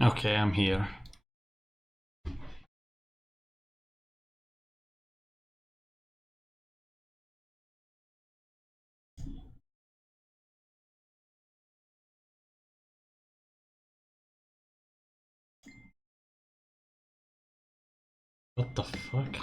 Okay, I'm here. What the fuck?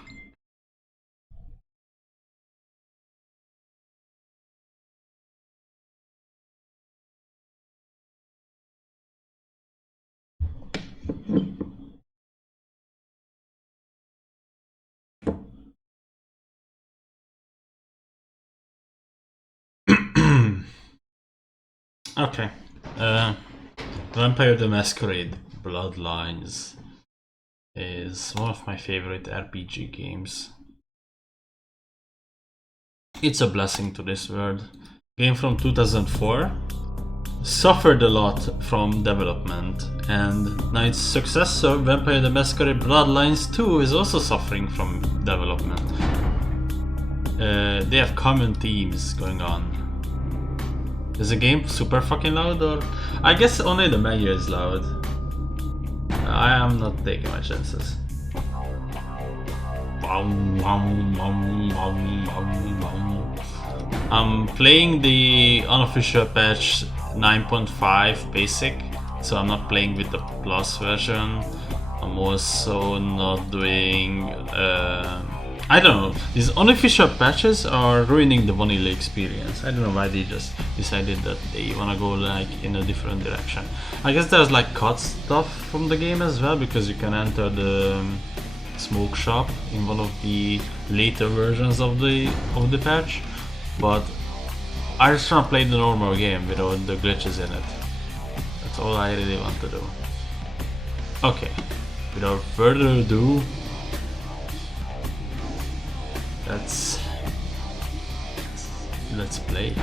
Okay. Vampire the Masquerade Bloodlines is one of my favorite RPG games. It's a blessing to this world. Game from 2004. Suffered a lot from development, and now its successor, Vampire the Masquerade Bloodlines 2, is also suffering from development. They have common themes going on. Is the game super fucking loud, or I guess only the menu is loud. I am not taking my chances. I'm playing the unofficial patch 9.5 basic, so I'm not playing with the plus version. I'm also not doing I don't know, these unofficial patches are ruining the vanilla experience. I don't know why they just decided that they wanna go like in a different direction. I guess there's like cut stuff from the game as well, because you can enter the smoke shop in one of the later versions of the patch, but I just wanna play the normal game without the glitches in it. That's all I really want to do. Okay, without further ado, let's play.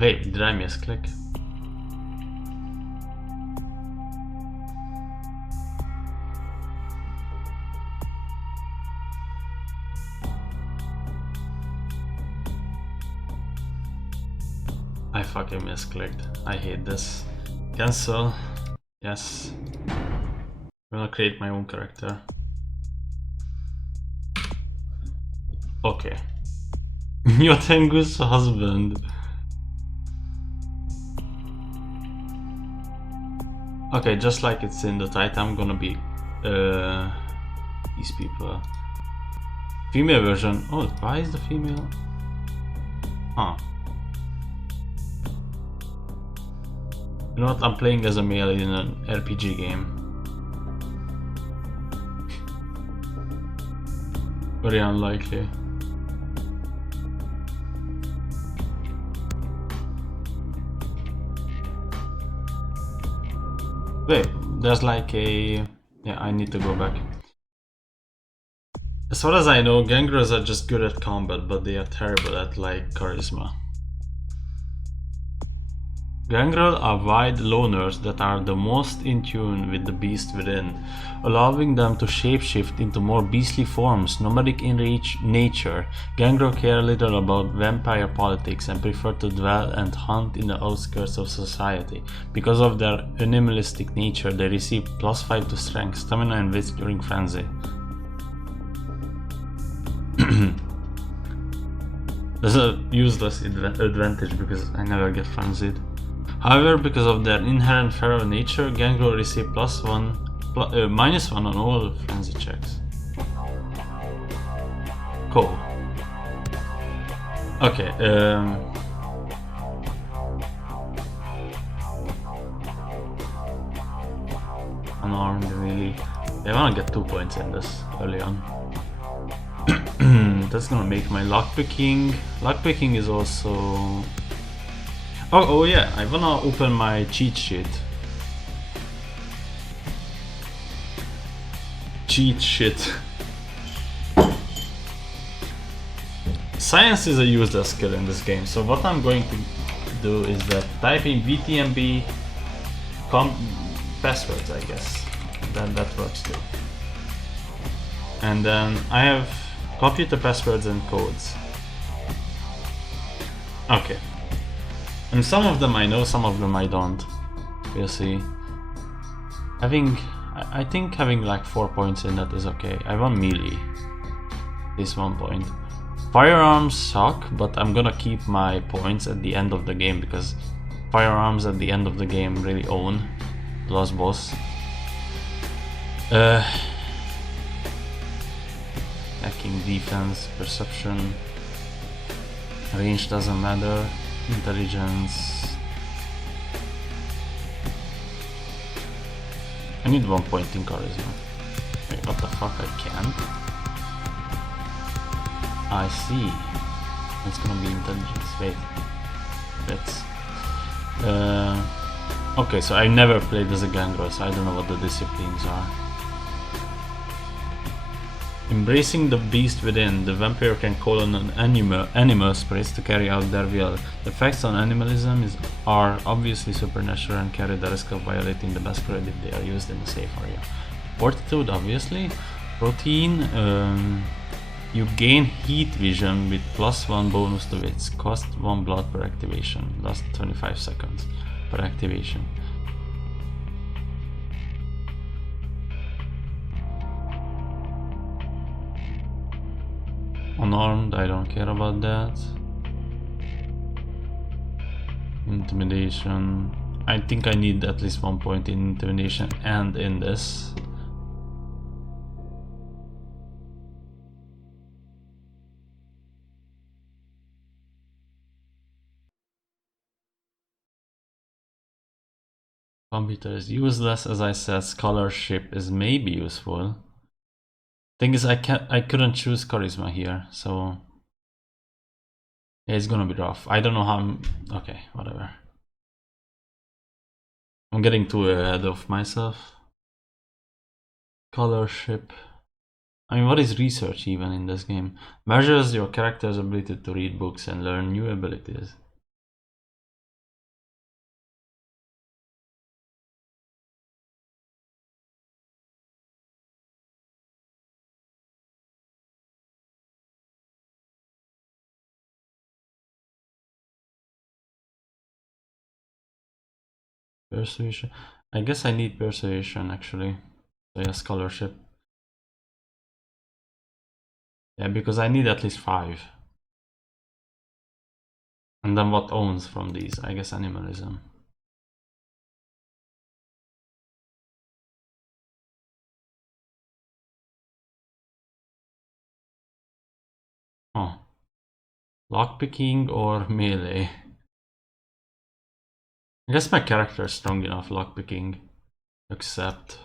Wait, did I misclick? I fucking misclicked. I hate this. Cancel. Yes. I'm gonna create my own character. Okay. Your Tengu's husband. Okay, just like it's in the title, I'm gonna be these people. Female version. Oh, why is the female? Huh. You know what? I'm playing as a male in an RPG game. Very unlikely. Wait, there's like a... Yeah, I need to go back. As far as I know, Gangrels are just good at combat, but they are terrible at like charisma. Gangrel are wild loners that are the most in tune with the beast within, allowing them to shapeshift into more beastly forms. Nomadic in nature, Gangrel care little about vampire politics and prefer to dwell and hunt in the outskirts of society. Because of their animalistic nature, they receive +5 to strength, stamina and wits during frenzy. There's a useless advantage because I never get frenzied. However, because of their inherent feral nature, Gangrel receive -1 on all frenzy checks. Cool. Okay, unarmed melee. I wanna get 2 points in this early on. That's gonna make my lockpicking. Lockpicking is also... Oh yeah, I wanna open my cheat sheet. Cheat sheet. Science is a useless skill in this game, so what I'm going to do is that type in VTMB passwords, I guess. Then that works too. And then I have computer passwords and codes. Okay. And some of them I know, some of them I don't. We'll see. I think having like 4 points in that is okay. I want melee. This 1 point. Firearms suck, but I'm gonna keep my points at the end of the game because firearms at the end of the game really own the last boss. Attacking, defense, perception, range doesn't matter, intelligence. I need 1 point in charisma. Wait, what the fuck, I can't? I see. It's gonna be intelligence. Wait. Let's... okay, so I never played as a Gangrel, so I don't know what the disciplines are. Embracing the beast within, the vampire can call on an animal spirits to carry out their will. The effects on animalism are obviously supernatural and carry the risk of violating the Masquerade if they are used in a safe area. Fortitude, obviously. Protein, you gain heat vision with +1 bonus to its cost 1 blood per activation. Last 25 seconds per activation. Unarmed, I don't care about that. Intimidation. I think I need at least 1 point in intimidation and in this. Computer is useless, as I said. Scholarship is maybe useful. Thing is, I couldn't choose charisma here, so yeah, it's gonna be rough. I don't know how. Okay, whatever. I'm getting too ahead of myself. Scholarship. I mean, what is research even in this game? Measures your character's ability to read books and learn new abilities. Persuasion. I guess I need persuasion actually. So yeah, scholarship. Yeah, because I need at least 5. And then what owns from these? I guess animalism. Oh. Lockpicking or melee? I guess my character is strong enough lockpicking. Except...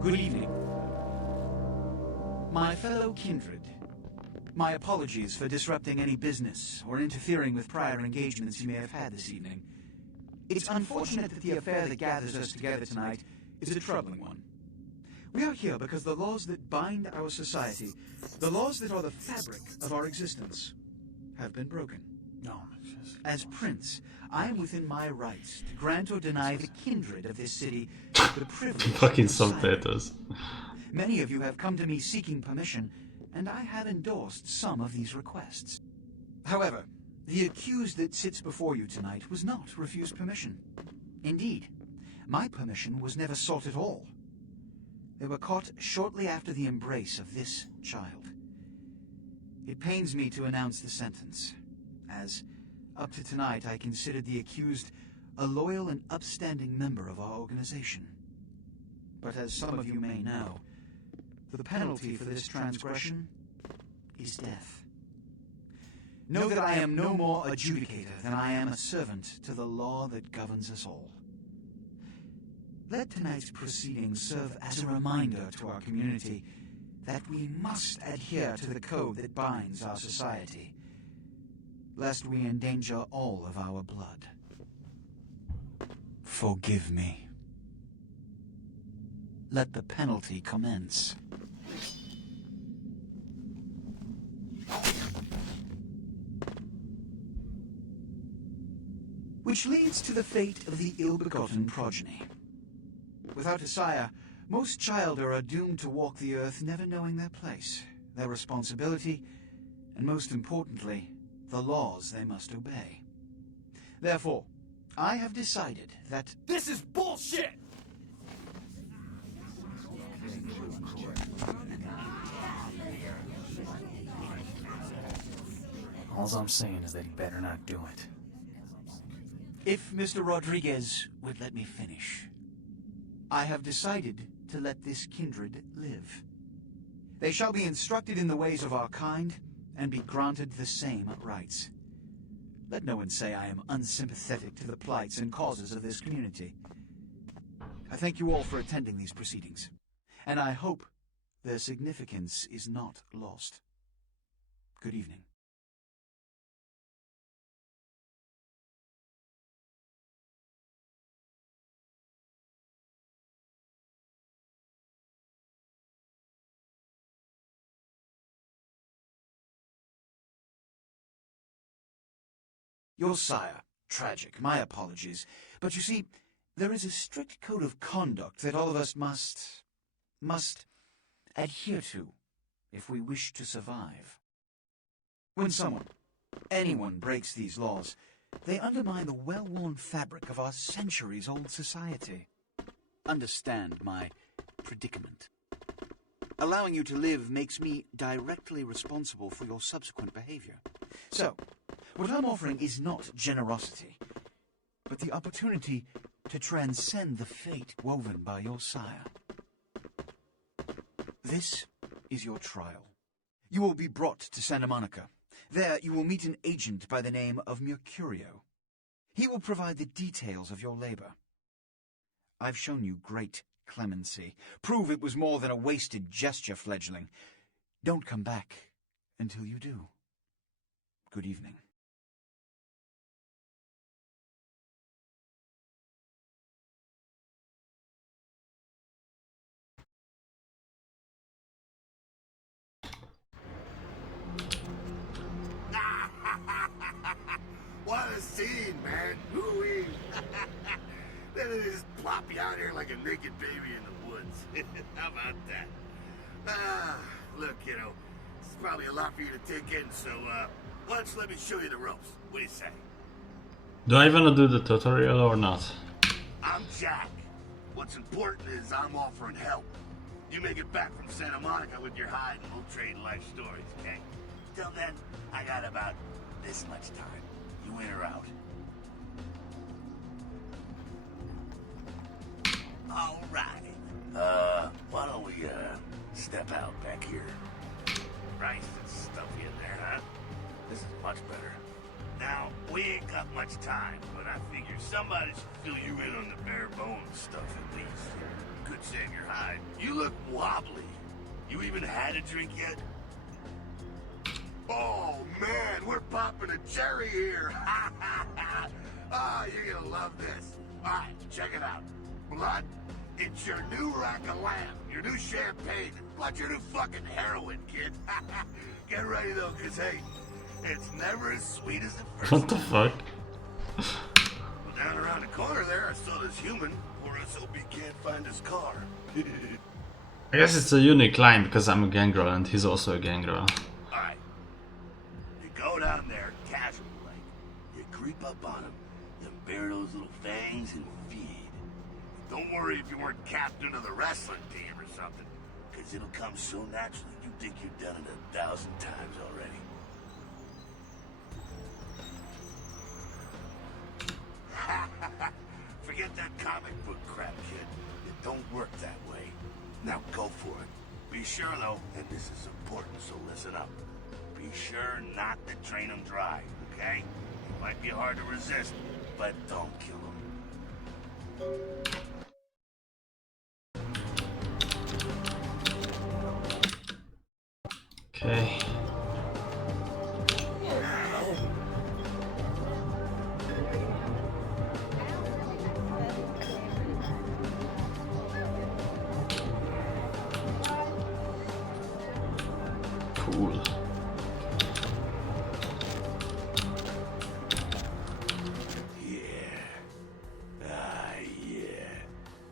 Good evening. My fellow kindred, my apologies for disrupting any business or interfering with prior engagements you may have had this evening. It's unfortunate that the affair that gathers us together tonight is a troubling one. We are here because the laws that bind our society, the laws that are the fabric of our existence, have been broken. No. As Prince, I am within my rights to grant or deny the kindred of this city the privilege Fucking of silence. subtitles. Many of you have come to me seeking permission, and I have endorsed some of these requests. However, the accused that sits before you tonight was not refused permission. Indeed, my permission was never sought at all. They were caught shortly after the embrace of this child. It pains me to announce the sentence, as up to tonight I considered the accused a loyal and upstanding member of our organization. But as some of you may know, the penalty for this transgression is death. Know that I am no more adjudicator than I am a servant to the law that governs us all. Let tonight's proceedings serve as a reminder to our community that we must adhere to the code that binds our society, lest we endanger all of our blood. Forgive me. Let the penalty commence. Which leads to the fate of the ill-begotten progeny. Without a sire, most childer are doomed to walk the earth never knowing their place, their responsibility, and most importantly, the laws they must obey. Therefore, I have decided that This is bullshit! All I'm saying is that he better not do it. if Mr. Rodriguez would let me finish, I have decided to let this kindred live. They shall be instructed in the ways of our kind and be granted the same rights. Let no one say I am unsympathetic to the plights and causes of this community. I thank you all for attending these proceedings, and I hope their significance is not lost. Good evening. Your sire, tragic, my apologies. But you see, there is a strict code of conduct that all of us must adhere to if we wish to survive. When anyone breaks these laws, they undermine the well-worn fabric of our centuries-old society. Understand my predicament. Allowing you to live makes me directly responsible for your subsequent behavior. So, what I'm offering is not generosity, but the opportunity to transcend the fate woven by your sire. This is your trial. You will be brought to Santa Monica. There you will meet an agent by the name of Mercurio. He will provide the details of your labor. I've shown you great clemency. Prove it was more than a wasted gesture, fledgling. Don't come back until you do. Good evening. What a scene, man. Hoo-wee. Then they just plop you out here like a naked baby in the woods. How about that? Look, kiddo, it's probably a lot for you to take in, so, why don't you let me show you the ropes? What do you say? Do I wanna do the tutorial or not? I'm Jack. What's important is I'm offering help. You make it back from Santa Monica with your hide and we'll trade life stories, okay? Till then, I got about this much time. You in or out? All right. Why don't we, step out back here? Nice and stuffy in there, huh? This is much better. Now, we ain't got much time, but I figure somebody should fill you in on the bare bones stuff at least. Could save your hide. You look wobbly. You even had a drink yet? Oh, man, we're popping a cherry here. Oh, you're gonna love this. All right, check it out. Blood, it's your new rack of lamb, your new champagne, plus your new fucking heroin, kid. Get ready, though, because, hey, it's never as sweet as the first What the fuck? Well, down around the corner there, I saw this human. Poor SOB can't find his car. I guess it's a unique line because I'm a Gangrel and he's also a Gangrel. Alright. You go down there casual like. You creep up on him, you bare those little fangs and feed. Don't worry if you weren't captain of the wrestling team or something, because it'll come so naturally you think you've done it 1,000 times already. Forget that comic book crap, kid. It don't work that way. Now go for it. Be sure, though, and this is important, so listen up. Be sure not to train them dry, okay? It might be hard to resist, but don't kill them. Okay. Cool.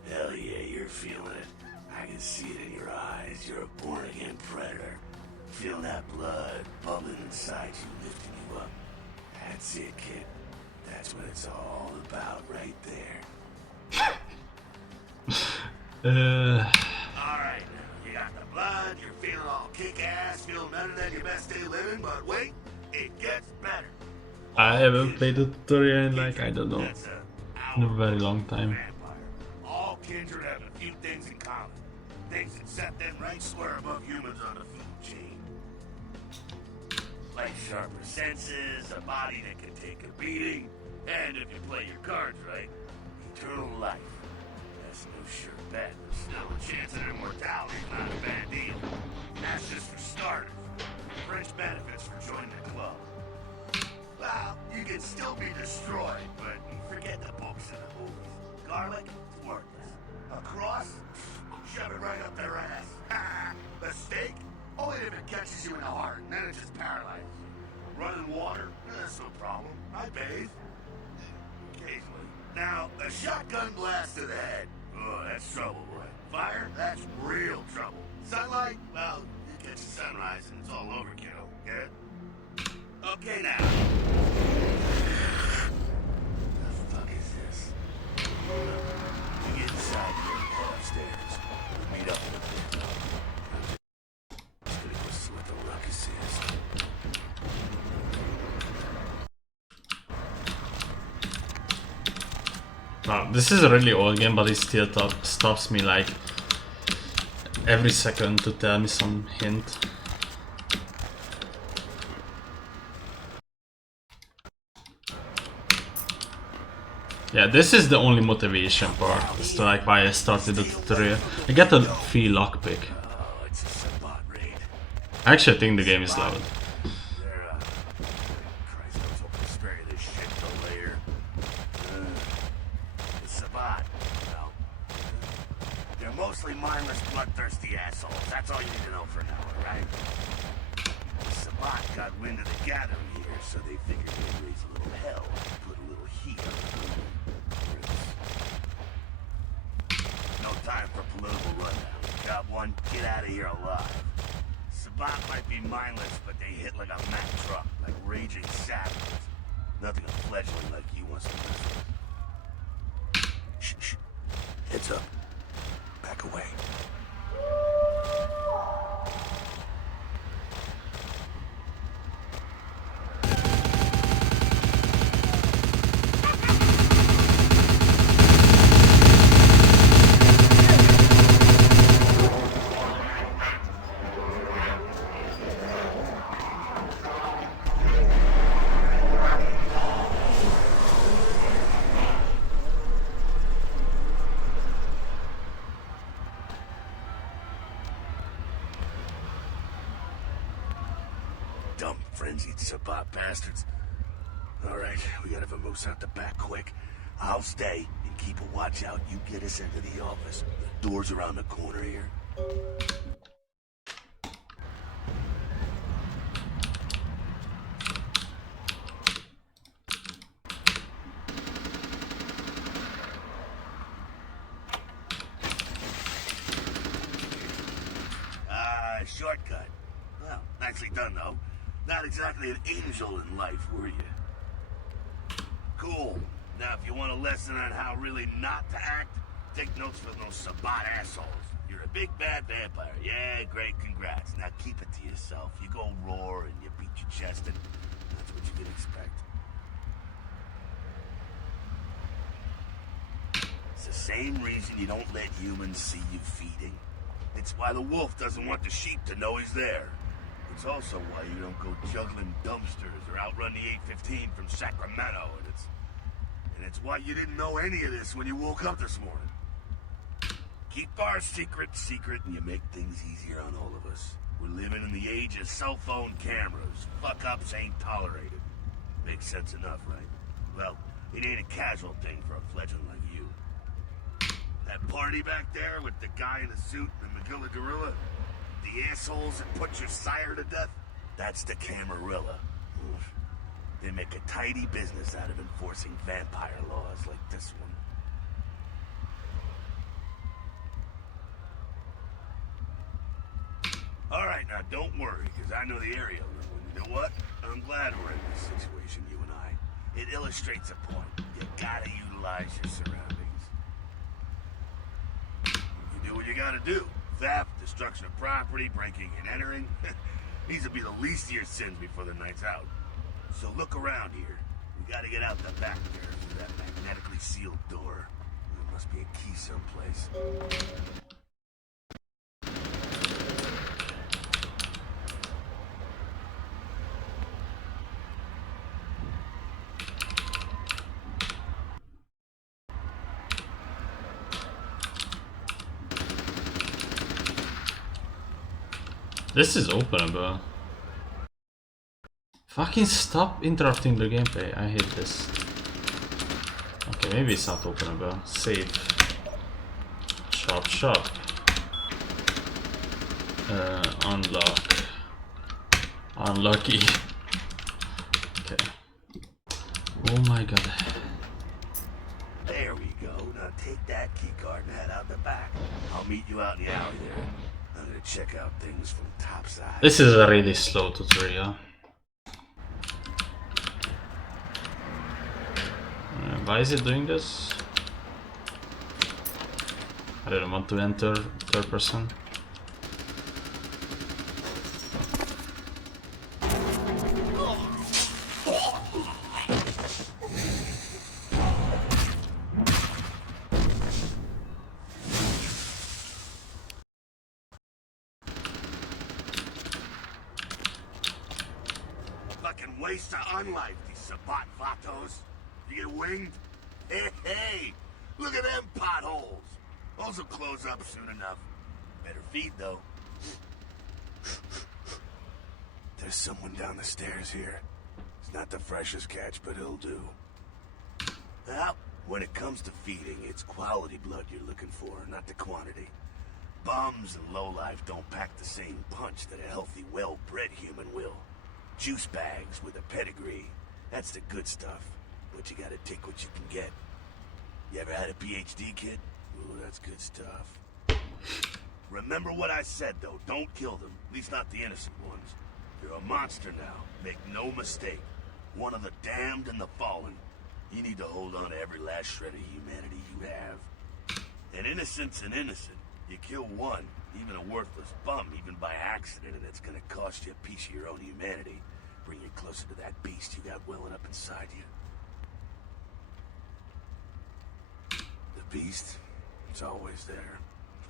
Hell yeah, you're feeling it. I can see it in your eyes. You're a born-again predator. Feel that blood bubbling inside you, lifting you up. That's it, kid. That's what it's all about right there. Alright, you got the blood, you're feeling all kick-ass, feeling better than your best day living, but wait, it gets better. I haven't played the tutorial in like, I don't know, in a very long time. All kindred have a few things in common. Things that set them right square above humans on the food chain. Like sharper senses, a body that can take a beating, and if you play your cards right, eternal life. That's no sure bet, but still a chance at immortality is not a bad deal. That's just for starters. Fringe benefits for joining the club. Well, you can still be destroyed, but forget the books and the movies. Garlic, it's worthless. A cross? Shove it right up their ass. A steak? Only if it catches you in the heart, and then it just paralyzes you. Running water? That's no problem. I bathe. Occasionally. Now, a shotgun blast to the head. Oh, that's trouble, boy. Fire? That's real trouble. Sunlight? Well, you catch the sunrise and it's all overkill. Get it? Okay, now. The fuck is this? You get inside here and head upstairs. We'll meet up in a bit. I'm just gonna go see what the ruckus is. Wow, this is a really old game, but it still stops me like every second to tell me some hint. Yeah, this is the only motivation part. It's like why I started the tutorial. I get a free lockpick. Oh, it's a Sabbat raid. I actually think the game is loud. Christ, I was hoping to spare you this shit till later. The Sabbat, well, they're mostly mindless, bloodthirsty assholes. That's all you need to know for now, alright? The Sabbat got wind of the gathering here, so they figured they'd raise a little hell and put a little heat on the room. No time for political rundown. Got one, get out of here alive. Sabbat might be mindless, but they hit like a Mack truck, like raging savages. Nothing a fledgling like you wants to mess with. Shh, shh. Heads up. Back away. Dumb, frenzied Sabbat bastards. Alright, we gotta vamoose out the back quick. I'll stay and keep a watch out. You get us into the office. The door's around the corner here. by a shortcut. Well, nicely done, though. Not exactly an angel in life, were you? Cool. Now, if you want a lesson on how really not to act, take notes from those Sabat assholes. You're a big bad vampire. Yeah, great, congrats. Now keep it to yourself. You go roar and you beat your chest, and that's what you can expect. It's the same reason you don't let humans see you feeding. It's why the wolf doesn't want the sheep to know he's there. It's also why you don't go juggling dumpsters or outrun the 815 from Sacramento, and it's why you didn't know any of this when you woke up this morning. Keep our secret, and you make things easier on all of us. We're living in the age of cell phone cameras. Fuck-ups ain't tolerated. Makes sense enough, right? Well, it ain't a casual thing for a fledgling like you. That party back there with the guy in the suit and the McGilla gorilla? The assholes that put your sire to death? That's the Camarilla. Oof. They make a tidy business out of enforcing vampire laws like this one. Alright, now don't worry, because I know the area. You know what? I'm glad we're in this situation, you and I. It illustrates a point. You gotta utilize your surroundings. You do what you gotta do. Theft, destruction of property, breaking and entering. These will be the least of your sins before the night's out. So look around here. We gotta get out the back there through that magnetically sealed door. There must be a key someplace. This is openable. Fucking stop interrupting the gameplay. I hate this. Okay, maybe it's not openable. Save. Shop. Unlock. Unlucky. Okay. Oh my god. There we go. Now take that keycard and head out the back. I'll meet you out in the alley there. I'm gonna check out things from topside. This is a really slow tutorial. Why is it doing this? I didn't want to enter third person. Fucking waste of unlife, these Sabat vatos. You get winged? Hey, look at them potholes. Those will close up soon enough. Better feed, though. There's someone down the stairs here. It's not the freshest catch, but it'll do. Well, when it comes to feeding, it's quality blood you're looking for, not the quantity. Bums and lowlife don't pack the same punch that a healthy, well-bred human will. Juice bags with a pedigree. That's the good stuff. But you gotta take what you can get. You ever had a PhD, kid? Ooh, that's good stuff. Remember what I said, though. Don't kill them. At least not the innocent ones. You're a monster now. Make no mistake. One of the damned and the fallen. You need to hold on to every last shred of humanity you have. And innocent's an innocent. You kill one, even a worthless bum, even by accident, and it's gonna cost you a piece of your own humanity. Bring you closer to that beast you got welling up inside you. The beast, it's always there,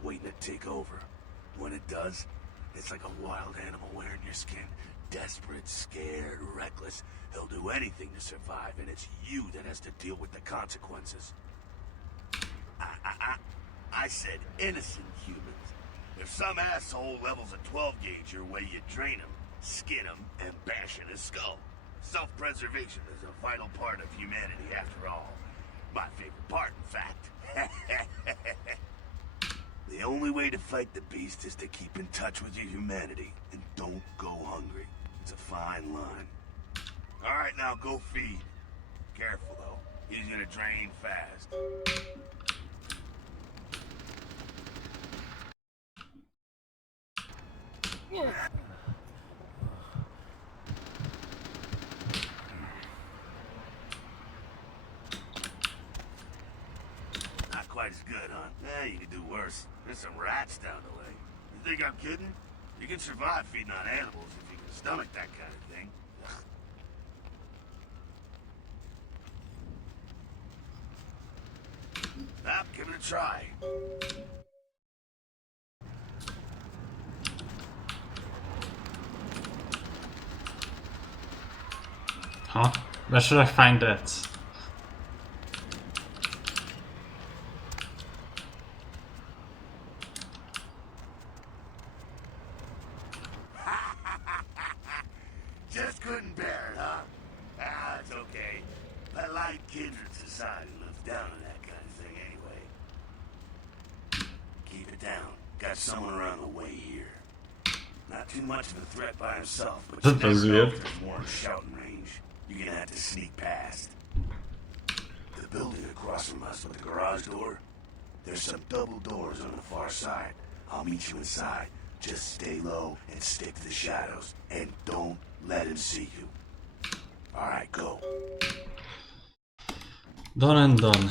waiting to take over. When it does, it's like a wild animal wearing your skin. Desperate, scared, reckless. He'll do anything to survive, and it's you that has to deal with the consequences. I said innocent humans. If some asshole levels a 12 gauge your way, you drain him, skin him, and bash in his skull. Self-preservation is a vital part of humanity after all. My favorite part, in fact. The only way to fight the beast is to keep in touch with your humanity, and don't go hungry. It's a fine line. Alright, now go feed. Careful, though. He's gonna drain fast. Not quite as good, huh? Yeah, you could do worse. There's some rats down the way. You think I'm kidding? You can survive feeding on animals if you can stomach that kind of thing. Ugh. Well, give it a try. Huh? Where should I find that? Just couldn't bear it, huh? Ah, it's okay. Polite kindred society looks down on that kind of thing anyway. Keep it down. Got someone around the way here. Not too much of a threat by himself, but you That was never know weird. if there's more in shouting range. You're gonna have to sneak past. The building across from us with the garage door. There's some double doors on the far side. I'll meet you inside. Just stay low and stick to the shadows. And don't let him see you. Alright, go. Done and done.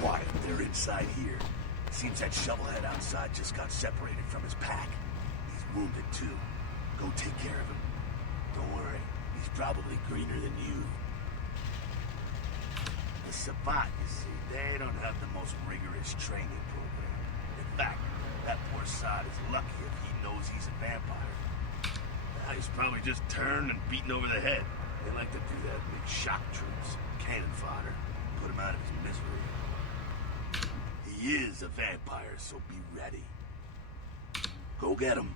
Quiet, they're inside here. Seems that shovelhead outside just got separated from his pack. He's wounded too. Go take care of him. Don't worry, he's probably greener than you. The Sabbat, you see, they don't have the most rigorous training program. In fact, that poor sod is lucky if he knows he's a vampire. Now, he's probably just turned and beaten over the head. They like to do that to make shock troops, cannon fodder, put him out of his misery. He is a vampire, so be ready. Go get him.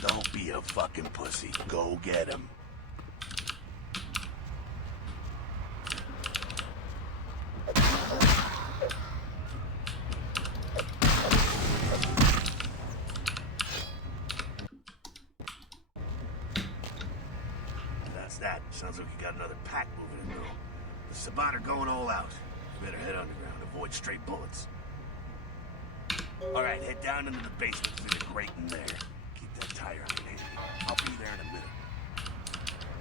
Don't be a fucking pussy. Go get him. That's that. Sounds like you got another pack moving in, though. The Sabbat are going all out. You better head underground. Avoid stray bullets. Alright, head down into the basement through the grate in there. Keep that tire on handy. I'll be there in a minute.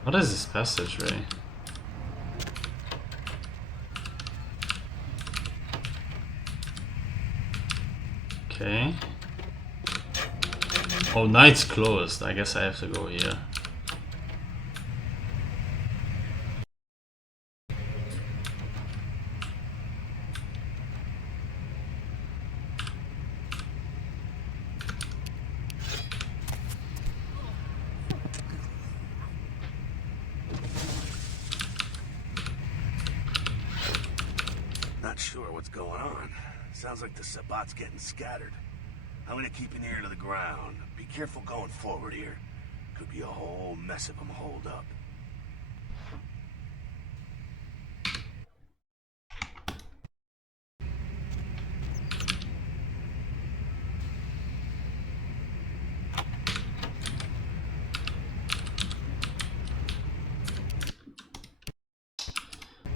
What is this passageway? Okay. Oh, night's closed. I guess I have to go here. Not sure what's going on. Sounds like the Sabbat's getting scattered. I'm gonna keep an ear to the ground. Be careful going forward here. Could be a whole mess of them holed up.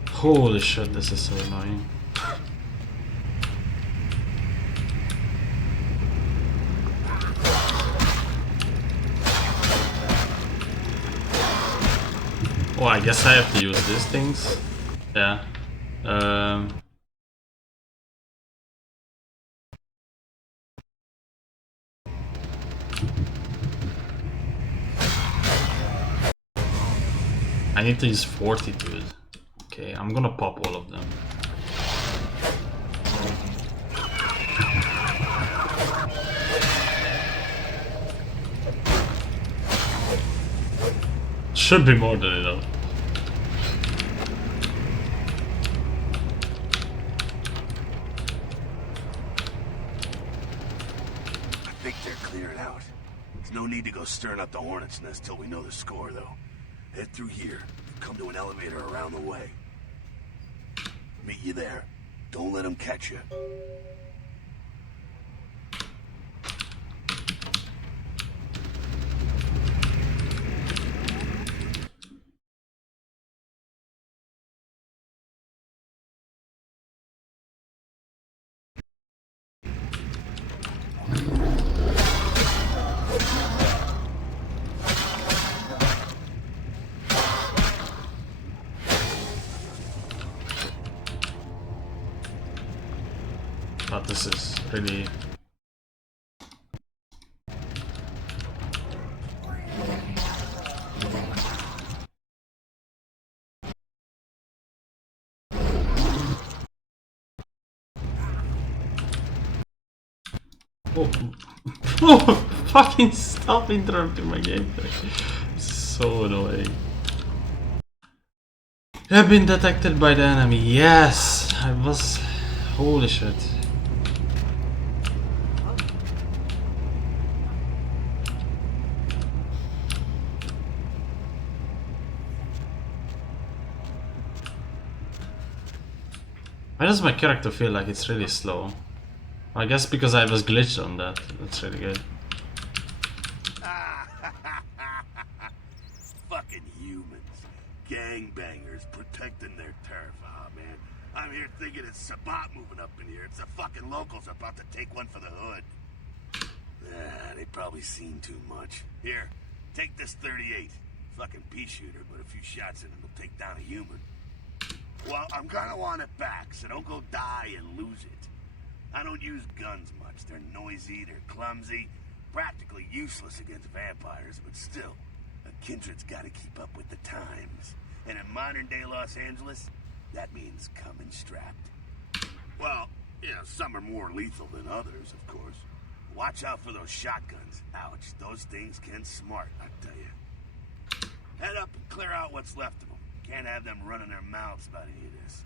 Holy shit, this is so annoying. Oh, I guess I have to use these things. Yeah. I need to use Fortitude. Okay, I'm gonna pop all of them. Should be more than enough. think they're clearing out. There's no need to go stirring up the hornet's nest till we know the score, though. Head through here. Come to an elevator around the way. Meet you there. Don't let them catch you. But this is really... Oh, oh, fucking stop interrupting my gameplay. So annoying. Have been detected by the enemy. Yes, I was. Holy shit. Why does my character feel like it's really slow? I guess because I was glitched on that. That's really good. Fucking humans. Gangbangers protecting their turf. Ah, man. I'm here thinking it's Sabat moving up in here. It's the fucking locals about to take one for the hood. They probably seen too much. Here, take this 38. Fucking pea shooter, but a few shots in it will take down a human. Well, I'm gonna want it back, so don't go die and lose it. I don't use guns much. They're noisy, they're clumsy, practically useless against vampires, but still, a kindred's gotta keep up with the times. And in modern-day Los Angeles, that means coming strapped. Well, yeah, some are more lethal than others, of course. Watch out for those shotguns. Ouch, those things can smart, I tell you. Head up and clear out what's left of them. Can't have them running their mouths about any of this.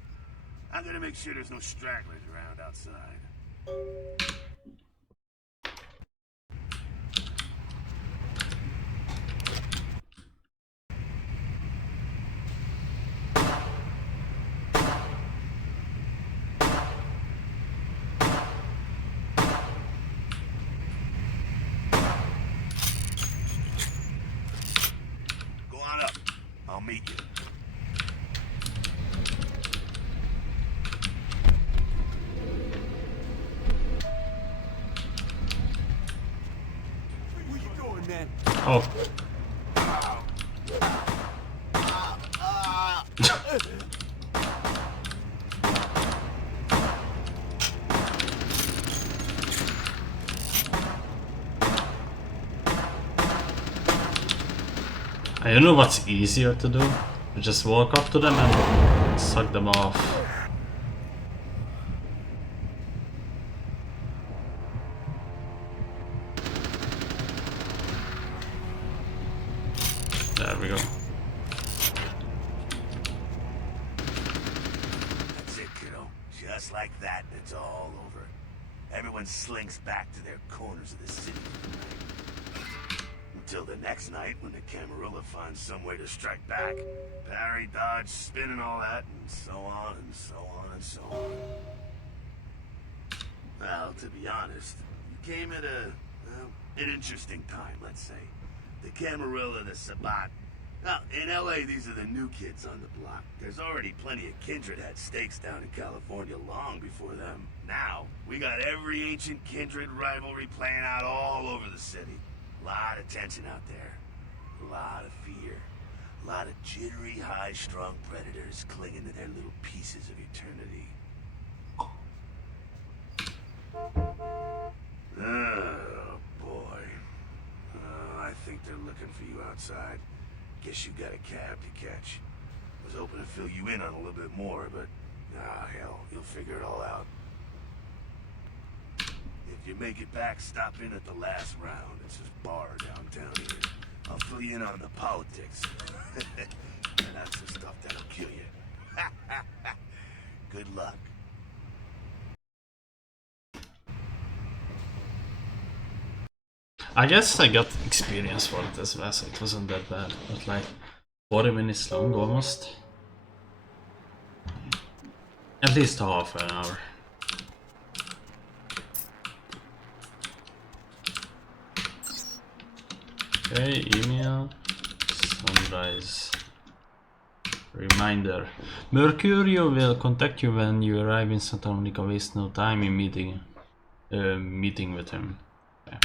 I'm gonna make sure there's no stragglers around outside. Go on up. I'll meet you. Oh. I don't know what's easier to do. Just walk up to them and suck them off. There we go. That's it, kiddo. Just like that, it's all over. Everyone slinks back to their corners of the city. Until the next night, when the Camarilla finds some way to strike back. Parry, dodge, spin and all that, and so on and so on and so on. Well, to be honest, you came at an interesting time, let's say. The Camarilla, the Sabat. Now, in LA, these are the new kids on the block. There's already plenty of kindred had stakes down in California long before them. Now, we got every ancient kindred rivalry playing out all over the city. A lot of tension out there. A lot of fear. A lot of jittery, high-strung predators clinging to their little pieces of eternity. Oh, boy. I think they're looking for you outside. Guess you got a cab to catch. Was hoping to fill you in on a little bit more, but... hell, you'll figure it all out. If you make it back, stop in at the last round. It's this bar downtown here. I'll fill you in on the politics. And that's the stuff that'll kill you. Good luck. I guess I got experience for it as well, so it wasn't that bad. But like 40 minutes long almost. At least half an hour. Okay, email. Sunrise. Reminder. Mercurio will contact you when you arrive in Santa Monica. Waste no time in meeting with him. Okay.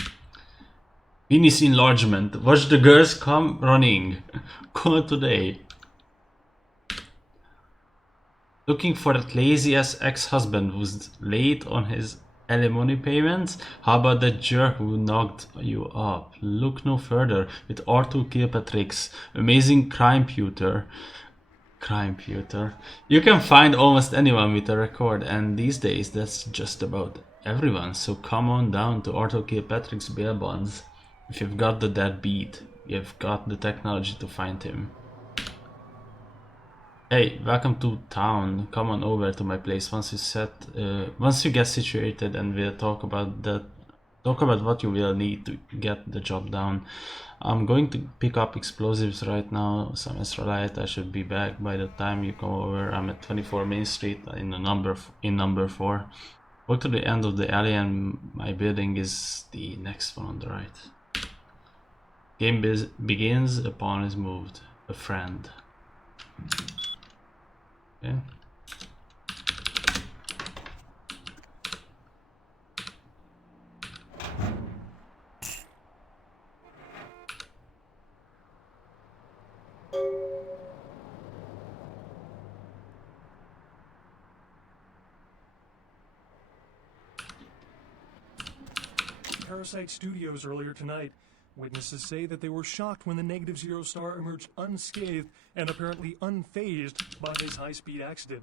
Penis enlargement. Watch the girls come running. Call today. Looking for that lazy ass ex-husband who's late on his alimony payments? How about that jerk who knocked you up? Look no further with Arthur Kilpatrick's amazing crime-puter. You can find almost anyone with a record, and these days that's just about everyone. So come on down to Arthur Kilpatrick's bail bonds. If you've got the dead beat, you've got the technology to find him. Hey, welcome to town. Come on over to my place once you get situated, and we'll talk about what you will need to get the job done. I'm going to pick up explosives right now, some extra light. I should be back by the time you come over. I'm at 24 Main Street in number 4. Walk to the end of the alley and my building is the next one on the right. Game begins upon is moved. A friend. Okay. Parasite Studios earlier tonight. Witnesses say that they were shocked when the Negative Zero star emerged unscathed and apparently unfazed by this high-speed accident.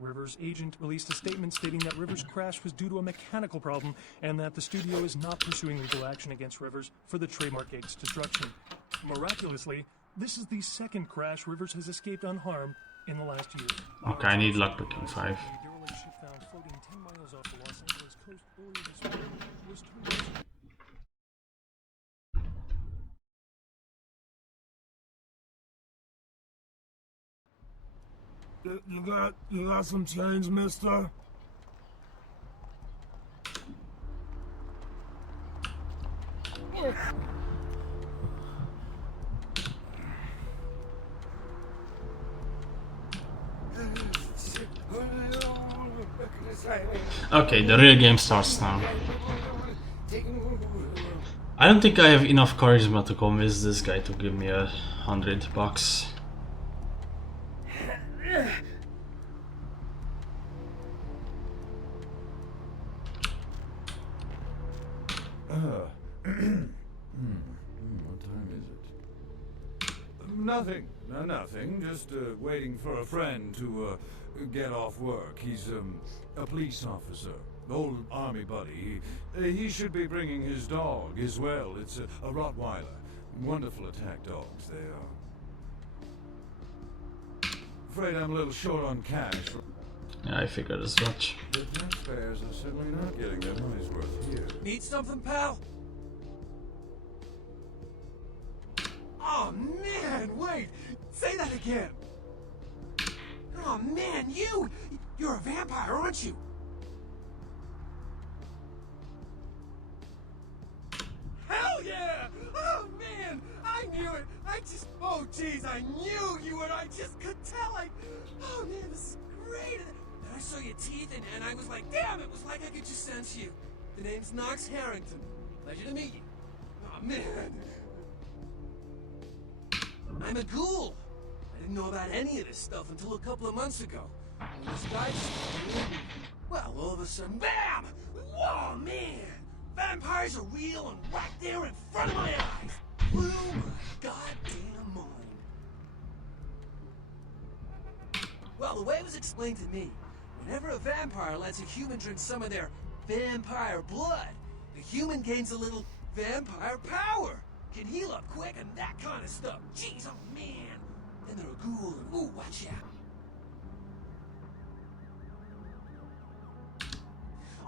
Rivers' agent released a statement stating that Rivers' crash was due to a mechanical problem and that the studio is not pursuing legal action against Rivers for the trademark gate's destruction. Miraculously, this is the second crash Rivers has escaped unharmed in the last year. Okay, I need lockpicking 5. A derelict ship found floating 10 miles off the Los Angeles coast earlier this week was turned. You got some change, mister? Okay, the real game starts now. I don't think I have enough charisma to convince this guy to give me $100. What time is it? Nothing. Just waiting for a friend to get off work. He's a police officer, old army buddy. He should be bringing his dog as well. It's a Rottweiler. Wonderful attack dogs they are. Afraid I'm a little short on cash. Yeah, I figured as much. The taxpayers are certainly not getting their money's worth here. Need something, pal? Oh man, wait! Say that again! Oh man, you're a vampire, aren't you? Hell yeah! Oh man, I knew it! Oh jeez, I knew you were, I just could tell, oh man, this is great! And I saw your teeth and I was like, damn, it was like I could just sense you. The name's Knox Harrington. Pleasure to meet you. Oh man. I'm a ghoul. I didn't know about any of this stuff until a couple of months ago. When this guy well, all of a sudden, BAM! Whoa, man! Vampires are real and right there in front of my eyes. Blew my goddamn mind. Well, the way it was explained to me, whenever a vampire lets a human drink some of their vampire blood, the human gains a little vampire power. Can heal up quick and that kind of stuff. Jeez, oh man. Then they're a ghoul and ooh, watch out.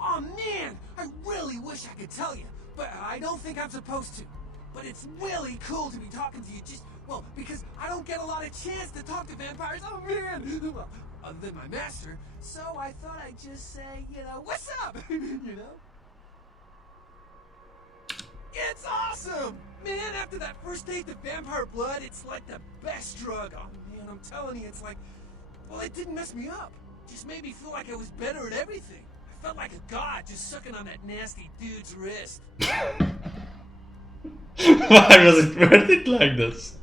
Oh man, I really wish I could tell you, but I don't think I'm supposed to. But it's really cool to be talking to you just, well, because I don't get a lot of chance to talk to vampires. Oh, man! Well, other than my master. So I thought I'd just say, you know, what's up? You know? It's awesome! Man, after that first taste of vampire blood, it's like the best drug. Oh, man, I'm telling you, it's like, well, it didn't mess me up. It just made me feel like I was better at everything. I felt like a god just sucking on that nasty dude's wrist. Why was it worded like this?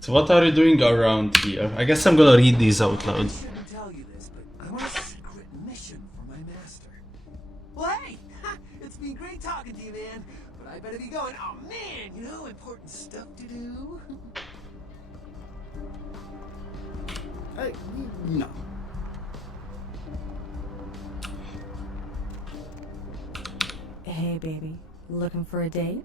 So what are you doing around here? I guess I'm gonna read these out loud. I shouldn't tell you this, but I'm on a secret mission for my master. Well, hey, it's been great talking to you, man. But I better be going. Oh, man, you know, important stuff to do. No. Hey, baby. Looking for a date?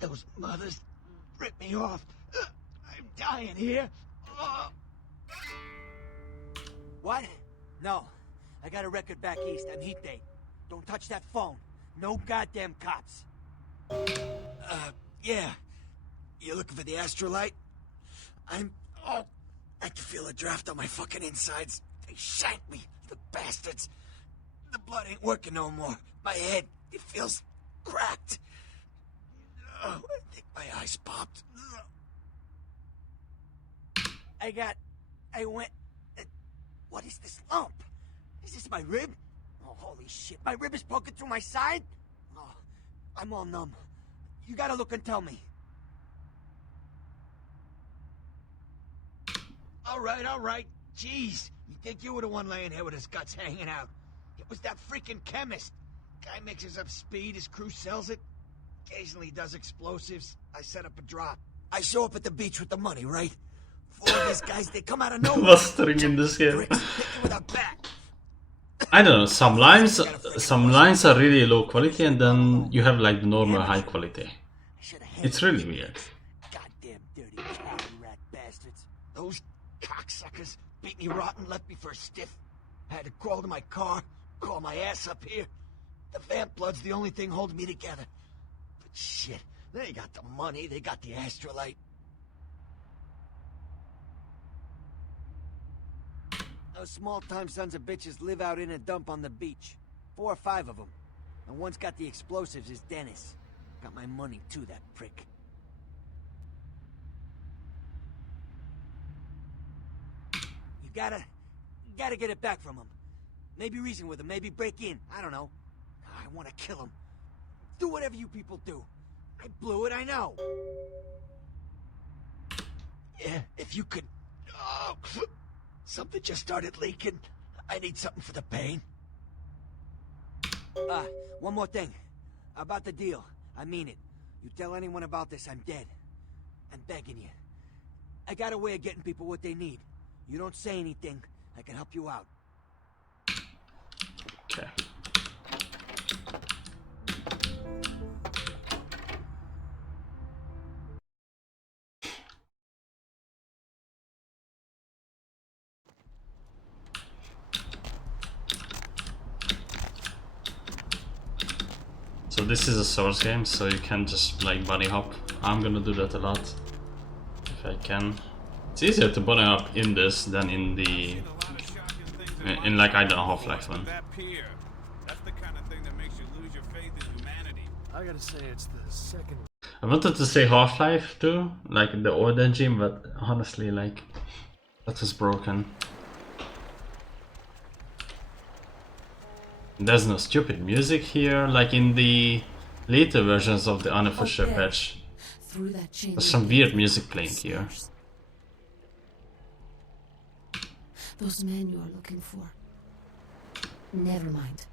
Those mothers ripped me off. I'm dying here. What? No. I got a record back east. I'm heat date. Don't touch that phone. No goddamn cops. Yeah. You looking for the astrolite? Oh, I can feel a draft on my fucking insides. They shanked me, the bastards. The blood ain't working no more. My head, it feels cracked. Oh, I think my eyes popped. I went... What is this lump? Is this my rib? Oh, holy shit. My rib is poking through my side? Oh, I'm all numb. You gotta look and tell me. All right. Jeez, you think you were the one laying here with his guts hanging out? It was that freaking chemist. Guy mixes up speed, his crew sells it. Occasionally does explosives. I set up a drop. I show up at the beach with the money, right? Four of these guys, they come out of nowhere. Mastering in this game. Bricks, hit you with a bat. I don't know, some lines are really low quality and then you have like the normal high quality. It's really weird. Goddamn dirty coward rat bastards. Those cocksuckers beat me rotten, left me for a stiff. Had to crawl to my car, crawl my ass up here. The vamp blood's the only thing holding me together. But shit, they got the money, they got the astrolite. Those small-time sons of bitches live out in a dump on the beach. 4 or 5 of them. And one's got the explosives is Dennis. Got my money too, that prick. You gotta get it back from him. Maybe reason with him, maybe break in. I don't know. I want to kill him. Do whatever you people do. I blew it, I know. Yeah, if you could... Oh, something just started leaking. I need something for the pain. One more thing. About the deal. I mean it. You tell anyone about this, I'm dead. I'm begging you. I got a way of getting people what they need. You don't say anything, I can help you out. Okay. So this is a source game, so you can just like bunny hop. I'm gonna do that a lot if I can. It's easier to bunny hop in this than in the like I don't know Half-Life one. I gotta say, it's the second. I wanted to say Half-Life too, like the old engine, but honestly, like that was broken. There's no stupid music here, like in the later versions of the unofficial patch. There's some weird music playing here. Those men you are looking for. Never mind.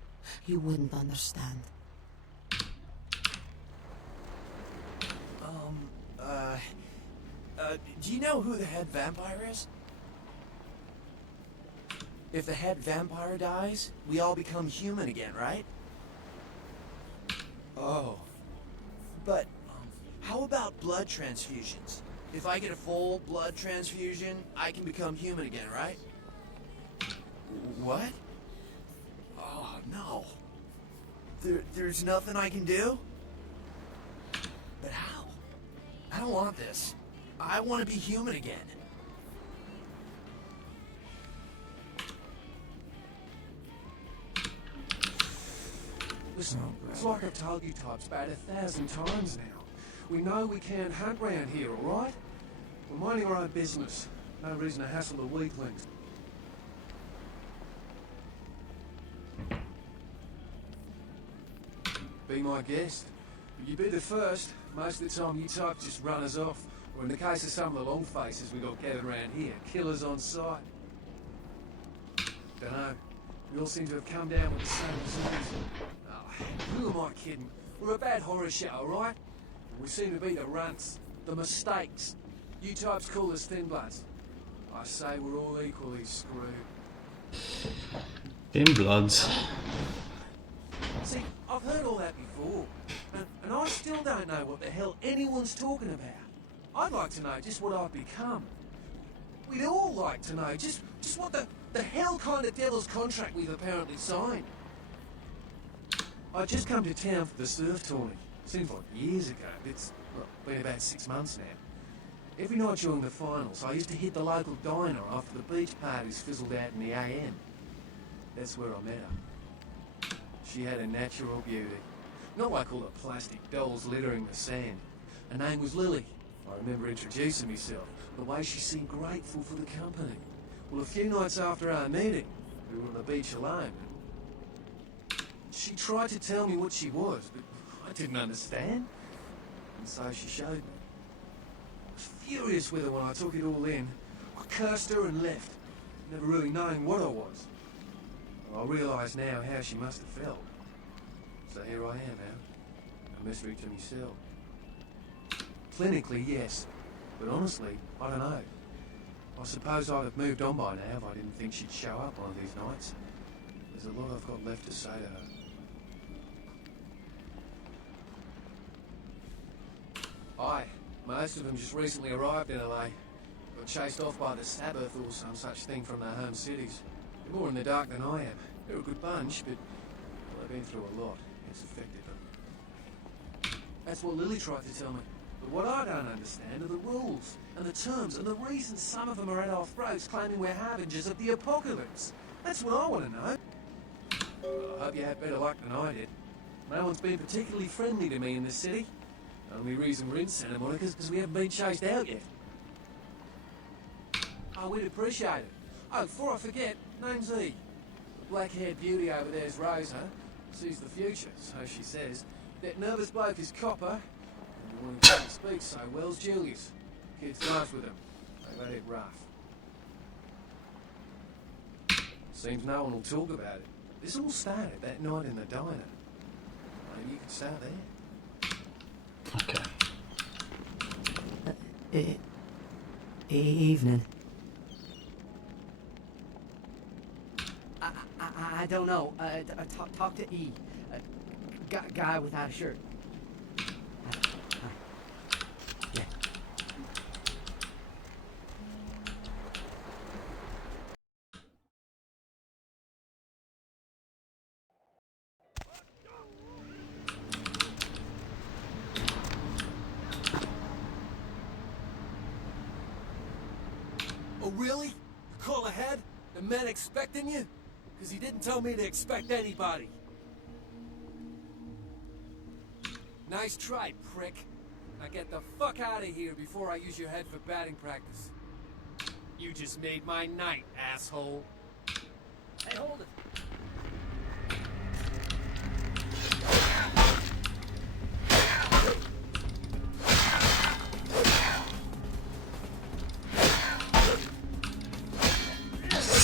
You wouldn't understand. Do you know who the head vampire is? If the head vampire dies, we all become human again, right? Oh. But how about blood transfusions? If I get a full blood transfusion, I can become human again, right? What? Oh, no. There's nothing I can do? But how? I don't want this. I want to be human again. Listen, it's like I've told you types about 1,000 times now. We know we can't hunt round here, alright? We're minding our own business. No reason to hassle the weaklings. Be my guest. But you be the first. Most of the time you types just run us off. Or in the case of some of the long faces we got gathered around here, killers on sight. Dunno. We all seem to have come down with the same results. Oh, who am I kidding? We're a bad horror show, alright? We seem to be the runts, the mistakes. You types call us thin bloods. I say we're all equally screwed. Thin Bloods. See, I've heard all that before, and I still don't know what the hell anyone's talking about. I'd like to know just what I've become. We'd all like to know just what the hell kind of devil's contract we've apparently signed. I just come to town for the surf tourney. Seems like years ago. It's been about 6 months now. Every night during the finals, I used to hit the local diner after the beach parties fizzled out in the AM. That's where I met her. She had a natural beauty. Not like all the plastic dolls littering the sand. Her name was Lily. I remember introducing myself, the way she seemed grateful for the company. Well, a few nights after our meeting, we were on the beach alone. She tried to tell me what she was, but I didn't understand. And so she showed me. I was furious with her when I took it all in. I cursed her and left, never really knowing what I was. I realise now how she must have felt. So here I am now, a mystery to myself. Clinically, yes, but honestly, I don't know. I suppose I'd have moved on by now if I didn't think she'd show up one of these nights. There's a lot I've got left to say to her. Aye, most of them just recently arrived in LA. Got chased off by the Sabbath or some such thing from their home cities. They're more in the dark than I am. They're a good bunch, but well, they've been through a lot. It's affected them. That's what Lily tried to tell me. But what I don't understand are the rules and the terms and the reasons some of them are at our throats claiming we're harbingers of the apocalypse. That's what I want to know. Well, I hope you had better luck than I did. No one's been particularly friendly to me in this city. Only reason we're in Santa Monica is because we haven't been chased out yet. Oh, we'd appreciate it. Oh, before I forget, name's E. The black-haired beauty over there's Rosa. Sees the future, so she says. That nervous bloke is Copper. And the one who can't speak so well's Julius. Kid's nice with him. They've had it rough. Seems no one will talk about it. This all started that night in the diner. Maybe you could start there. Okay. Evening. I don't know. Talk to E. Guy without a shirt. Yeah. Oh, really? Call ahead? The man expecting you? Because he didn't tell me to expect anybody. Nice try, prick. Now get the fuck out of here before I use your head for batting practice. You just made my night, asshole. Hey, hold it.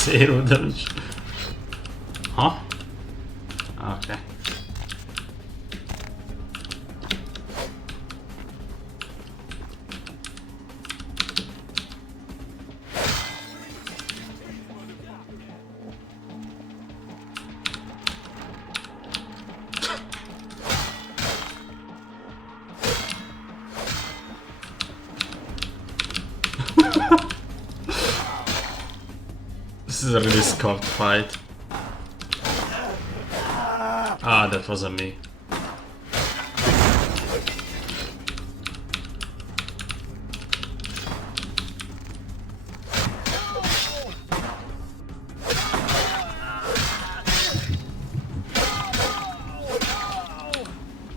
Zero damage. Huh? Okay. is a really scuffed fight. Ah, that wasn't me.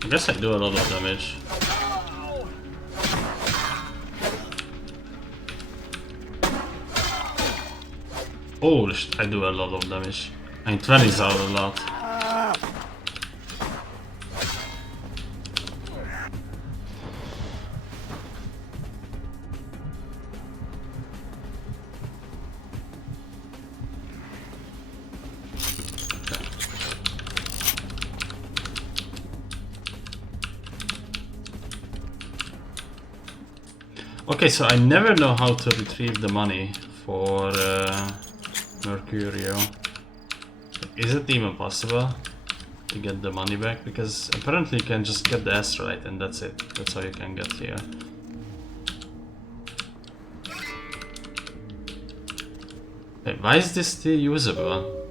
I guess I do a lot of damage. Oh, I do a lot of damage. I mean, 20 is out a lot. Okay, so I never know how to retrieve the money for Mercurio. Is it even possible to get the money back? Because apparently you can just get the astrolite and that's it. That's how you can get here. Wait, why is this still usable?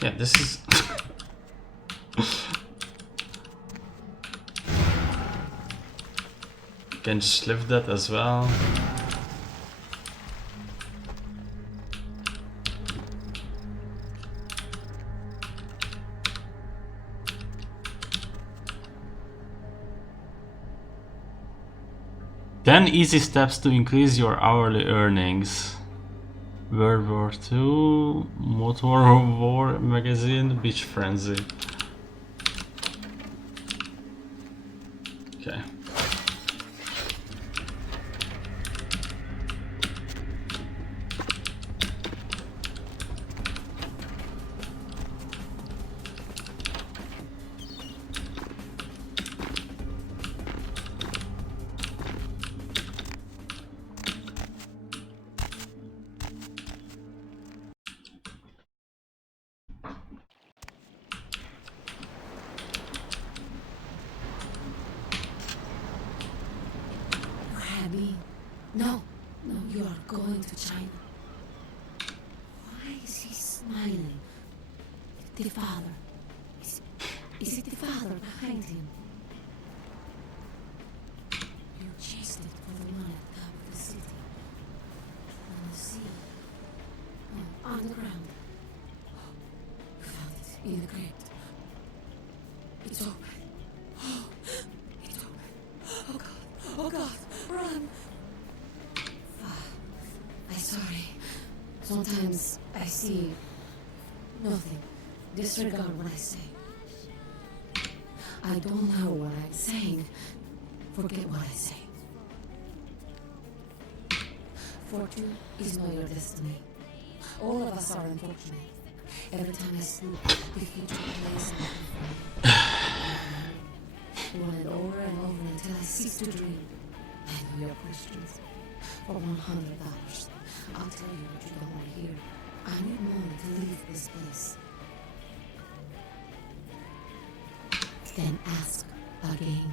Yeah, this is... Can just lift that as well. Then easy steps to increase your hourly earnings. World War II, Motor War Magazine, Beach Frenzy. Okay. No, no, you are going to China. Why is he smiling? The father. Is it the father behind him? You chased it for the one at the top of the city. On the sea. No, on the ground. You found it in the crypt. It's open. It's open. Oh God. Oh God. Run. I'm sorry. Sometimes I see nothing. Disregard what I say. I don't know what I'm saying. Forget what I say. Fortune is not your destiny. All of us are unfortunate. Every time I sleep, the future plays out for me. Run it over and over until I cease to dream. I know your questions. For $100, I'll tell you what you don't want to hear. I need money to leave this place. Then ask again.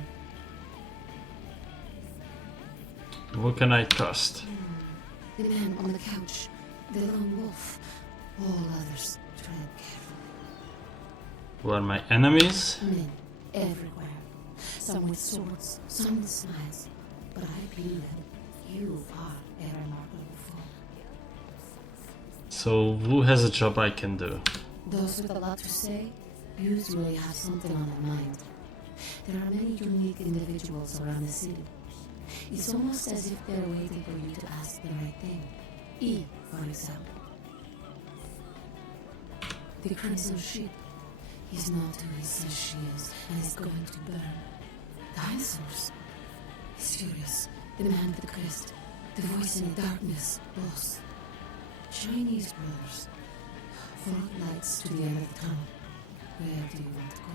Who can I trust? The man on the couch, the lone wolf. All others tread carefully. Who are my enemies? Men everywhere. Some with swords, some with smiles. But I believe you are a remarkable fool. So who has a job I can do? Those with a lot to say usually have something on their mind. There are many unique individuals around the city. It's almost as if they're waiting for you to ask the right thing. E, for example. The Crimson Ship. He's not who he says she is, and is going to burn. Dinosaurs. He's furious. The man with the crest. The voice in the darkness. Boss. Chinese brothers. Front lights to the end of the tunnel. Where do you want to go?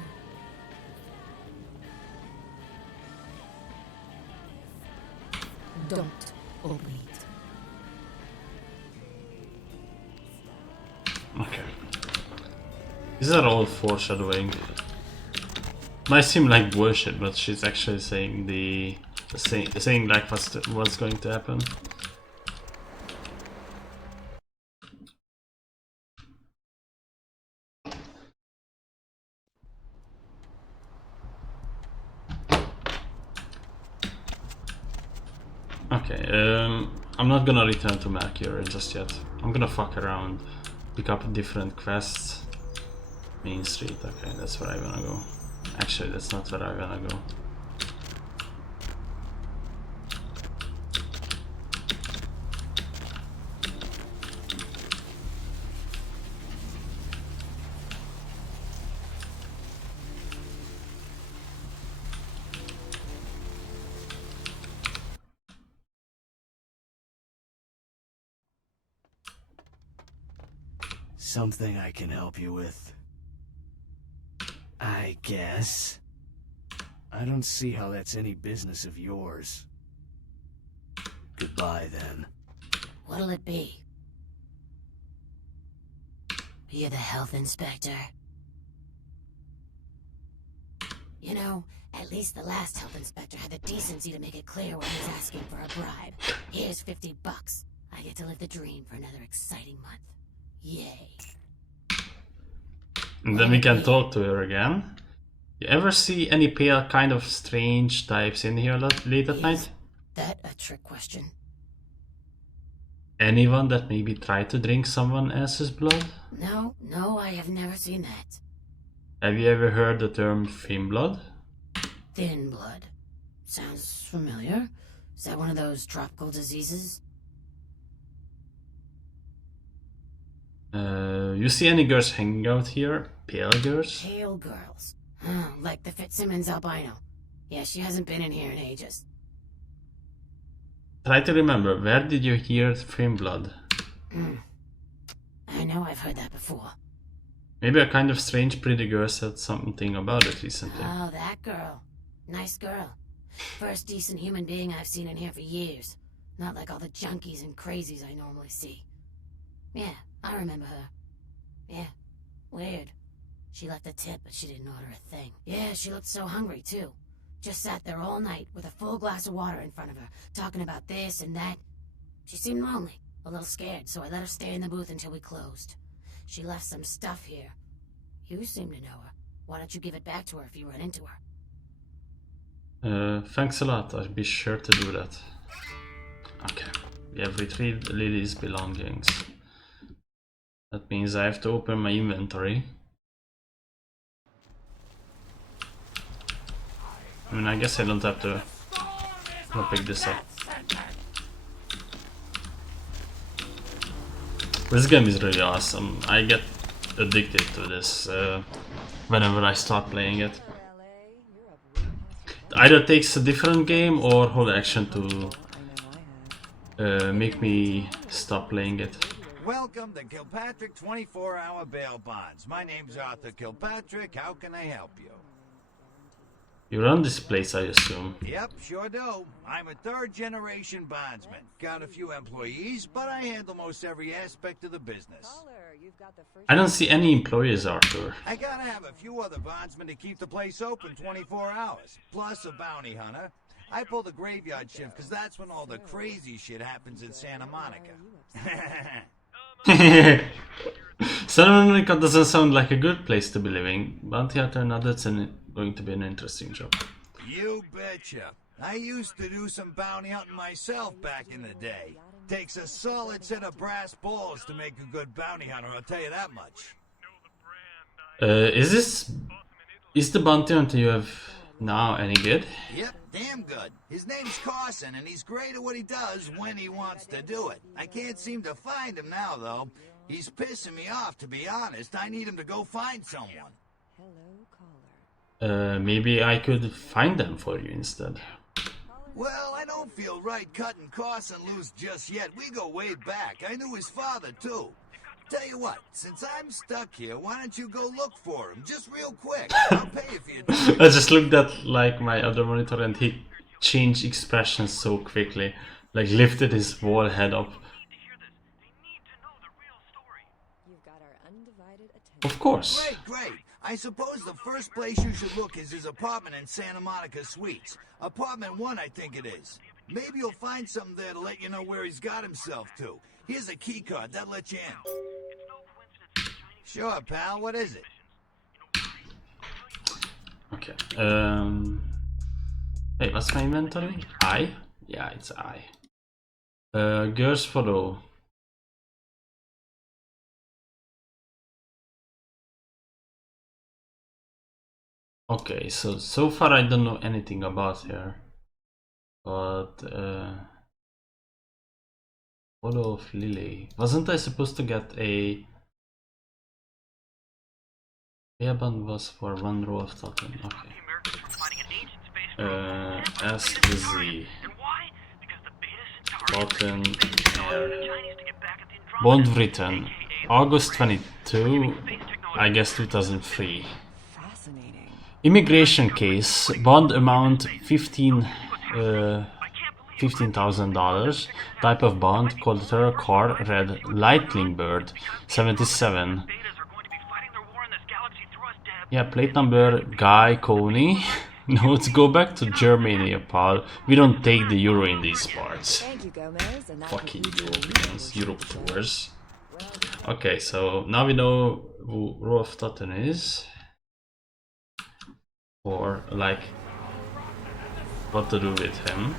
Don't open it. Okay. These are all foreshadowing. Might seem like bullshit, but she's actually saying the saying like what's going to happen. Okay, I'm not gonna return to Masquerade just yet. I'm gonna fuck around, pick up different quests. Main Street, okay, that's where I wanna go. Actually, that's not where I wanna go. Something I can help you with? I guess. I don't see how that's any business of yours. Goodbye, then. What'll it be? You're the health inspector. You know, at least the last health inspector had the decency to make it clear when he was asking for a bribe. Here's $50. I get to live the dream for another exciting month. Yay. And then we can talk to her again. You ever see any pale kind of strange types in here late at night? That a trick question? Anyone that maybe tried to drink someone else's blood? No, I have never seen that. Have you ever heard the term thin blood? Thin blood. Sounds familiar. Is that one of those tropical diseases? You see any girls hanging out here? Pale girls? Pale girls. Like the Fitzsimmons albino. Yeah, she hasn't been in here in ages. Try to remember, where did you hear thin blood? I know I've heard that before. Maybe a kind of strange pretty girl said something about it recently. Oh, that girl. Nice girl. First decent human being I've seen in here for years. Not like all the junkies and crazies I normally see. Yeah, I remember her. Yeah, weird. She left a tip, but she didn't order a thing. Yeah, she looked so hungry, too. Just sat there all night with a full glass of water in front of her, talking about this and that. She seemed lonely, a little scared, so I let her stay in the booth until we closed. She left some stuff here. You seem to know her. Why don't you give it back to her if you run into her? Thanks a lot, I'll be sure to do that. Okay, we have retrieved Lily's belongings. That means I have to open my inventory. I mean, I guess I don't have to pick this up. This game is really awesome. I get addicted to this whenever I start playing it. It either takes a different game or whole action to make me stop playing it. Welcome to Kilpatrick 24-hour bail bonds. My name's Arthur Kilpatrick. How can I help you? You run this place, I assume. Yep, sure do. I'm a third-generation bondsman. Got a few employees, but I handle most every aspect of the business. I don't see any employees, Arthur. I gotta have a few other bondsmen to keep the place open 24 hours, plus a bounty hunter. I pull the graveyard shift because that's when all the crazy shit happens in Santa Monica. Santa Monica doesn't sound like a good place to be living. Bounty hunter, now that's going to be an interesting job. You betcha. I used to do some bounty hunting myself back in the day. Takes a solid set of brass balls to make a good bounty hunter, I'll tell you that much. Is the bounty hunter you have now any good? Yep, damn good. His name's Carson, and he's great at what he does when he wants to do it. I can't seem to find him now, though. He's pissing me off, to be honest. I need him to go find someone. Maybe I could find them for you instead. Well, I don't feel right cutting Carson loose just yet. We go way back. I knew his father, too. Tell you what, since I'm stuck here, why don't you go look for him? Just real quick. I'll pay you for your time. I just looked at like my other monitor and he changed expressions so quickly. Like lifted his whole head up. You've got our undivided attention. Of course. Great, great. I suppose the first place you should look is his apartment in Santa Monica Suites. Apartment 1, I think it is. Maybe you'll find something there to let you know where he's got himself to. Here's a key card, that'll let you in. Sure, pal, what is it? Okay. Hey, what's my inventory? I? Yeah, it's I. Girls photo. Okay, so far I don't know anything about her, but photo of Lily. Wasn't I supposed to get a? Band was for one row of token. Okay. S to Z. Button air. Bond written August 22, I guess 2003. Immigration case, bond amount $15,000. Type of bond, collateral car, red, Lightning Bird, 77. Yeah, plate number, Guy Coney. No, let's go back to Germany, pal. We don't take the euro in these parts. Fucking Europeans, Europe tours. Okay, so now we know who Rolf Totten is. Or, like, what to do with him.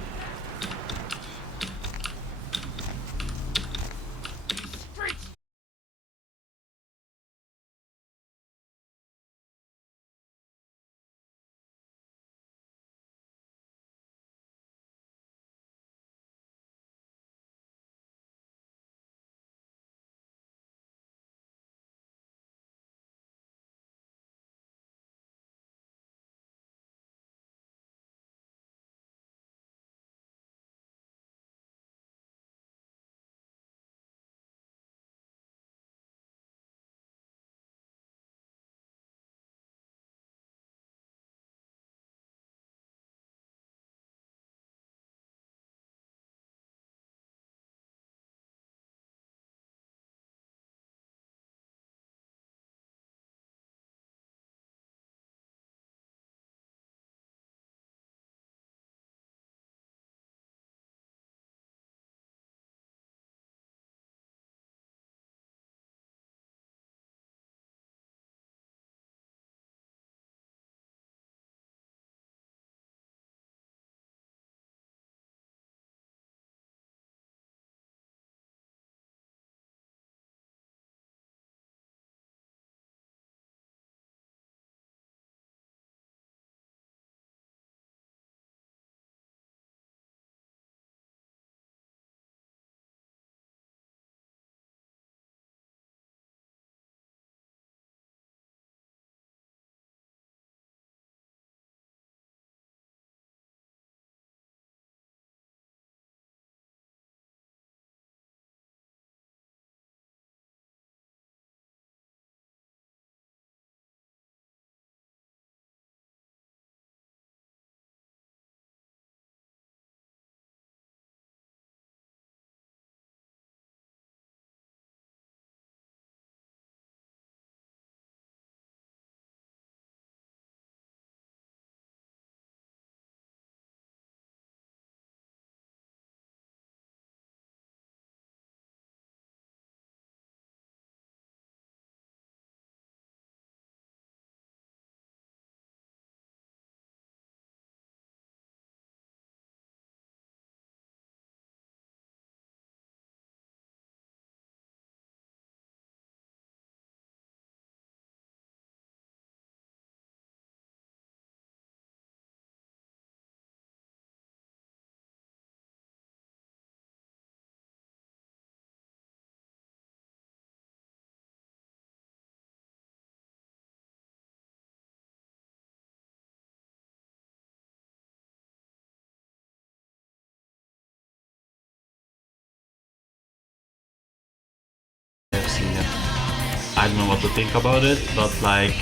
I don't know what to think about it, but like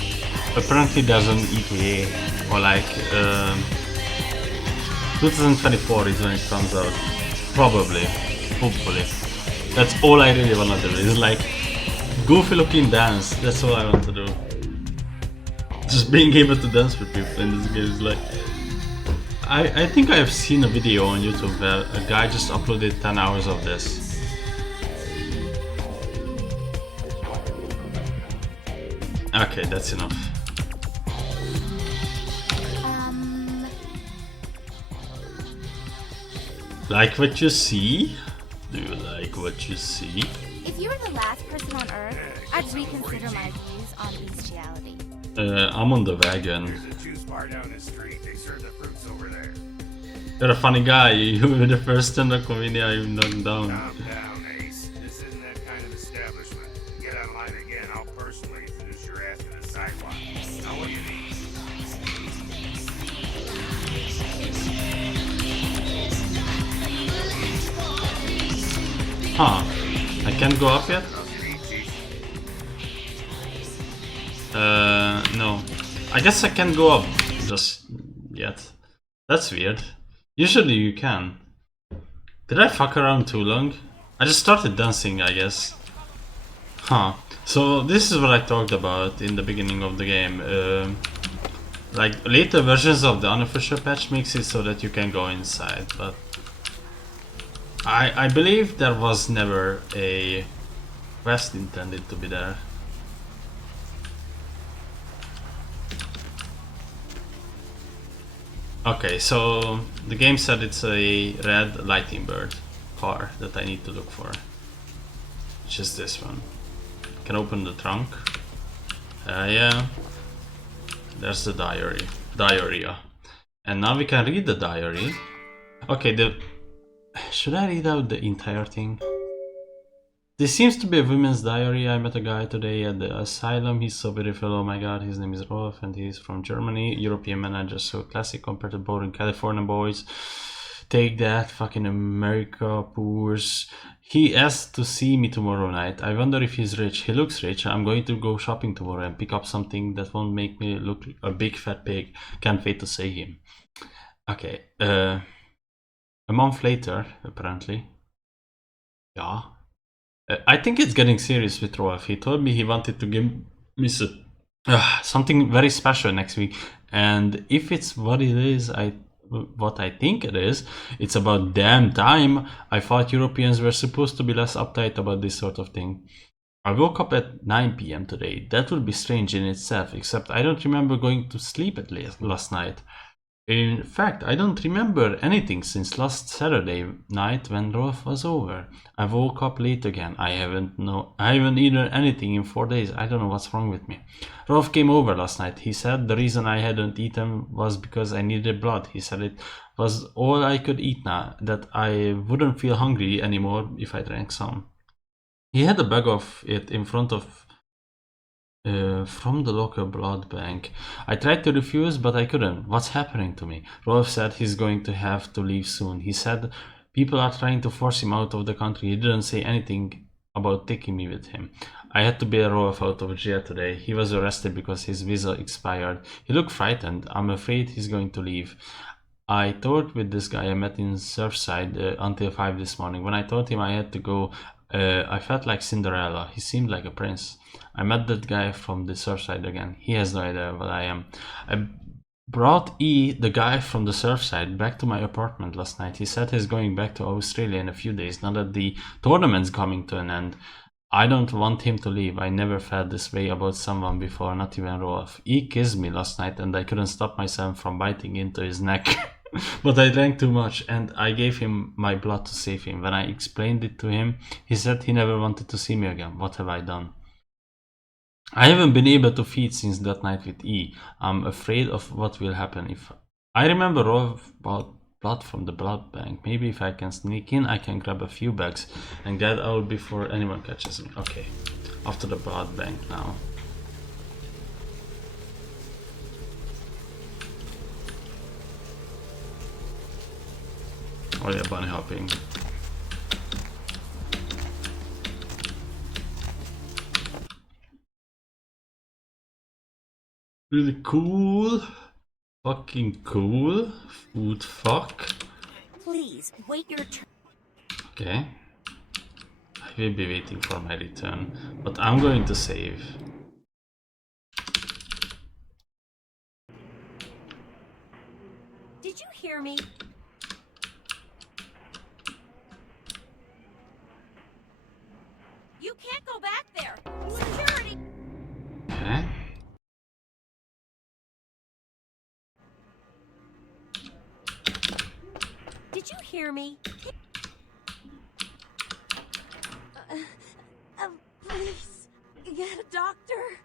apparently there's an ETA or like 2024 is when it comes out, probably, hopefully. That's all I really wanna do is like goofy looking dance. That's all I want to do. Just being able to dance with people in this game is like... I think I have seen a video on YouTube where a guy just uploaded 10 hours of this. Okay, that's enough. Like what you see? Do you like what you see? If you were the last person on Earth, I'd reconsider my views on bestiality. I'm on the wagon. There's a juice bar down the street. They serve the fruits over there. You're a funny guy. You were the first stand-up comedian I knocked down. Calm down, Ace. This isn't that kind of establishment. Get online again. I'll personally introduce your ass to the sidewalk. Now what do you need? Huh. I can't go up yet? No. I guess I can't go up just yet. That's weird. Usually you can. Did I fuck around too long? I just started dancing, I guess. Huh. So this is what I talked about in the beginning of the game. Like later versions of the unofficial patch makes it so that you can go inside, but I believe there was never a quest intended to be there. Okay, so the game said it's a red lightning bird car that I need to look for, which is this one. Can open the trunk. Yeah. There's the diarrhea, and now we can read the diary. Okay, should I read out the entire thing? This seems to be a women's diary. I met a guy today at the asylum. He's so beautiful. Oh my god, his name is Rolf and he's from Germany. European manager, so classic compared to boring California boys. Take that, fucking America poors. He asked to see me tomorrow night. I wonder if he's rich. He looks rich. I'm going to go shopping tomorrow and pick up something that won't make me look a big fat pig. Can't wait to see him. Okay, a month later, apparently. Yeah. I think it's getting serious with Rolf. He told me he wanted to give me something very special next week, and if it's what it is, what I think it is, it's about damn time. I thought Europeans were supposed to be less uptight about this sort of thing. I woke up at 9 PM today. That would be strange in itself, except I don't remember going to sleep at last night. In fact, I don't remember anything since last Saturday night when Rolf was over. I woke up late again. I haven't eaten anything in 4 days. I don't know what's wrong with me. Rolf came over last night. He said the reason I hadn't eaten was because I needed blood. He said it was all I could eat now, that I wouldn't feel hungry anymore if I drank some. He had a bag of it in front of from the local blood bank. I tried to refuse, but I couldn't. What's happening to me? Rolf said he's going to have to leave soon. He said people are trying to force him out of the country. He didn't say anything about taking me with him. I had to bail Rolf out of jail today. He was arrested because his visa expired. He looked frightened. I'm afraid he's going to leave. I talked with this guy I met in Surfside until 5 this morning. When I told him I had to go, I felt like Cinderella. He seemed like a prince. I met that guy from the Surfside again. He has no idea what I am. I brought E, the guy from the Surfside, back to my apartment last night. He said he's going back to Australia in a few days, now that the tournament's coming to an end. I don't want him to leave. I never felt this way about someone before, not even Rolf. E kissed me last night and I couldn't stop myself from biting into his neck. But I drank too much and I gave him my blood to save him. When I explained it to him, he said he never wanted to see me again. What have I done? I haven't been able to feed since that night with E. I'm afraid of what will happen if... I remember Rolf bought blood from the blood bank. Maybe if I can sneak in, I can grab a few bags and get out before anyone catches me. Okay, after the blood bank now. Oh yeah, bunny hopping. Really cool. Fucking cool. Food fuck. Please, wait your turn. Okay. I will be waiting for my return, but I'm going to save. Did you hear me? You can't go back there. Security. Okay. Did you hear me? Please, get a doctor.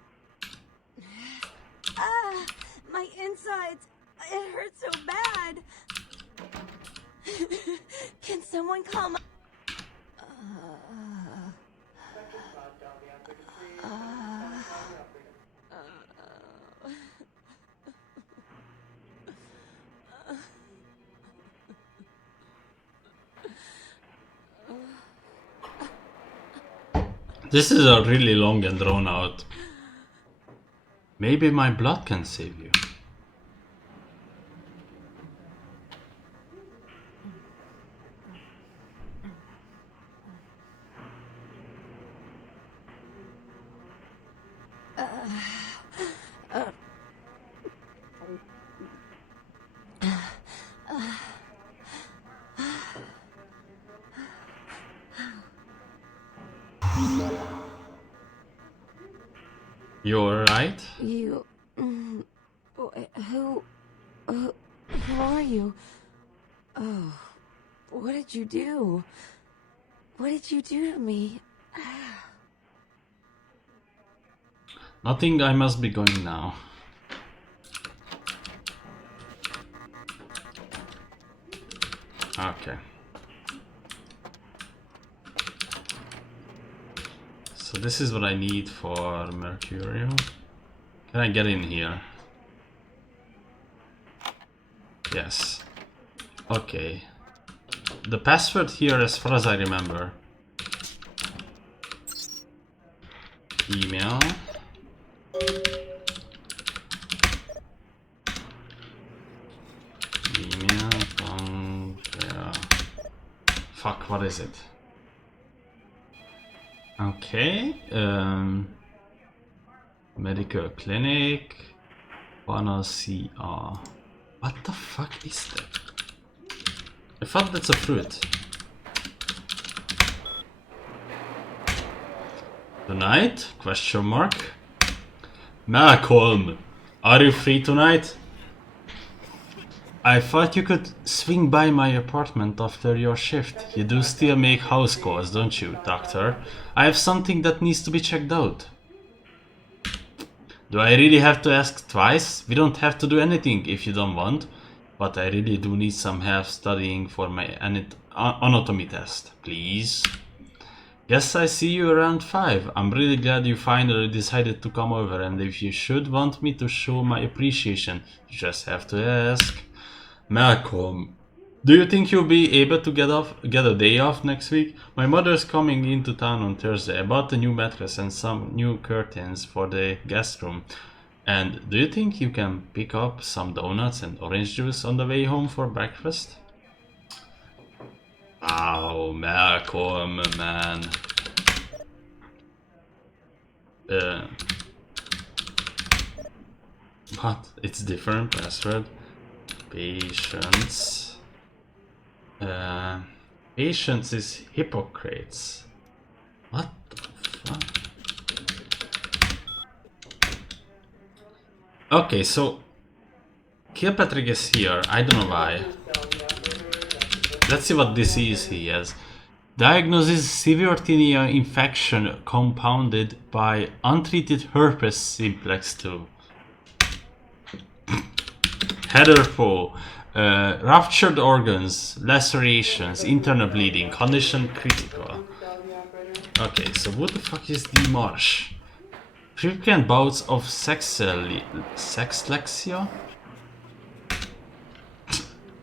My insides, it hurts so bad. Can someone come? This is a really long and drawn out. Maybe my blood can save you. You alright? You... Who are you? Oh, what did you do? What did you do to me? Nothing, I must be going now. Okay. So this is what I need for Mercurial. Can I get in here? Yes. Okay. The password here, as far as I remember. Email. Fuck, what is it? Okay, medical clinic, Banner CR. What the fuck is that? I thought that's a fruit. Tonight? Question mark. Malcolm, are you free tonight? I thought you could swing by my apartment after your shift. You do still make house calls, don't you, doctor? I have something that needs to be checked out. Do I really have to ask twice? We don't have to do anything if you don't want. But I really do need some help studying for my anatomy test, please. Yes, I see you around 5. I'm really glad you finally decided to come over, and if you should want me to show my appreciation, you just have to ask. Malcolm, do you think you'll be able to get a day off next week? My mother's coming into town on Thursday. I bought a new mattress and some new curtains for the guest room. And do you think you can pick up some donuts and orange juice on the way home for breakfast? Oh, Malcolm, man. What? It's different password. Patience. Patience is Hippocrates. What the fuck? Okay, so Kilpatrick is here. I don't know why. Let's see what disease he has. Diagnosis: severe tinea infection compounded by untreated herpes simplex 2. Heatherfall, ruptured organs, lacerations, internal bleeding, condition critical. Okay, so what the fuck is the marsh? Frequent bouts of sexlexia?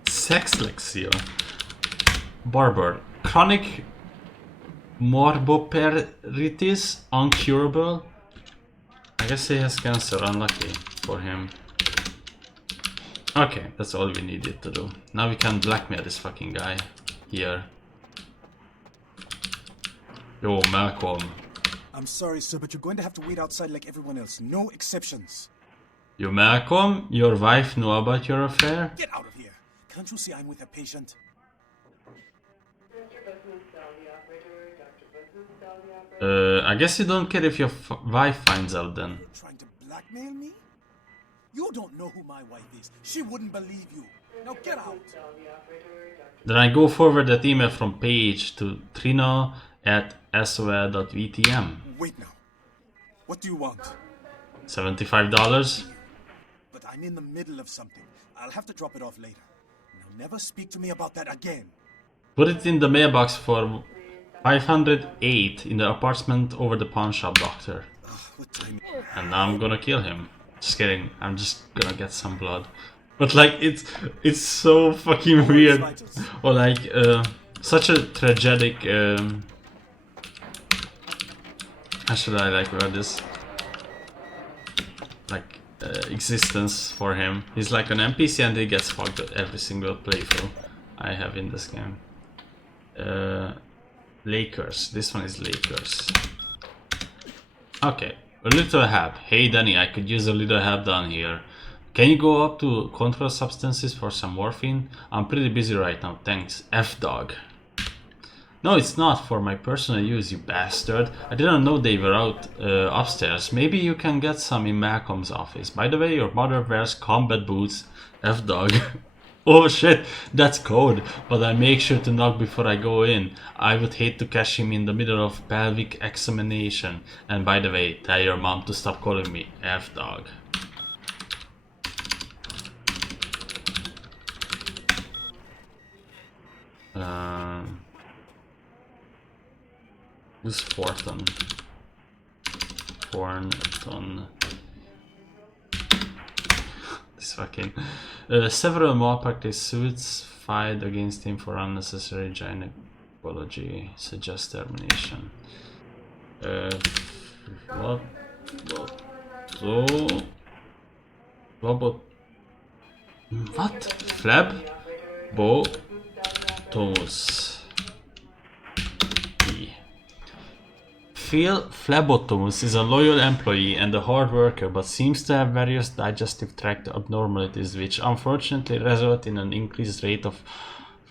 Sexlexia. Barber. Chronic morboperitis, uncurable. I guess he has cancer, unlucky for him. Okay, that's all we needed to do. Now we can blackmail this fucking guy here. Yo, Malcolm. I'm sorry, sir, but you're going to have to wait outside like everyone else. No exceptions. Yo, Malcolm, your wife know about your affair? Get out of here. Can't you see I'm with a patient? I guess you don't care if your wife finds out then. You're trying to blackmail me? You don't know who my wife is. She wouldn't believe you. Now get out. Then I go forward that email from Paige to trino@sol.vtm. Wait now. What do you want? $75? But I'm in the middle of something. I'll have to drop it off later. Now never speak to me about that again. Put it in the mailbox for 508 in the apartment over the pawn shop, doctor. What time? And now I'm gonna kill him. Just kidding. I'm just gonna get some blood. But like it's so fucking weird. Or like such a tragic how should I like word this? Like existence for him. He's like an NPC and he gets fucked at every single playthrough I have in this game. Lakers. This one is Lakers. Okay. A little help. Hey Danny, I could use a little help down here. Can you go up to control substances for some morphine? I'm pretty busy right now, thanks. F-Dog. No, it's not for my personal use, you bastard. I didn't know they were out upstairs. Maybe you can get some in Malcolm's office. By the way, your mother wears combat boots. F-Dog. Oh shit, that's code, but I make sure to knock before I go in. I would hate to catch him in the middle of pelvic examination. And by the way, tell your mom to stop calling me F-Dog. Who's Thornton? This fucking... several malpractice suits filed against him for unnecessary gynecology. Suggest termination. What? Phlebotomous. Phil Phlebotomous is a loyal employee and a hard worker, but seems to have various digestive tract abnormalities which unfortunately result in an increased rate of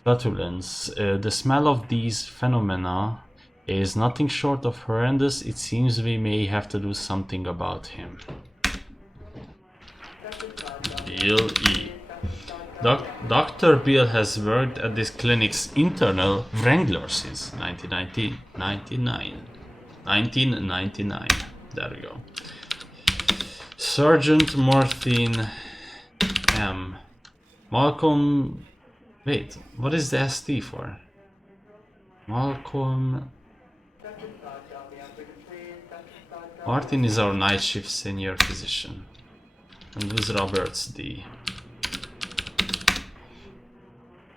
flatulence. The smell of these phenomena is nothing short of horrendous. It seems we may have to do something about him. Bill E. Dr. Bill has worked at this clinic's internal wrangler since 1999. There we go. Sergeant Martin M. Malcolm. Wait, what is the ST for? Malcolm. Martin is our night shift senior physician. And who's Roberts D?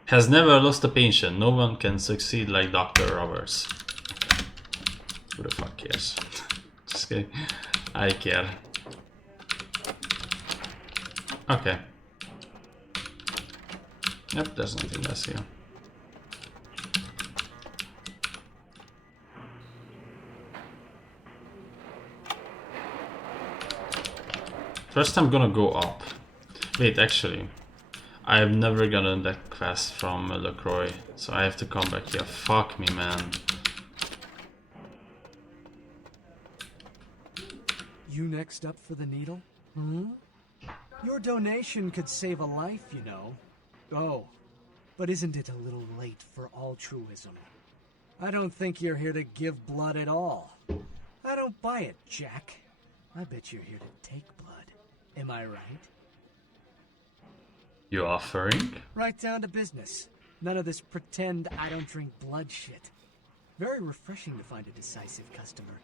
Has never lost a patient. No one can succeed like Dr. Roberts. Who the fuck cares? Just kidding. I care. Okay. Yep, there's nothing less here. First I'm gonna go up. Wait, actually. I've never gotten that quest from LaCroix, so I have to come back here. Fuck me, man. You next up for the needle? Hmm? Your donation could save a life, you know. Oh, but isn't it a little late for altruism? I don't think you're here to give blood at all. I don't buy it, Jack. I bet you're here to take blood. Am I right? You offering? Right down to business. None of this pretend I don't drink blood shit. Very refreshing to find a decisive customer.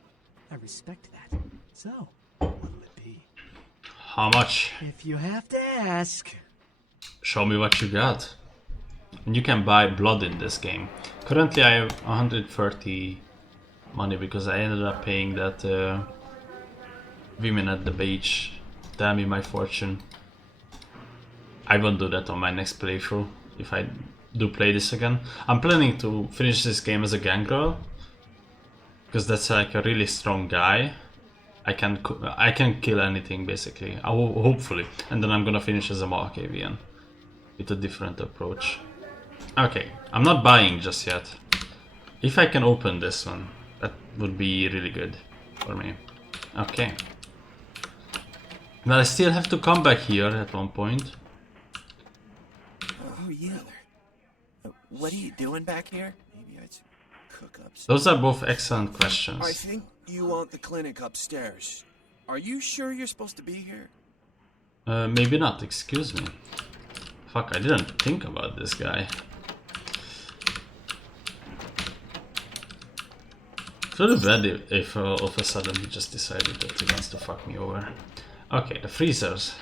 I respect that. So, what'll it be? How much? If you have to ask. Show me what you got. And you can buy blood in this game. Currently I have 130 money because I ended up paying that women at the beach. Tell me my fortune. I won't do that on my next playthrough if I do play this again. I'm planning to finish this game as a Gangrel. because that's like a really strong guy. I can kill anything basically, hopefully, and then I'm gonna finish as a Malkavian with a different approach. Okay, I'm not buying just yet. If I can open this one, that would be really good for me. Okay. Well, I still have to come back here at one point. Oh, you. What are you doing back here? Maybe I should cook up. Those are both excellent I questions. think you want the clinic upstairs. Are you sure you're supposed to be here? Maybe not, excuse me. Fuck, I didn't think about this guy. It's really bad if all of a sudden he just decided that he wants to fuck me over. Okay, the freezers.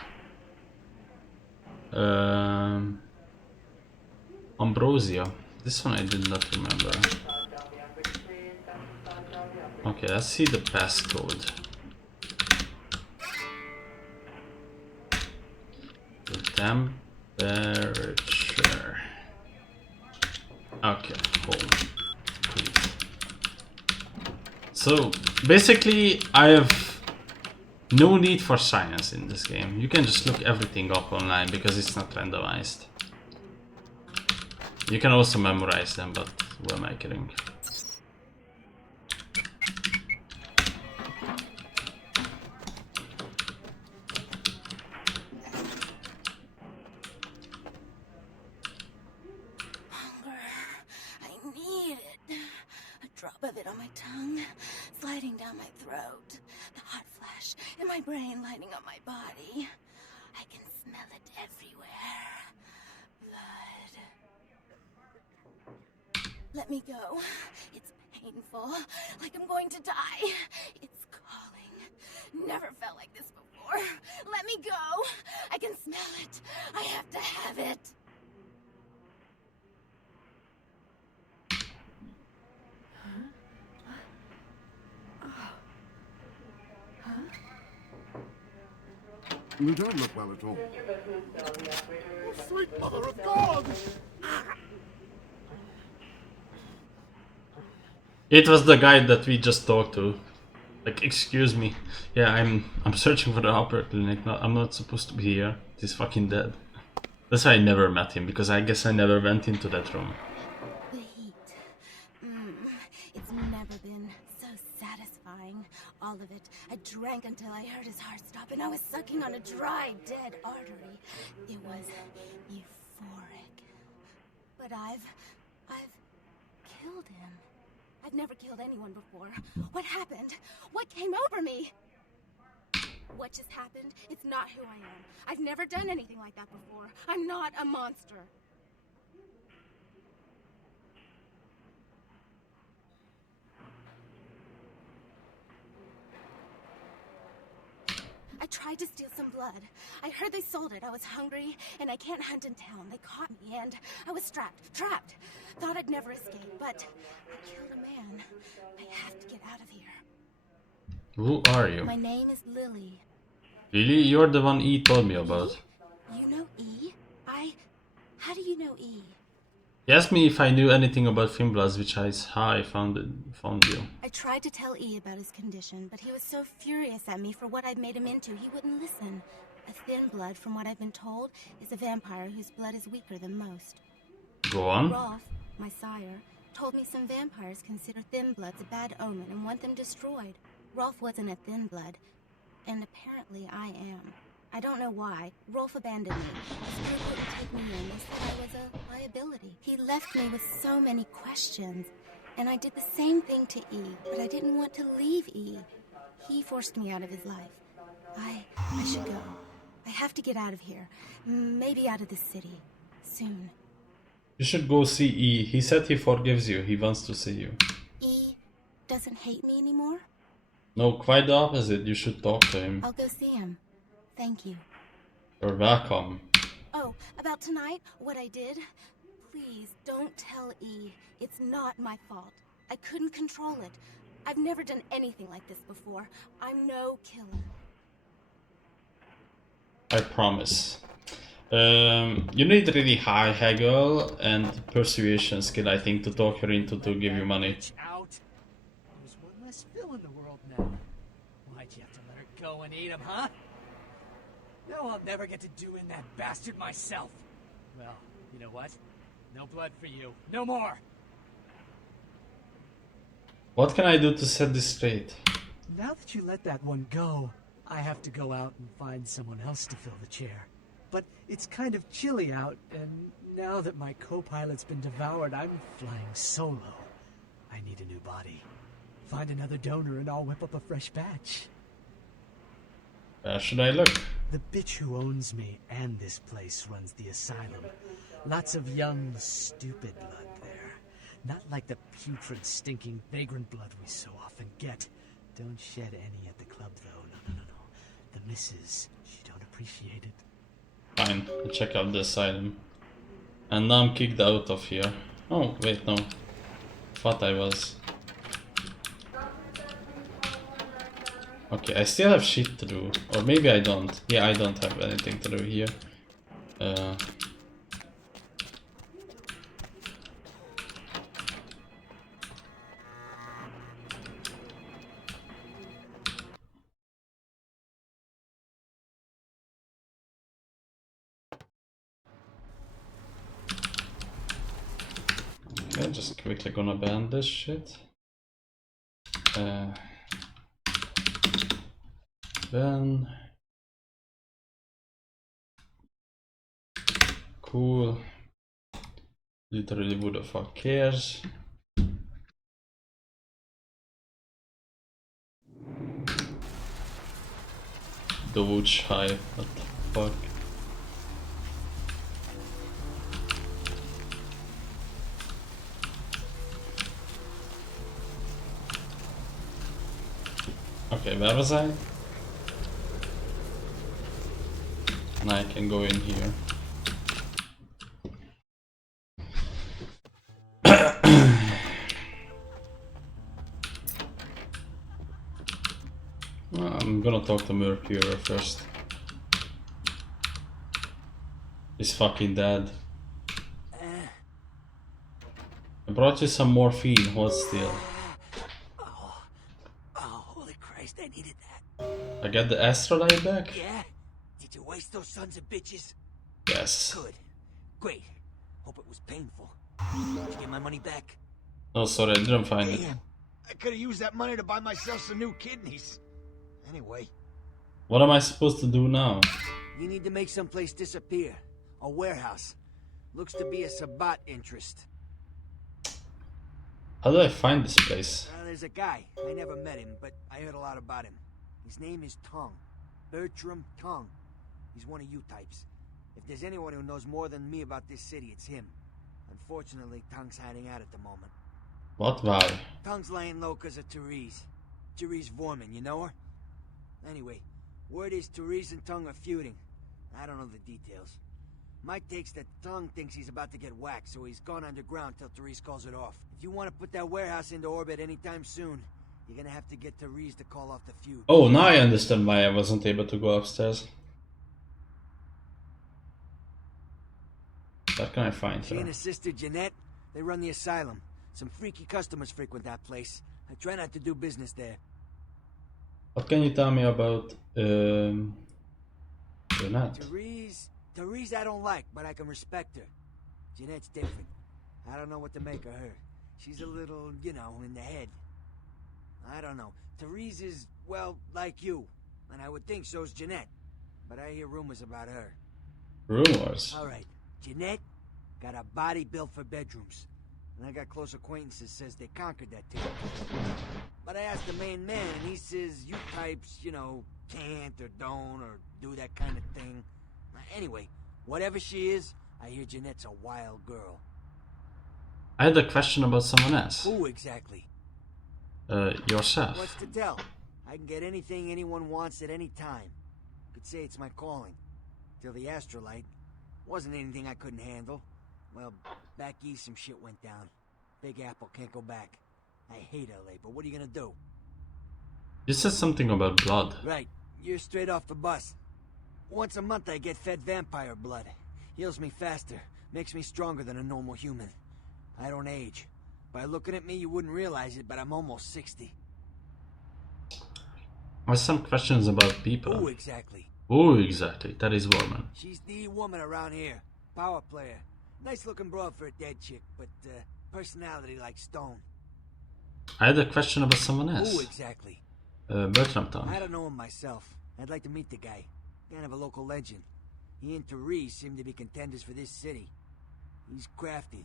Ambrosia. This one I did not remember. Okay, let's see the passcode. The temperature. Okay, home. Complete. So basically, I have no need for science in this game. You can just look everything up online because it's not randomized. You can also memorize them, but who am I kidding? Of it on my tongue, sliding down my throat, the hot flash in my brain lighting up my body. I can smell it everywhere. Blood. Let me go. It's painful, like I'm going to die. It's calling. Never felt like this before. Let me go. I can smell it. I have to have it. You don't look well at all. Oh, sweet mother of God! It was the guy that we just talked to. Like, excuse me. Yeah, I'm searching for the upper clinic. No, I'm not supposed to be here. He's fucking dead. That's why I never met him, because I guess I never went into that room. The heat. It's never been so satisfying. All of it. I drank until I heard his heart stop, and I was sucking on a dry, dead artery. It was euphoric. But I've killed him. I've never killed anyone before. What happened? What came over me? What just happened? It's not who I am. I've never done anything like that before. I'm not a monster. I tried to steal some blood. I heard they sold it. I was hungry, and I can't hunt in town. They caught me, and I was trapped. Thought I'd never escape, but I killed a man. I have to get out of here. Who are you? My name is Lily. Lily, you're the one E told me about. You know E? How do you know E? He asked me if I knew anything about Fimblas, which is how I found you. I tried to tell E about his condition, but he was so furious at me for what I'd made him into, he wouldn't listen. A thin blood, from what I've been told, is a vampire whose blood is weaker than most. Go on. Rolf, my sire, told me some vampires consider thin bloods a bad omen and want them destroyed. Rolf wasn't a thin blood, and apparently I am. I don't know why. Rolf abandoned me. His group wouldn't take me in. They said I was a liability. He left me with so many questions. And I did the same thing to E, but I didn't want to leave E. He forced me out of his life. I should go. I have to get out of here. Maybe out of this city. Soon. You should go see E. He said he forgives you. He wants to see you. E doesn't hate me anymore? No, quite the opposite. You should talk to him. I'll go see him. Thank you. You're welcome. Oh, about tonight, what I did? Please, don't tell E. It's not my fault. I couldn't control it. I've never done anything like this before. I'm no killer. I promise. You need really high haggle and persuasion skill, I think, to talk her into to give you money. Out. It was what Bet you have to let her go and eat him, huh? No, I'll never get to do in that bastard myself. Well, you know what? No blood for you. No more! What can I do to set this straight? Now that you let that one go, I have to go out and find someone else to fill the chair. But it's kind of chilly out, and now that my co-pilot's been devoured, I'm flying solo. I need a new body. Find another donor and I'll whip up a fresh batch. Where should I look? The bitch who owns me and this place runs the asylum. Lots of young, stupid blood there. Not like the putrid, stinking, vagrant blood we so often get. Don't shed any at the club, though. No. The missus, she don't appreciate it. Fine, I'll check out the asylum. And now I'm kicked out of here. Oh, wait, no. Thought I was. Okay, I still have shit to do. Or maybe I don't. Yeah, I don't have anything to do here. Okay, just quickly gonna ban this shit. Ban. Cool. Literally, who the fuck cares? Doge hype, what the fuck? Okay, where was I? Now I can go in here. I'm gonna talk to Mercury first. He's fucking dead. I brought you some morphine, hold still. Oh, holy Christ, I needed that. I get the astrolite back? Yeah? Did you waste those sons of bitches? Yes. Good. Great. Hope it was painful. Did you get my money back? Oh, sorry, I didn't find it. Damn. I could have used that money to buy myself some new kidneys. Anyway. What am I supposed to do now? You need to make someplace disappear. A warehouse. Looks to be a Sabbat interest. How do I find this place? There's a guy. I never met him, but I heard a lot about him. His name is Tongue. Bertram Tongue. He's one of you types. If there's anyone who knows more than me about this city, it's him. Unfortunately, Tongue's hiding out at the moment. What? Why? Tongue's laying low because of Therese. Therese Vorman, you know her? Anyway, word is Therese and Tongue are feuding. I don't know the details. Mike takes that Tongue thinks he's about to get whacked, so he's gone underground till Therese calls it off. If you want to put that warehouse into orbit anytime soon, you're gonna have to get Therese to call off the feud. Oh, now I understand why I wasn't able to go upstairs. Where can I find She her? and her sister Jeanette, they run the asylum. Some freaky customers frequent that place. I try not to do business there. What can you tell me about Jeanette? Therese I don't like, but I can respect her. Jeanette's different. I don't know what to make of her. She's a little, you know, in the head. I don't know. Therese is, well, like you. And I would think so's Jeanette. But I hear rumors about her. Rumors? Alright, Jeanette got a body built for bedrooms. And I got close acquaintances says they conquered that territory. But I asked the main man, and he says you types, you know, can't or don't or do that kind of thing. Anyway, whatever she is, I hear Jeanette's a wild girl. I had a question about someone else. Who exactly? Yourself. What's to tell? I can get anything anyone wants at any time. Could say it's my calling. Till the astrolite. Wasn't anything I couldn't handle. Well, back east some shit went down. Big Apple can't go back. I hate LA, but what are you gonna do? You said something about blood. Right. You're straight off the bus. Once a month I get fed vampire blood. Heals me faster. Makes me stronger than a normal human. I don't age. By looking at me, you wouldn't realize it, but I'm almost 60. There's some questions about people. Who exactly? Who exactly? That is woman. She's the woman around here. Power player. Nice looking broad for a dead chick, but personality like stone. I had a question about someone else. Who exactly? Bertram told me. I don't know him myself. I'd like to meet the guy. Kind of a local legend. He and Therese seem to be contenders for this city. He's crafty.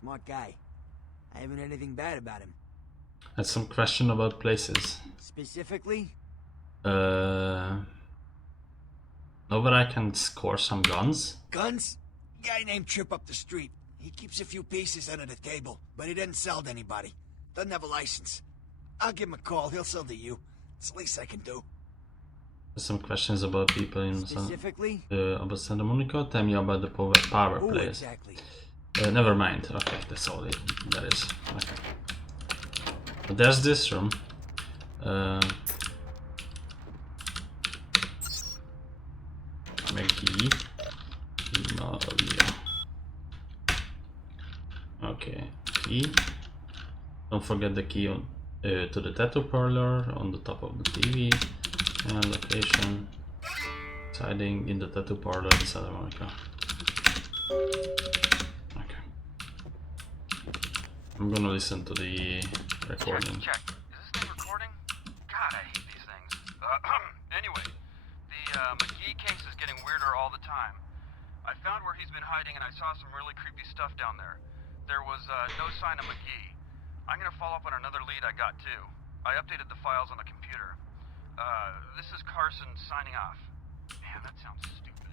Smart guy. I haven't heard anything bad about him. Had some question about places. Specifically? Know where I can score some guns? Guns? Guy named Trip up the street. He keeps a few pieces under the table, but he doesn't sell to anybody. Doesn't have a license. I'll give him a call. He'll sell to you. It's the least I can do. Some questions about people in Specifically? about Santa Monica. Tell me about the power Who players. exactly? Never mind. Okay, that's all that is. Okay. But there's this room. McGee. Okay, key. Don't forget the key on to the tattoo parlor on the top of the TV. And location. Siding in the tattoo parlor in Santa Monica. Okay. I'm gonna listen to the recording. Check. Is this thing recording? God, I hate these things. Anyway, the McGee case is getting weirder all the time. I found where he's been hiding and I saw some really creepy stuff down there. There was no sign of McGee. I'm gonna follow up on another lead I got too. I updated the files on the computer. This is Carson signing off. Man, that sounds stupid.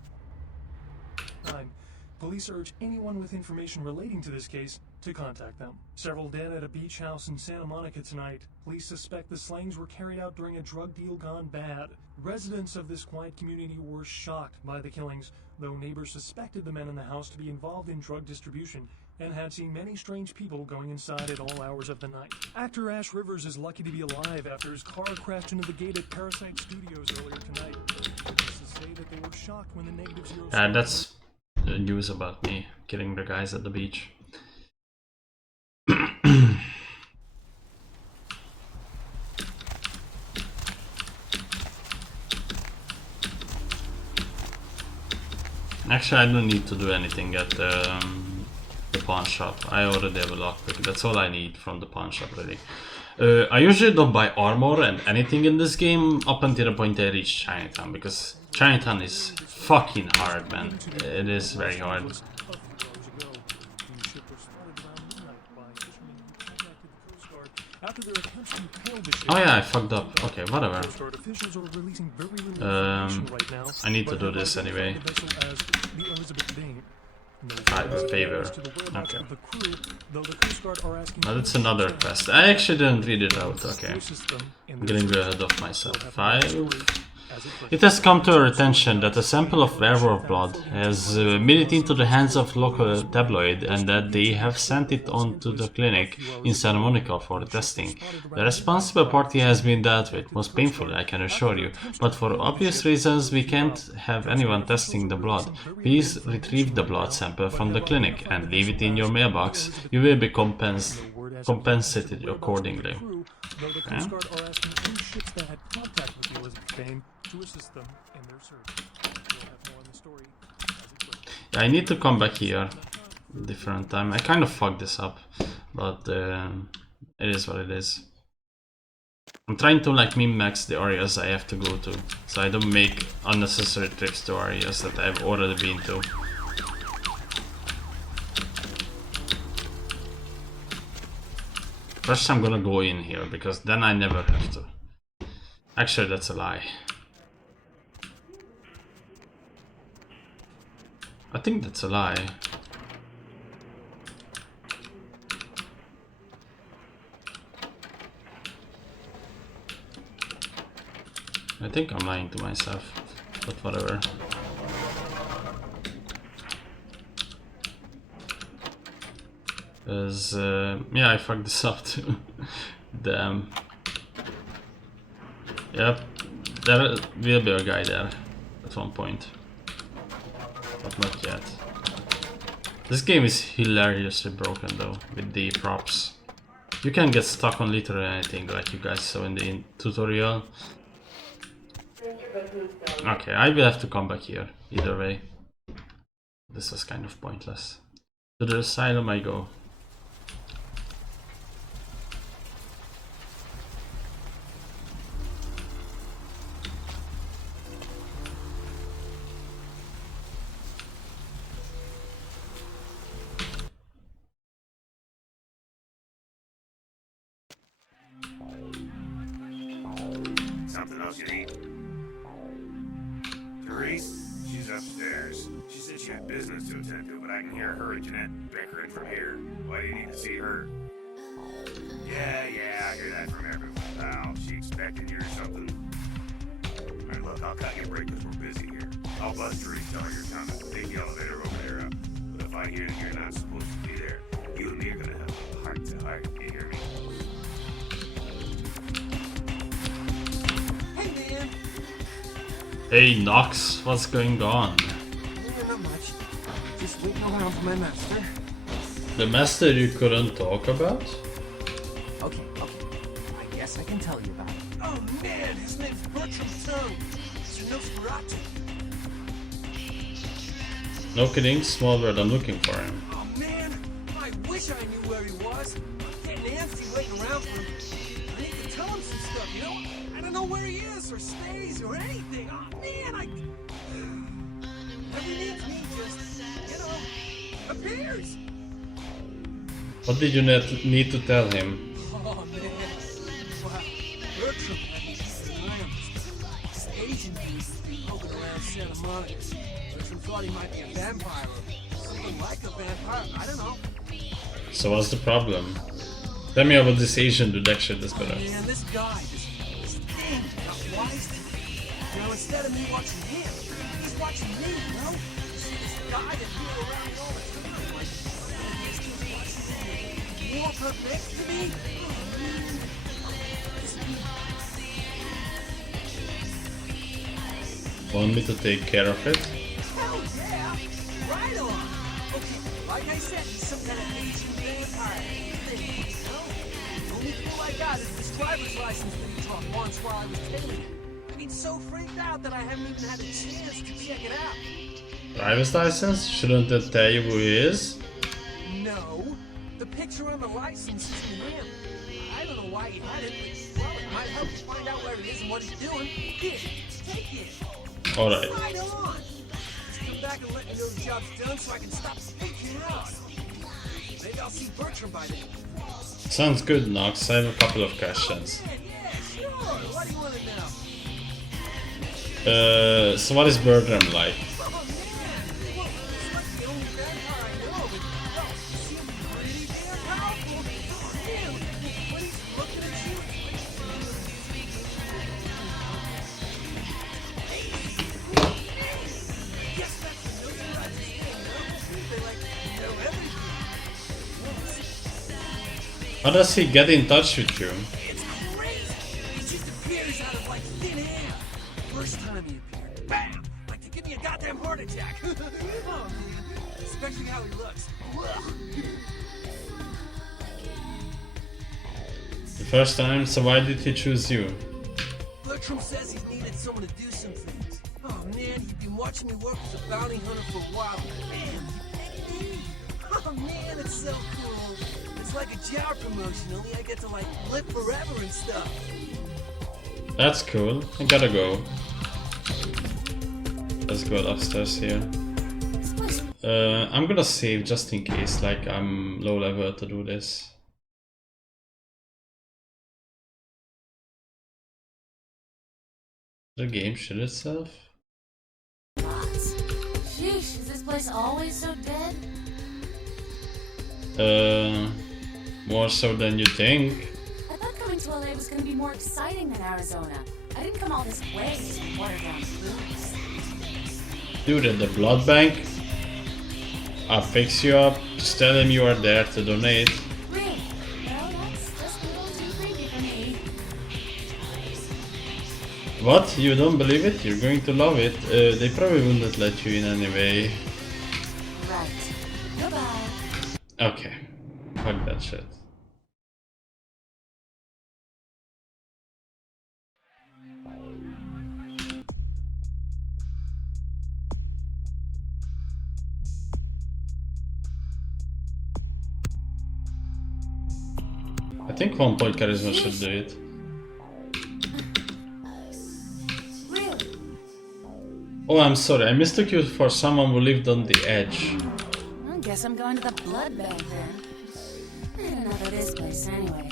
Police urge anyone with information relating to this case to contact them. Several dead at a beach house in Santa Monica tonight. Police suspect the slayings were carried out during a drug deal gone bad. Residents of this quiet community were shocked by the killings, though neighbors suspected the men in the house to be involved in drug distribution and had seen many strange people going inside at all hours of the night. Actor Ash Rivers is lucky to be alive after his car crashed into the gate at Parasite Studios earlier tonight. Witnesses say that they were shocked when the negative zero... That's the news about me killing the guys at the beach. Actually, I don't need to do anything at the pawn shop. I already have a lockpick. That's all I need from the pawn shop, really. I usually don't buy armor and anything in this game up until the point I reach Chinatown, because Chinatown is fucking hard, man. It is very hard. Oh yeah, I fucked up. Okay, whatever. I need to do this anyway. Favor. Okay. Now that's another quest. I actually didn't read it out. Okay. I'm getting ahead of myself. 5. It has come to our attention that a sample of werewolf blood has made it into the hands of local tabloid and that they have sent it on to the clinic in Santa Monica for testing. The responsible party has been dealt with, most painfully, I can assure you, but for obvious reasons we can't have anyone testing the blood. Please retrieve the blood sample from the clinic and leave it in your mailbox. You will be compensated accordingly. Okay. To assist them in their search. We'll have more on the story as it I need to come back here different time. I kind of fucked this up, but it is what it is. I'm trying to like min-max the areas I have to go to, so I don't make unnecessary trips to areas that I've already been to. First I'm gonna go in here, because then I never have to. Actually, that's a lie. I think that's a lie. I think I'm lying to myself, but whatever. Because, yeah, I fucked this up too. Damn. Yep, there will be a guy there at one point. But not yet. This game is hilariously broken though, with the props. You can get stuck on literally anything like you guys saw in the tutorial. Okay, I will have to come back here, either way. This was kind of pointless. To the asylum I go. Something else you need? Therese? She's upstairs. She said she had business to attend to, but I can hear her and Jeanette bickering from here. Why do you need to see her? Yeah, I hear that from everyone, pal. She expected you or something. Alright, look, I'll cut you a break because we're busy here. I'll buzz Therese, tell her you're coming. Take the elevator over there up. But if I hear that you're not supposed to be there, you and me are gonna have a heart-to-heart. You hear me? Hey, man. Hey Nox, what's going on? Not much. Just waiting around for my master. The master you couldn't talk about? Okay. I guess I can tell you about it. Oh man, his name's Bertram Stone. It's Nosferatu. No kidding, small bird, I'm looking for him. Oh man, I wish I knew where he was. I'm getting antsy waiting around for him. I need to tell him some stuff, you know? I don't know where he is or stays or anything. Oh man, every me just, you know, appears. What did you need to tell him? Oh man, wow. Bertram had this Asian dude poking around Santa Monica. Bertram thought he might be a vampire or something like a vampire. I don't know. So what's the problem? Tell me about this Asian dude, actually, that's better. Man, this guy, this thing got wise to me. You know, instead of me watching him, he's watching me, you know? This guy that be around me all the time, like, he's just watching me, walk up next to me. Want me to take care of it? Hell yeah! Right on! Okay, like I said, he's some kind of Asian vampire thing, you know? The only clue I got is this driver's license that he dropped once while I was tailing him. I mean, so freaked out that I haven't even had a chance to check it out. Driver's license? Shouldn't that tell you who he is? No. The picture on the license isn't him. I don't know why he had it, but well, it might help you find out where he is and what he's doing. Here, take it. Alright. Right on. Just come back and let me know the job's done so I can stop freaking out. Maybe I'll see Bertram by then. Sounds good, Nox. I have a couple of questions. Yeah, sure. What do you want to know? So what is Bertram like? Oh, man. Well, he's like the only vampire I know, but, well, he seems pretty damn powerful. Damn, when he's looking at you, guess that's the Nosferatu thing, no? They, like, know everything. How does he get in touch with you? It's crazy. He just appears out of, like, thin air. First time he appeared, bam! Like to give me a goddamn heart attack. Oh, man. Especially how he looks. The first time, so why did he choose you? Bertram says he's needed someone to do some things. Oh man, he'd been watching me work as a bounty hunter for a while. Man, he picked me. Oh man, it's so cool. It's like a job promotion, only I get to like live forever and stuff. That's cool. I gotta go. Let's go upstairs here. I'm gonna save just in case, like I'm low level to do this. The game shit itself? Sheesh, is this place always so dead? More so than you think. I thought coming to LA was gonna be more exciting than Arizona. I didn't come all this way to some watered down booze. Dude, at the blood bank, I'll fix you up. Just tell him you are there to donate. Really? Well, that's just a little too creepy for me. What? You don't believe it? You're going to love it. They probably wouldn't let you in anyway. Right. Goodbye. Okay. Fuck that shit. think 1 point charisma should do it. Oh, I'm sorry, I mistook you for someone who lived on the edge. I guess I'm going to the blood bank then. I don't know about this place anyway.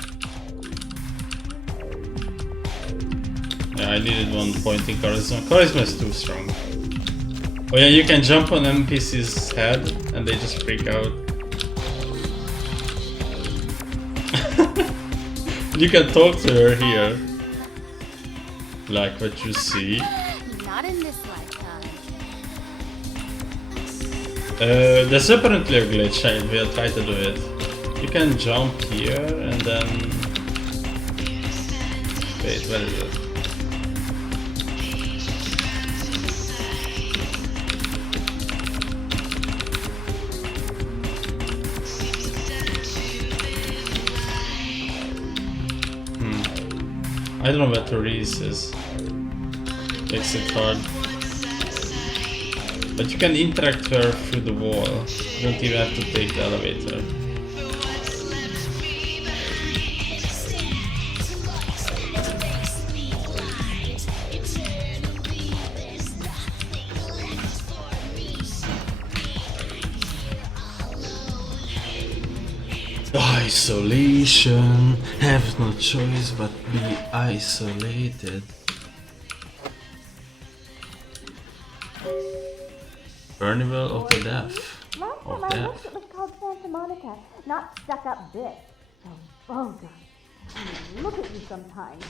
Yeah, I needed 1 point in charisma. Charisma is too strong. Oh yeah, you can jump on NPC's head and they just freak out. You can talk to her here. Like what you see. Not in this lifetime. There's apparently a glitch, I will try to do it. You can jump here and then... Wait, where is it? I don't know where Therese is. Makes it hard. But you can interact with her through the wall. You don't even have to take the elevator. Isolation, have no choice but be isolated. Carnival of the Deaf. Last time I looked, it was called Santa Monica, not stuck-up bitch. So vulgar. I mean, look at you sometimes.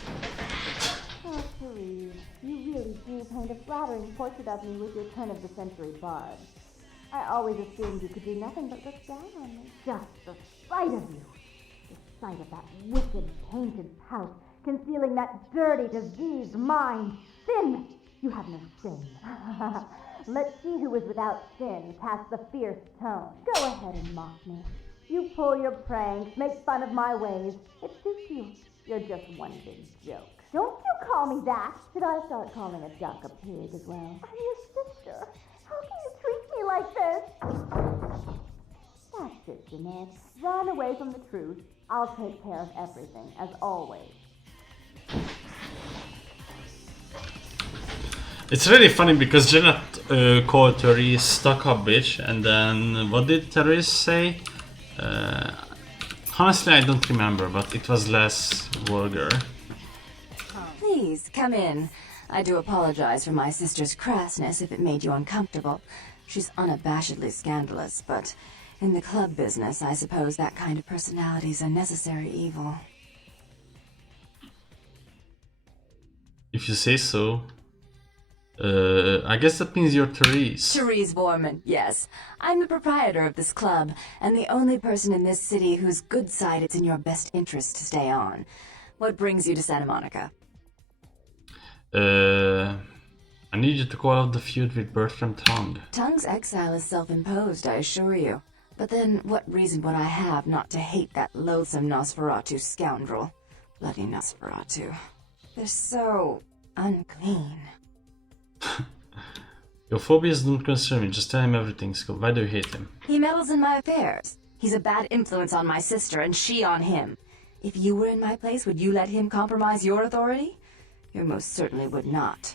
Oh, Therese, you really do paint a flattering portrait of me with your turn-of-the-century barb. I always assumed you could do nothing but look down on me. Just the sight of you. The sight of that wicked, painted pout, concealing that dirty, diseased mind. Sin! You have no shame. Let's see who is without sin cast the fierce tone. Go ahead and mock me. You pull your pranks, make fun of my ways. It suits you. You're just one big joke. Don't you call me that. Should I start calling a duck a pig as well? I'm your sister. How can you treat me like this? That's it, Jeanette. Run away from the truth. I'll take care of everything, as always. It's really funny because Janet called Therese stuck-up bitch, and then what did Therese say? Honestly, I don't remember, but it was less vulgar. Please, come in. I do apologize for my sister's crassness if it made you uncomfortable. She's unabashedly scandalous, but in the club business, I suppose that kind of personality is a necessary evil. If you say so. I guess that means you're Therese. Therese Borman, yes. I'm the proprietor of this club, and the only person in this city whose good side it's in your best interest to stay on. What brings you to Santa Monica? I need you to call out the feud with Bertram Tongue. Tongue's exile is self-imposed, I assure you. But then, what reason would I have not to hate that loathsome Nosferatu scoundrel? Bloody Nosferatu. They're so unclean. Your phobias don't concern me, just tell him everything, Scott. Why do you hate him? He meddles in my affairs. He's a bad influence on my sister, and she on him. If you were in my place, would you let him compromise your authority? You most certainly would not.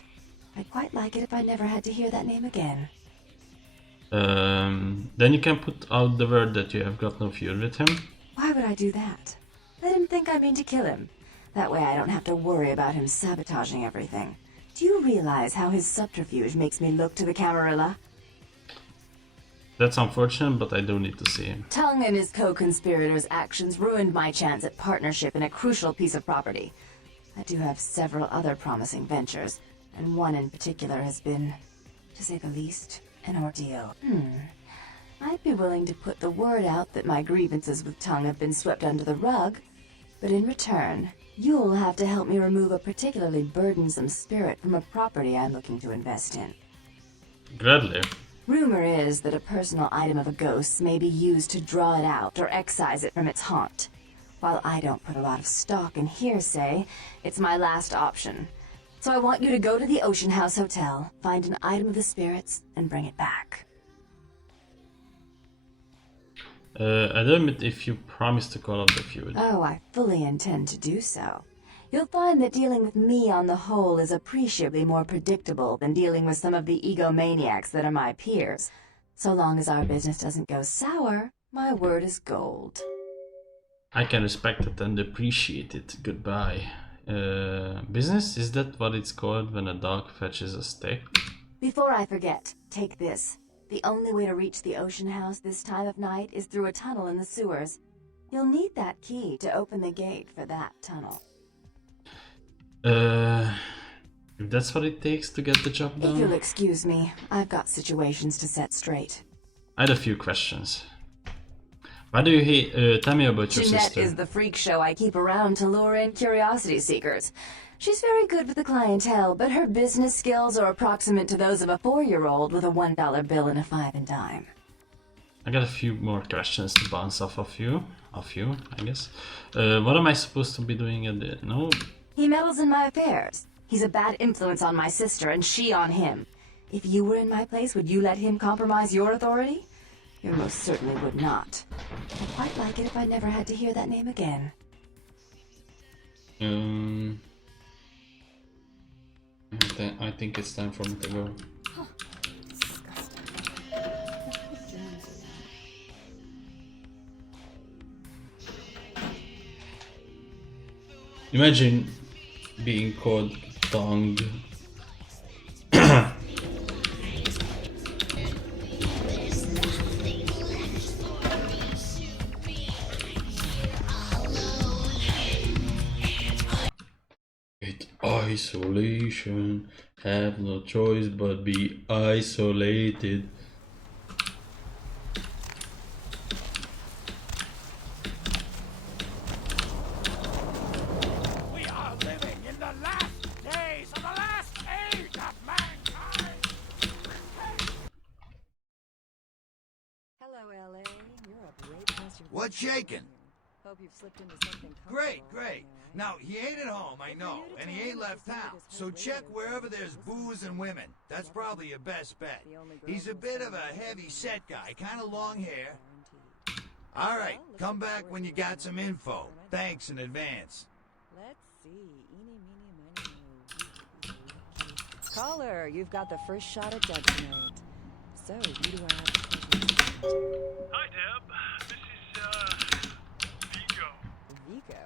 I'd quite like it if I never had to hear that name again. Then you can put out the word that you have got no feud with him. Why would I do that? Let him think I mean to kill him. That way I don't have to worry about him sabotaging everything. Do you realize how his subterfuge makes me look to the Camarilla? That's unfortunate, but I do need to see him. Tongue and his co-conspirators' actions ruined my chance at partnership in a crucial piece of property. I do have several other promising ventures, and one in particular has been, to say the least, an ordeal. I'd be willing to put the word out that my grievances with Tongue have been swept under the rug, but in return, you'll have to help me remove a particularly burdensome spirit from a property I'm looking to invest in. Gladly. Rumor is that a personal item of a ghost's may be used to draw it out or excise it from its haunt. While I don't put a lot of stock in hearsay, it's my last option. So I want you to go to the Ocean House Hotel, find an item of the spirits, and bring it back. I'd admit if you promise to call up the feud. Oh, I fully intend to do so. You'll find that dealing with me on the whole is appreciably more predictable than dealing with some of the egomaniacs that are my peers. So long as our business doesn't go sour, my word is gold. I can respect it and appreciate it. Goodbye. Business? Is that what it's called when a dog fetches a stick? Before I forget, take this. The only way to reach the ocean house this time of night is through a tunnel in the sewers. You'll need that key to open the gate for that tunnel. If that's what it takes to get the job done. If you'll excuse me, I've got situations to set straight. I had a few questions. Why do you hate? Tell me about your Jeanette sister. is the freak show I keep around to lure in curiosity seekers. She's very good with the clientele, but her business skills are approximate to those of a 4-year-old with a $1 bill and a 5 and dime. I got a few more questions to bounce off of you, I guess. What am I supposed to be doing at the... No? He meddles in my affairs. He's a bad influence on my sister, and she on him. If you were in my place, would you let him compromise your authority? You most certainly would not. I'd quite like it if I never had to hear that name again. I think it's time for me to go. Imagine being called tongue. Isolation, have no choice but be isolated. We are living in the last days of the last age of mankind. Hello, LA. You're a great person. What's shaking? Hope you've slipped into something Great, great. Now, he ain't at home, I know, and he ain't left town. So check wherever there's booze and women. That's probably your best bet. He's a bit of a heavy-set guy, kind of long hair. All right, come back when you got some info. Thanks in advance. Let's see. Eeny, meeny, miny, moe. Caller, you've got the first shot at judgment. So, who do I have the pleasure? Hi, Deb. This is, Vigo. Vigo?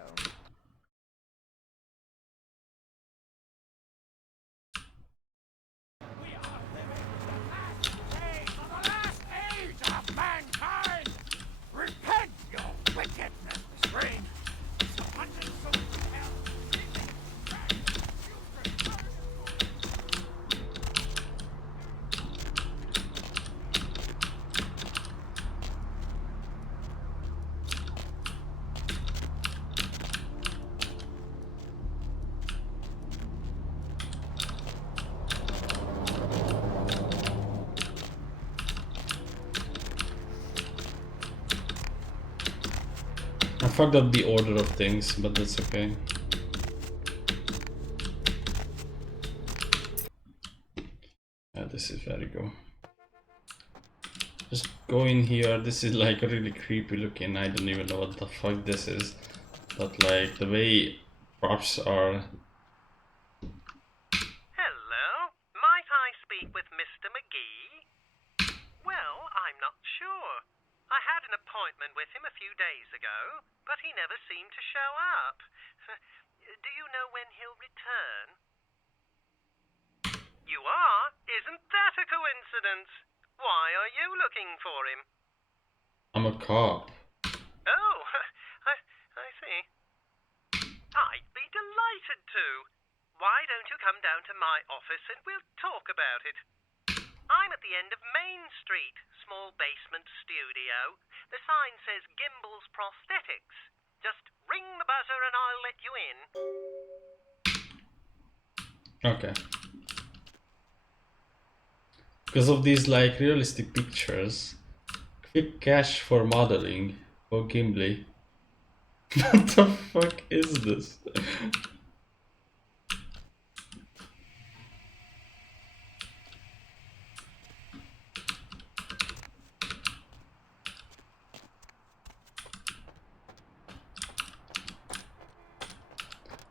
Mankind! Repent your wickedness, spring! Abundance of hell! I fucked up the order of things, but that's okay. Yeah, this is where you go. Just go in here. This is like really creepy looking. I don't even know what the fuck this is. But like the way props are. Hello? Might I speak with Mr. McGee? Well, I'm not sure. I had an appointment with him a few days ago, but he never seemed to show up. Do you know when he'll return? You are? Isn't that a coincidence? Why are you looking for him? I'm a cop. Oh, I see. I'd be delighted to. Why don't you come down to my office and we'll talk about it? I'm at the end of Main Street, small basement studio. The sign says Gimbel's Prosthetics. Just ring the buzzer and I'll let you in. Okay. Because of these like realistic pictures. Quick cash for modeling. Oh, Gimli. What the fuck is this?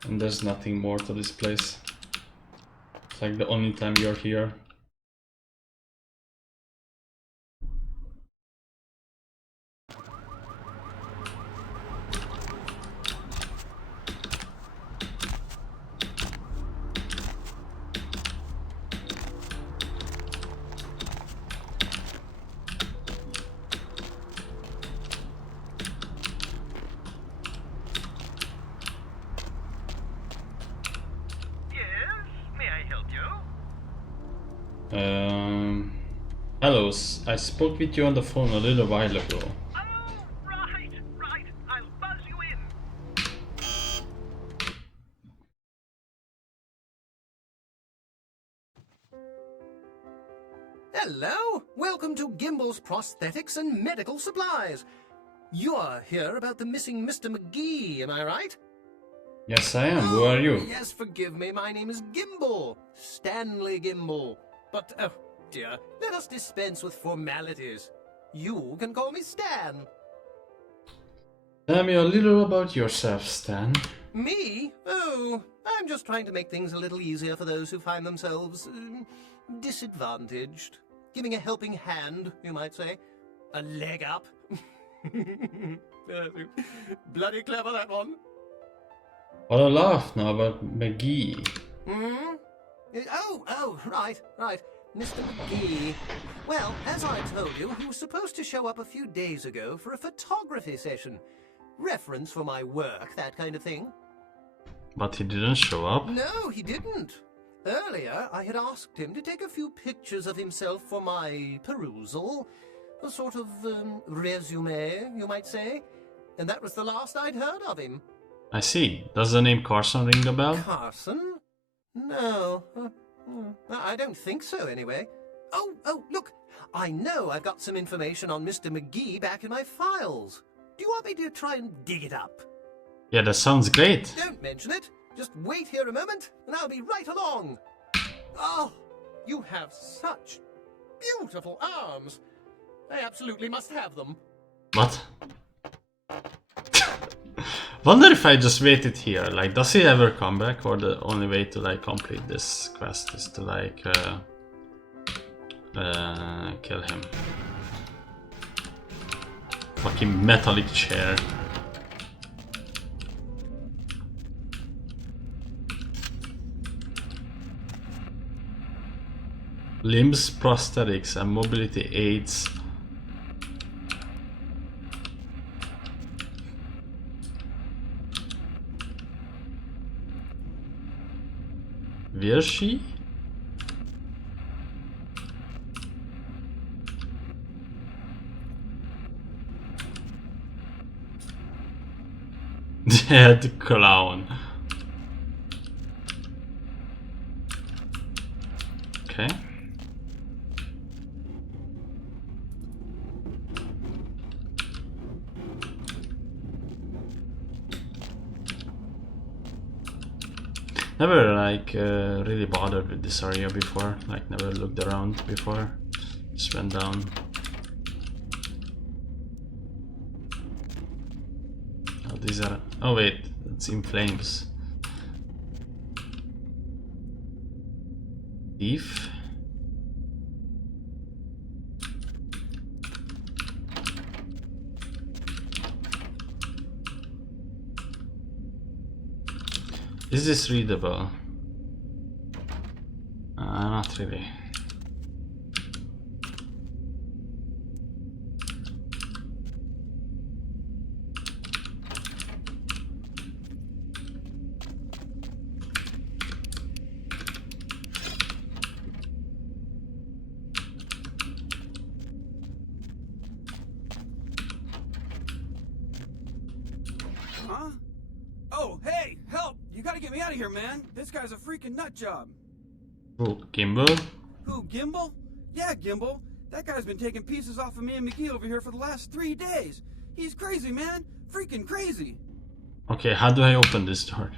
And there's nothing more to this place. It's like the only time you're here. Hello, I spoke with you on the phone a little while ago. Right. I'll buzz you in. Hello! Welcome to Gimbel's Prosthetics and Medical Supplies. You are here about the missing Mr. McGee, am I right? Yes, I am. Who are you? Yes, forgive me. My name is Gimbel. Stanley Gimbel. But, oh dear, let us dispense with formalities. You can call me Stan. Tell me a little about yourself, Stan. Me? Oh, I'm just trying to make things a little easier for those who find themselves disadvantaged. Giving a helping hand, you might say. A leg up. Bloody clever, that one. What a laugh now about McGee. Hmm? Oh, right. Mr. McGee. Well, as I told you, he was supposed to show up a few days ago for a photography session. Reference for my work, that kind of thing. But he didn't show up? No, he didn't. Earlier, I had asked him to take a few pictures of himself for my perusal. A sort of resume, you might say. And that was the last I'd heard of him. I see. Does the name Carson ring the bell? Carson? No. I don't think so, anyway. Oh, look. I know I've got some information on Mr. McGee back in my files. Do you want me to try and dig it up? Yeah, that sounds great. Don't mention it. Just wait here a moment, and I'll be right along. Oh, you have such beautiful arms. I absolutely must have them. What? Wonder if I just waited here. Like, does he ever come back, or the only way to like complete this quest is to like kill him? Fucking metallic chair. Limbs, prosthetics, and mobility aids. Virshi? Dead clown. Okay. Never like really bothered with this area before, like never looked around before, just went down. Oh, these are, oh wait, it's in flames. Thief? Is this readable? Not really. Huh? Oh, hey, help! You gotta get me out of here, man. This guy's a freaking nut job. Oh, Gimbel? Who, Gimbel? Yeah, Gimbel. That guy's been taking pieces off of me and McGee over here for the last 3 days. He's crazy, man. Freaking crazy. Okay, how do I open this door?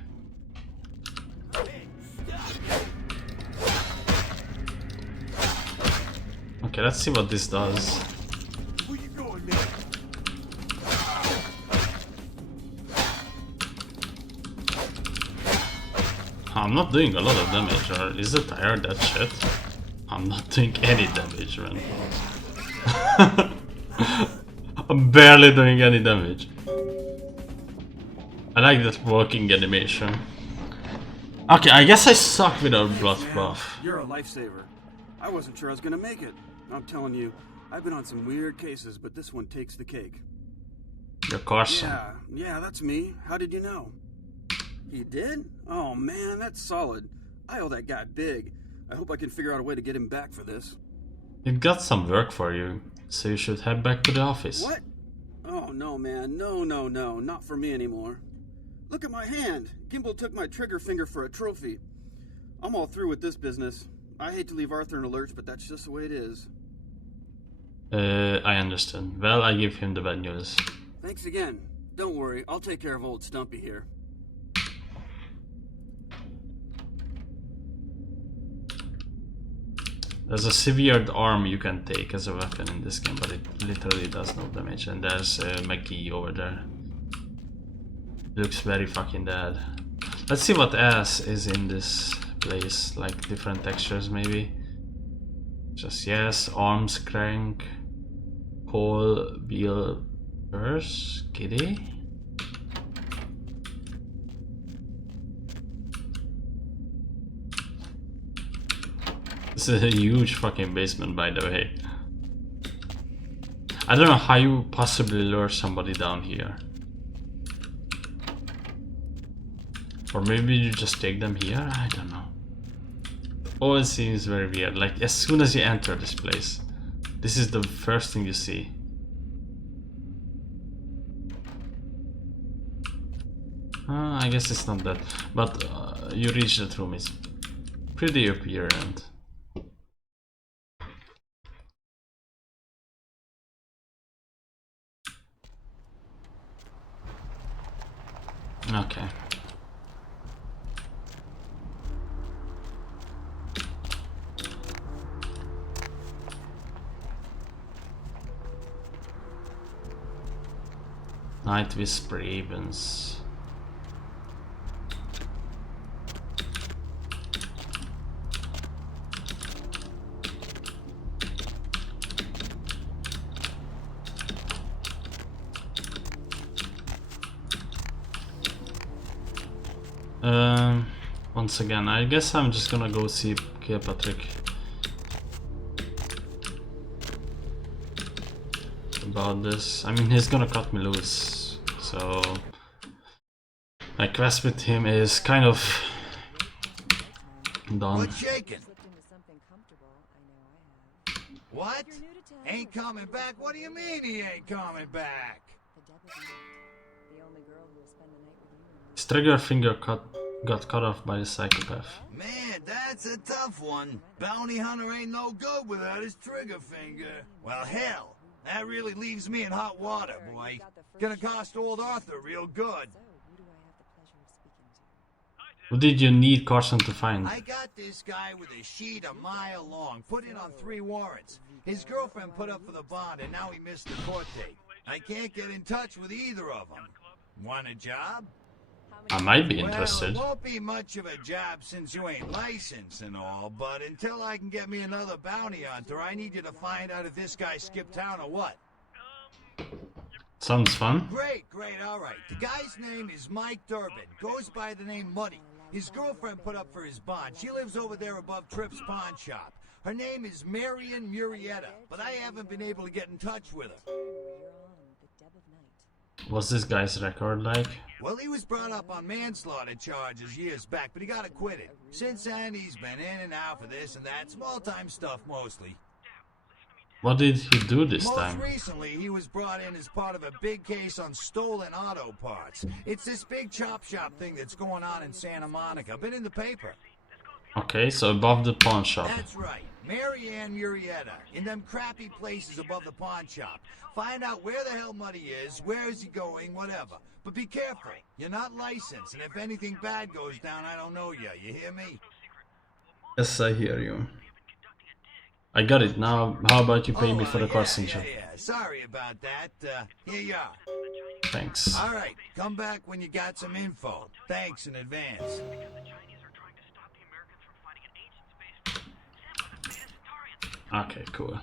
Okay, let's see what this does. Where you going, man? I'm not doing a lot of damage, or is the tire that shit? I'm not doing any damage, man. I'm barely doing any damage. I like that walking animation. Okay, I guess I suck without blood buff. You're a lifesaver. I wasn't sure I was gonna make it. I'm telling you, I've been on some weird cases, but this one takes the cake. You're Carson. Yeah, that's me. How did you know? He did? Oh man, that's solid. I owe that guy big. I hope I can figure out a way to get him back for this. You've got some work for you, so you should head back to the office. What? Oh no, man. No, not for me anymore. Look at my hand. Gimbal took my trigger finger for a trophy. I'm all through with this business. I hate to leave Arthur in a lurch, but that's just the way it is. I understand. Well, I give him the bad news. Thanks again. Don't worry, I'll take care of old Stumpy here. There's a severed arm you can take as a weapon in this game, but it literally does no damage. And there's McGee over there. Looks very fucking dead. Let's see what else is in this place, like different textures maybe. Just yes, arms crank, pole, wheel, purse, kitty. This is a huge fucking basement, by the way. I don't know how you possibly lure somebody down here. Or maybe you just take them here? I don't know. Oh, it seems very weird. Like, as soon as you enter this place, this is the first thing you see. I guess it's not that. But you reach that room, it's pretty apparent. Okay. Night Whisper Ravens. Once again, I guess I'm just gonna go see Patrick about this. I mean, he's gonna cut me loose, so my quest with him is kind of done. What's shaking? What? Ain't coming back? What do you mean he ain't coming back? His trigger finger got cut off by the psychopath. Man, that's a tough one. Bounty hunter ain't no good without his trigger finger. Well, hell, that really leaves me in hot water, boy. Gonna cost old Arthur real good. What did you need Carson to find? I got this guy with a sheet a mile long, put in on 3 warrants. His girlfriend put up for the bond, and now he missed the court date. I can't get in touch with either of them. Want a job? I might be interested. Well, it won't be much of a job since you ain't licensed and all, but until I can get me another bounty hunter, I need you to find out if this guy skipped town or what. Sounds fun. Great, all right. The guy's name is Mike Durbin. Goes by the name Muddy. His girlfriend put up for his bond. She lives over there above Tripp's pawn shop. Her name is Marion Murrieta, but I haven't been able to get in touch with her. What's this guy's record like? Well, he was brought up on manslaughter charges years back, but he got acquitted. Since then, he's been in and out for this and that, small-time stuff mostly. What did he do this time? Most recently, he was brought in as part of a big case on stolen auto parts. It's this big chop shop thing that's going on in Santa Monica. Been in the paper. Okay, so above the pawn shop. That's right. Marianne Murrieta. In them crappy places above the pawn shop. Find out where the hell Muddy is, where is he going, whatever. But be careful. You're not licensed, and if anything bad goes down, I don't know you. You hear me? Yes, I hear you. I got it. Now, how about you pay me for the Carson job? Yeah. Sorry about that. Here you are. Thanks. All right. Come back when you got some info. Thanks in advance. Okay, cool.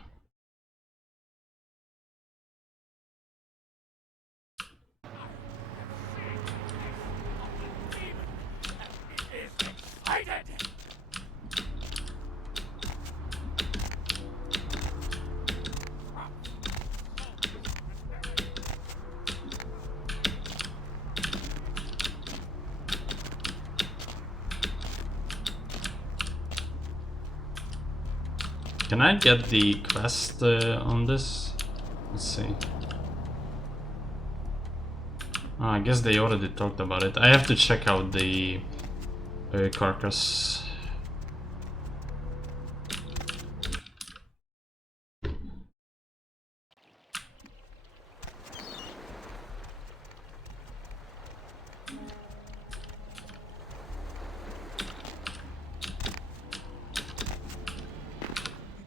Can I get the quest on this? Let's see. Oh, I guess they already talked about it. I have to check out the carcass.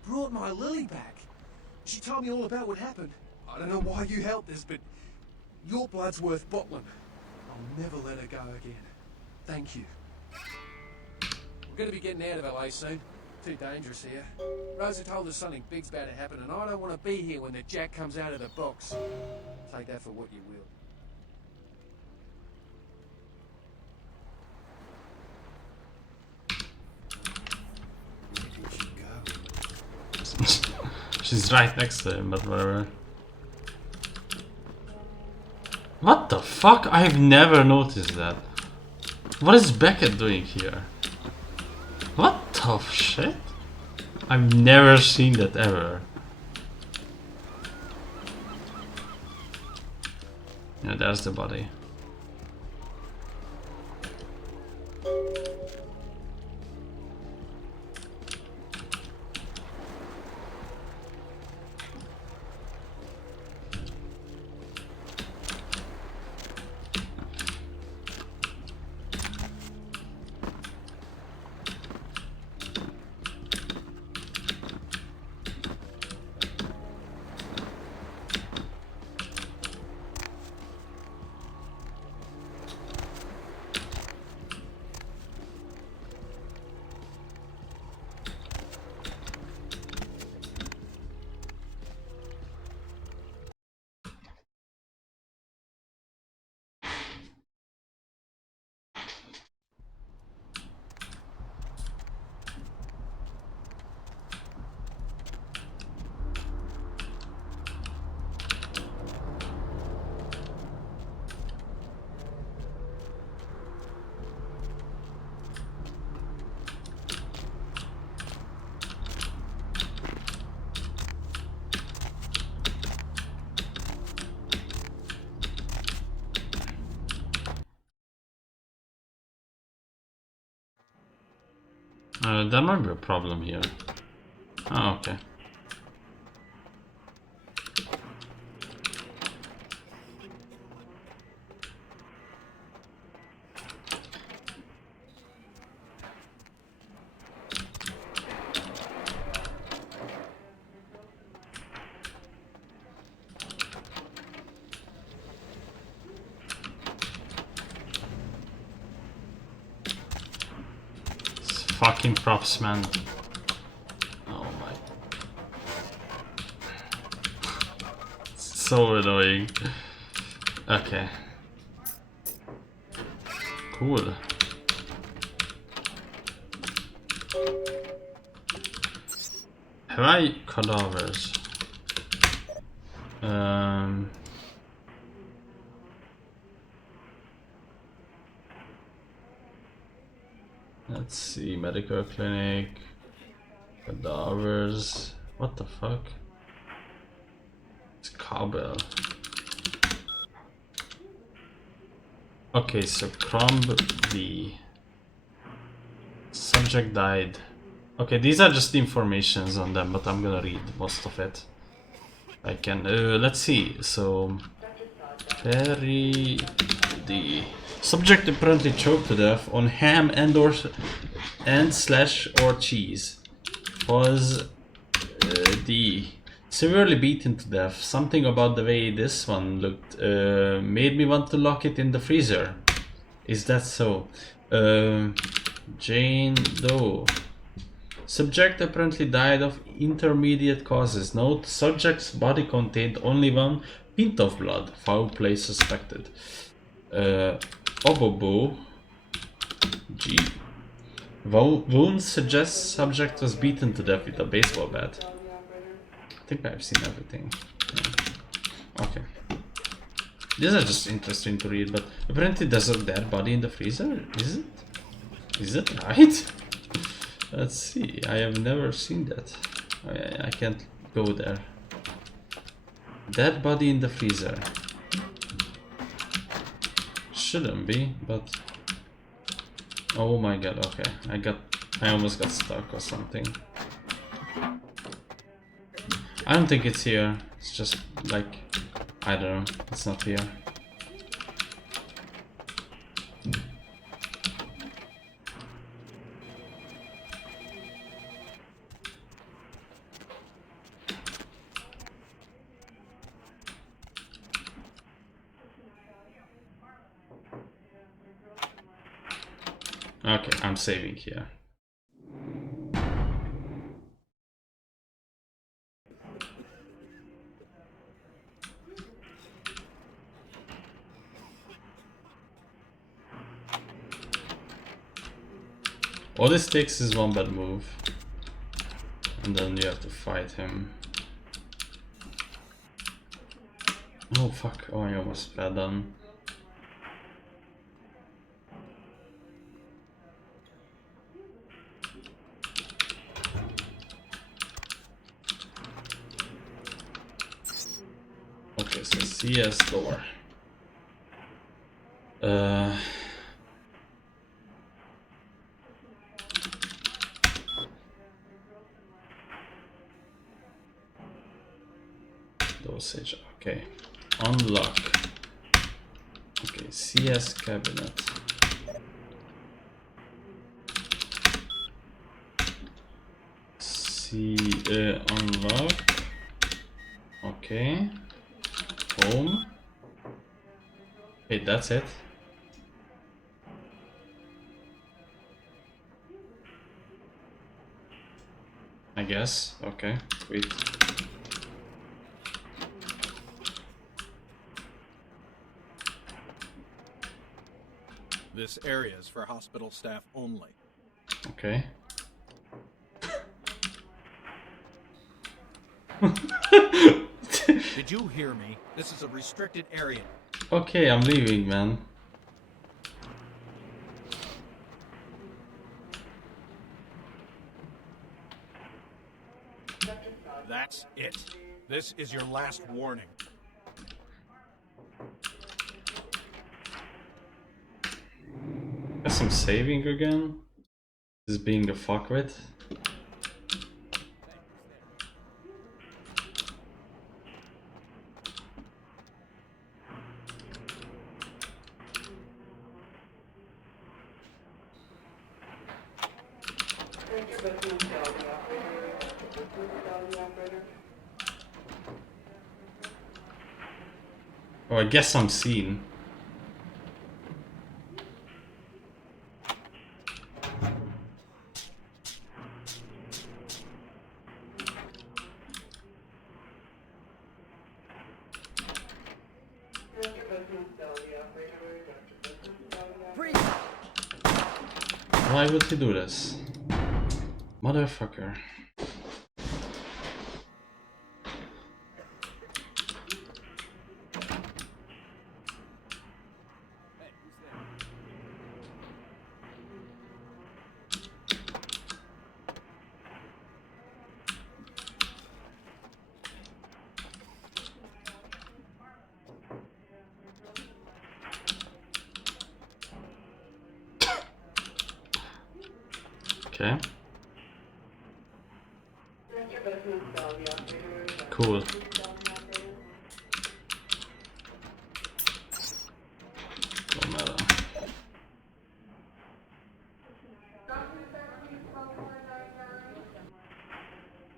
Brought my Lily back. She told me all about what happened. I don't know why you helped us, but your blood's worth bottling. I'll never let her go again. Thank you. We're gonna be getting out of LA soon. Too dangerous here. Rosa told us something big's about to happen, and I don't want to be here when the jack comes out of the box. Take that for what you will. She's right next to him, but whatever. What the fuck? I've never noticed that. What is Beckett doing here? What the shit? I've never seen that ever. Yeah, there's the body. There might be a problem here. Oh, okay. Fucking props, man. Oh my. So annoying. Okay. Cool. Have I cadavers? Let's see, medical clinic, cadavers. What the fuck? It's cowbell. Okay, so Crumb V. Subject died. Okay, these are just informations on them, but I'm gonna read most of it. I can. Let's see. So, Perry D. Subject apparently choked to death on ham and/or cheese. Was D. Severely beaten to death. Something about the way this one looked made me want to lock it in the freezer. Is that so? Jane Doe. Subject apparently died of intermediate causes. Note, subject's body contained only 1 pint of blood. Foul play suspected. Obobo. G. Wounds suggest subject was beaten to death with a baseball bat. I think I've seen everything. Yeah. Okay. These are just interesting to read, but apparently there's a dead body in the freezer? Is it? Is it right? Let's see. I have never seen that. I can't go there. Dead body in the freezer. Shouldn't be, but... Oh my god, okay. I almost got stuck or something. I don't think it's here. It's just like... I don't know. It's not here. Okay, I'm saving here. All this takes is one bad move. And then you have to fight him. Oh fuck, oh I almost fell down. Okay, so CS door. Dosage, okay. Unlock. Okay, CS cabinet. Unlock. Okay. Home. Wait, that's it? I guess. Okay, sweet. This area is for hospital staff only. Okay. Did you hear me? This is a restricted area. Okay, I'm leaving, man. That's it. This is your last warning. Guess I'm saving again. This is being a fuckwit. Oh, I guess I'm seen. Why would he do this? Motherfucker. Okay. Cool. Don't matter.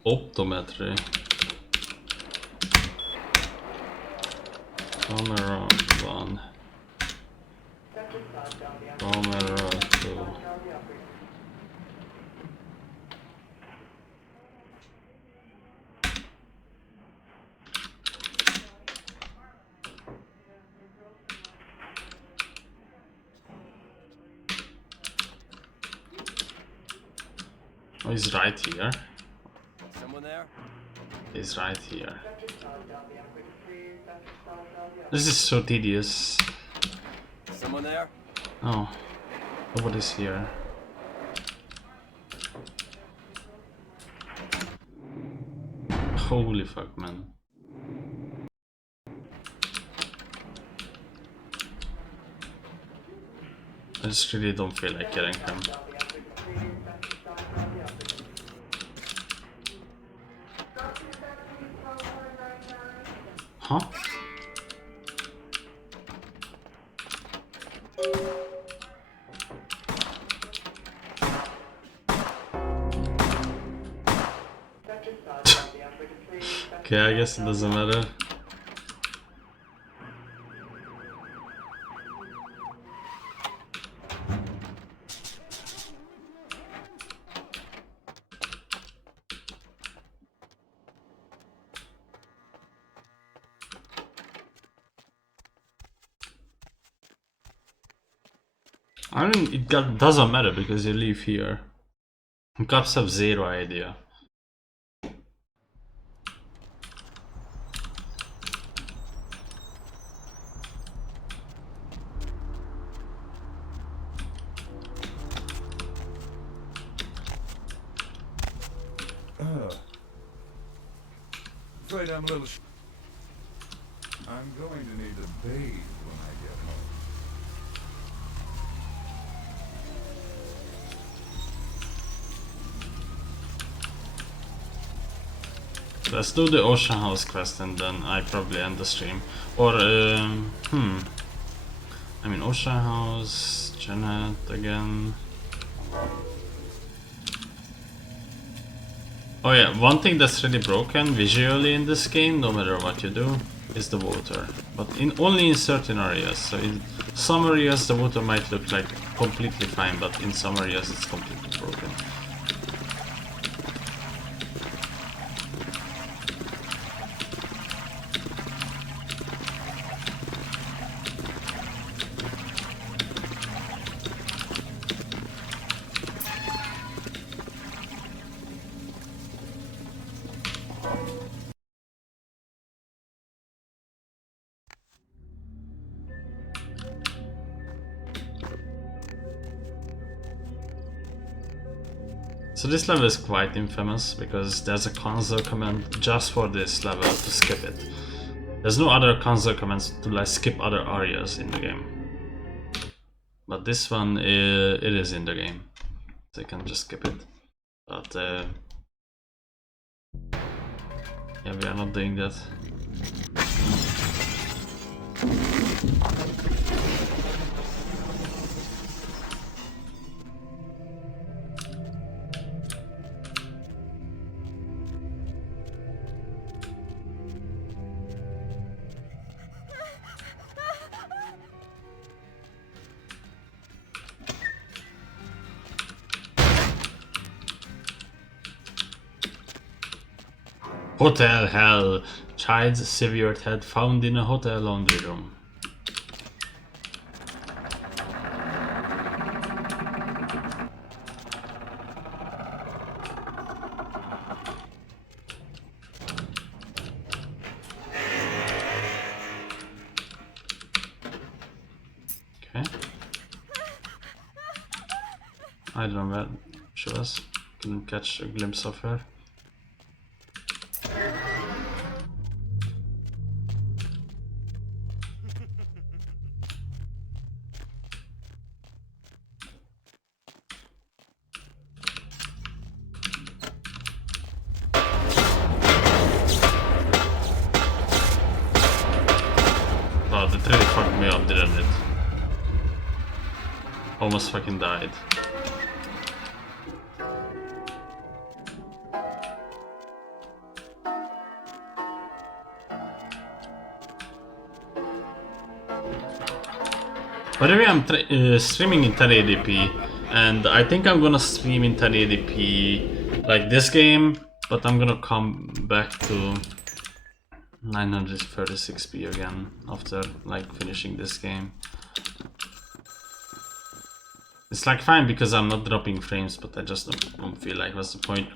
Optometry. Camera 1. Camera 2. Oh, he's right here. Someone there? He's right here. This is so tedious. Someone there? Oh, nobody's here. Holy fuck, man. I just really don't feel like killing him. Huh? Okay, I guess it doesn't matter. I mean, doesn't matter because you live here. Cops have zero idea. Afraid I'm a little. I'm going to need a bathe when I get home. Let's do the Ocean House quest and then I probably end the stream. Or, I mean, Ocean House, Janet again. Oh yeah, one thing that's really broken visually in this game, no matter what you do, is the water. But only in certain areas. So in some areas the water might look like completely fine, but in some areas it's completely broken. So this level is quite infamous because there's a console command just for this level to skip it. There's no other console commands to like skip other areas in the game. But this one, it is in the game. So you can just skip it. But yeah, we are not doing that. Hotel hell. Child's severed head found in a hotel laundry room. Okay. I don't know where she was. Couldn't catch a glimpse of her. Wow, that really fucked me up, didn't it? Almost fucking died. By the way, I'm streaming in 1080p, and I think I'm gonna stream in 1080p like this game, but I'm gonna come back to 936p again after like finishing this game. It's like fine because I'm not dropping frames, but I just don't feel like what's the point?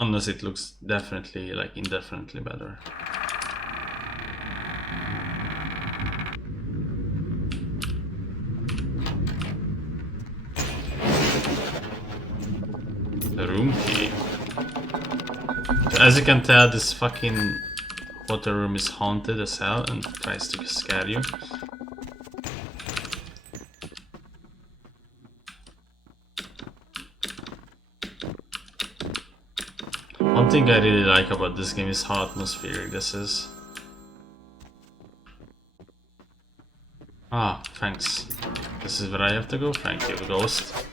Unless it looks definitely, like indefinitely better. The room key. So as you can tell, this fucking water room is haunted as hell and tries to scare you. One thing I really like about this game is how atmospheric this is. Ah, thanks. This is where I have to go? Thank you, ghost.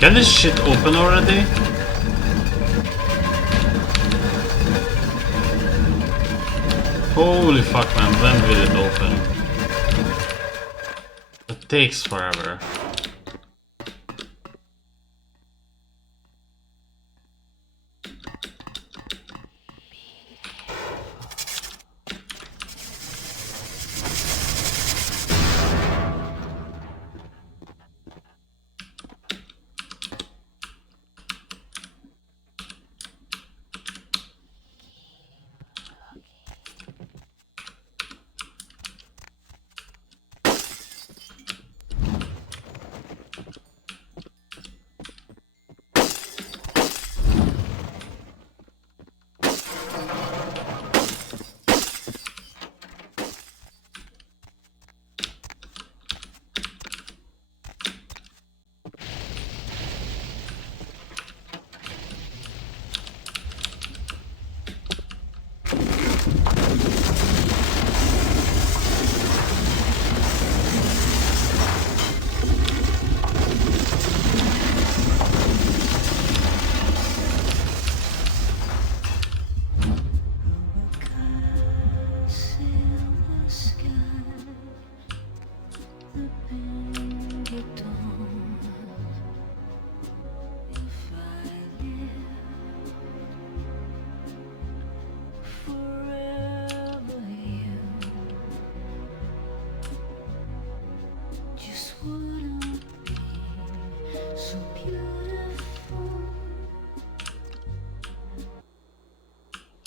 Can this shit open already? Holy fuck man, when will it open? It takes forever.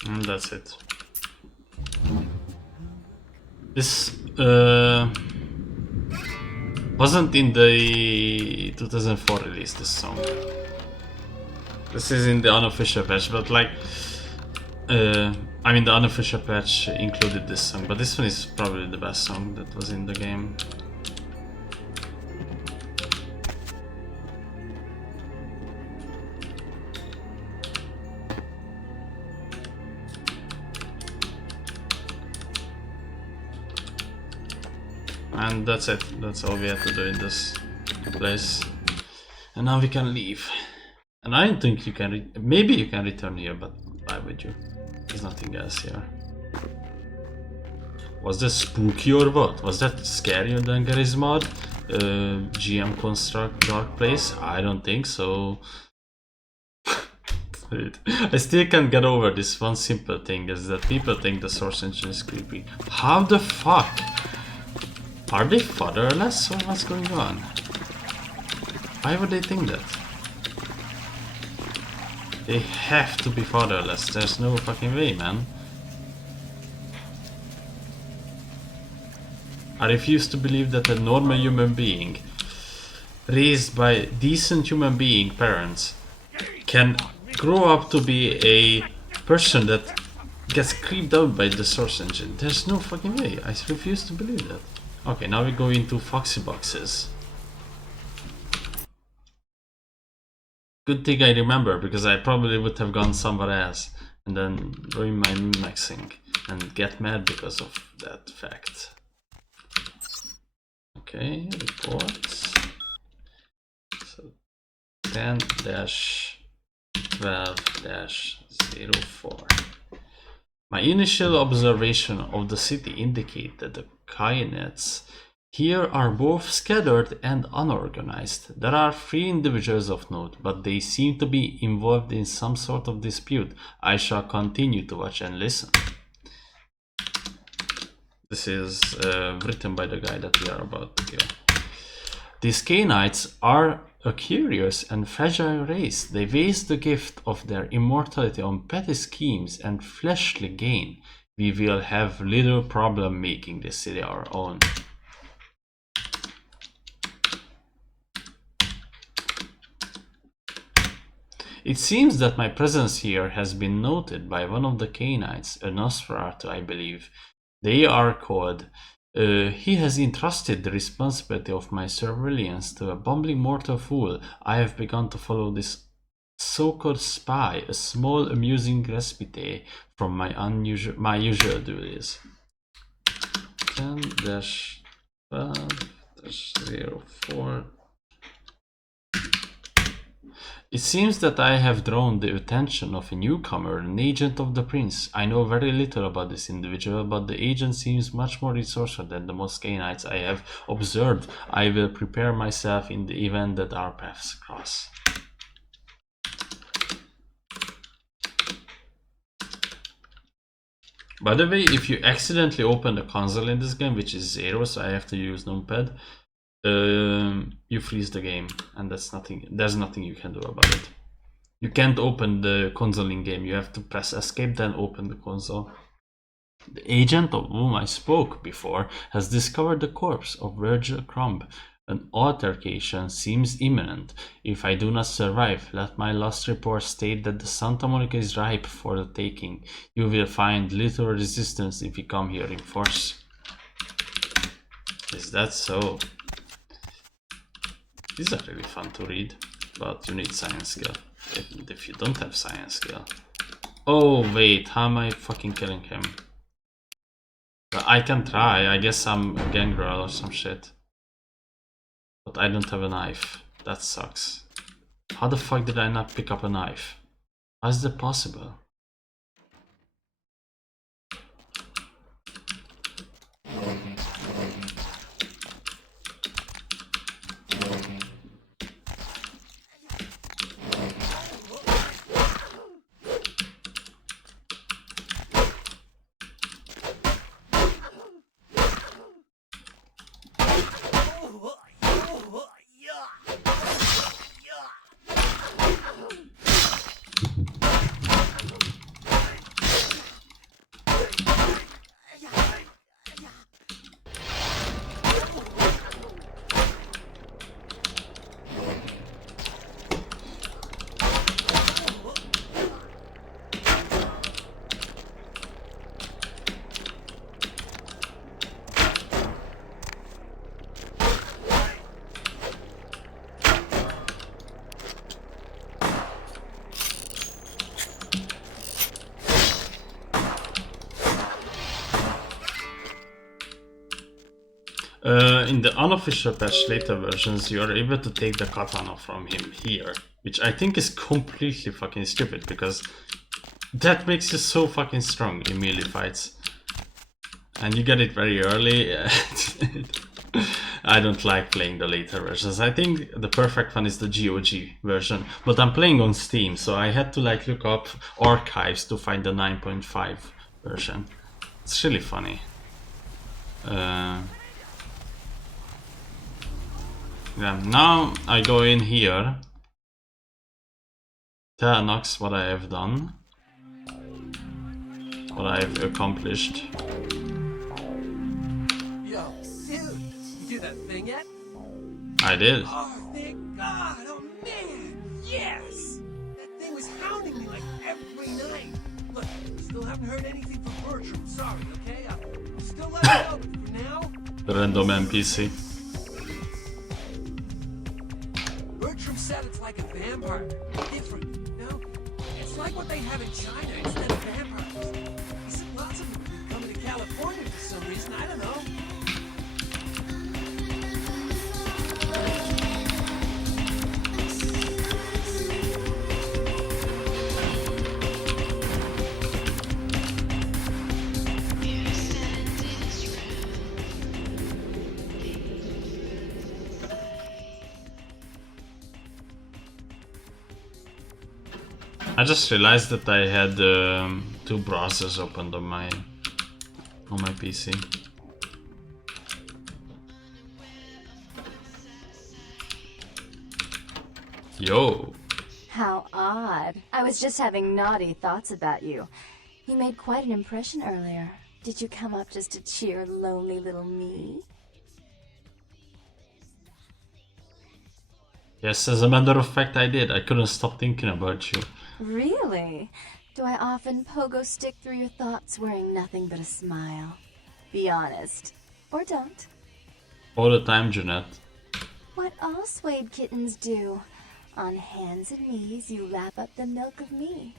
And that's it. This wasn't in the 2004 release, this song. This is in the unofficial patch, but like I mean the unofficial patch included this song, but this one is probably the best song that was in the game. And that's it, that's all we have to do in this place. And now we can leave. And I don't think you can, maybe you can return here, but why would you? There's nothing else here. Was this spooky or what? Was that scarier than Garry's mod? GM Construct Dark Place? I don't think so. I still can't get over this one simple thing, is that people think the Source Engine is creepy. How the fuck? Are they fatherless or what's going on? Why would they think that? They have to be fatherless. There's no fucking way, man. I refuse to believe that a normal human being raised by decent human being parents can grow up to be a person that gets creeped out by the source engine. There's no fucking way. I refuse to believe that. Okay, now we go into Foxy Boxes. Good thing I remember, because I probably would have gone somewhere else and then ruin my maxing and get mad because of that fact. Okay, reports. So 10-12-04. My initial observation of the city indicate that the Kynets here are both scattered and unorganized. There are 3 individuals of note, but they seem to be involved in some sort of dispute. I shall continue to watch and listen. This is written by the guy that we are about to kill. These Knights are a curious and fragile race. They waste the gift of their immortality on petty schemes and fleshly gain. We will have little problem making this city our own. It seems that my presence here has been noted by one of the Knights, a Nosferatu, I believe. They are called. He has entrusted the responsibility of my surveillance to a bumbling mortal fool. I have begun to follow this so-called spy, a small amusing respite from my usual duties. 10-12-04. It seems that I have drawn the attention of a newcomer, an agent of the prince. I know very little about this individual, but the agent seems much more resourceful than the most Knights I have observed. I will prepare myself in the event that our paths cross. By the way, if you accidentally open the console in this game, which is 0, so I have to use numpad, you freeze the game, and there's nothing you can do about it. You can't open the console in game, you have to press escape, then open the console. The agent of whom I spoke before has discovered the corpse of Virgil Crumb. An altercation seems imminent. If I do not survive, let my last report state that the Santa Monica is ripe for the taking. You will find little resistance if you come here in force. Is that so? These are really fun to read, but you need science skill. And if you don't have science skill... Oh wait, how am I fucking killing him? But I can try, I guess I'm a Gangrel or some shit. But I don't have a knife, that sucks. How the fuck did I not pick up a knife? How is that possible? In the unofficial patch later versions, you are able to take the katana from him here, which I think is completely fucking stupid, because that makes you so fucking strong in melee fights. And you get it very early. I don't like playing the later versions. I think the perfect one is the GOG version, but I'm playing on Steam, so I had to like look up archives to find the 9.5 version. It's really funny. Yeah, now I go in here. Tell Nox what I have done. What I have accomplished. Yo, dude, you do that thing yet? I did. Oh, thank God! Oh man, yes! That thing was hounding me like every night. Look, still haven't heard anything from Bertram. Sorry, okay? I'll still let you know, but for now. The random NPC. Bertram said it's like a vampire. Different, you know? It's like what they have in China instead of vampires. He said lots of them coming to California for some reason. I don't know. I just realized that I had 2 browsers opened on my PC. Yo. How odd. I was just having naughty thoughts about you. You made quite an impression earlier. Did you come up just to cheer lonely little me? Yes, as a matter of fact I did. I couldn't stop thinking about you. Really? Do I often pogo stick through your thoughts wearing nothing but a smile? Be honest. Or don't. All the time, Jeanette. What all swayed kittens do. On hands and knees you lap up the milk of me.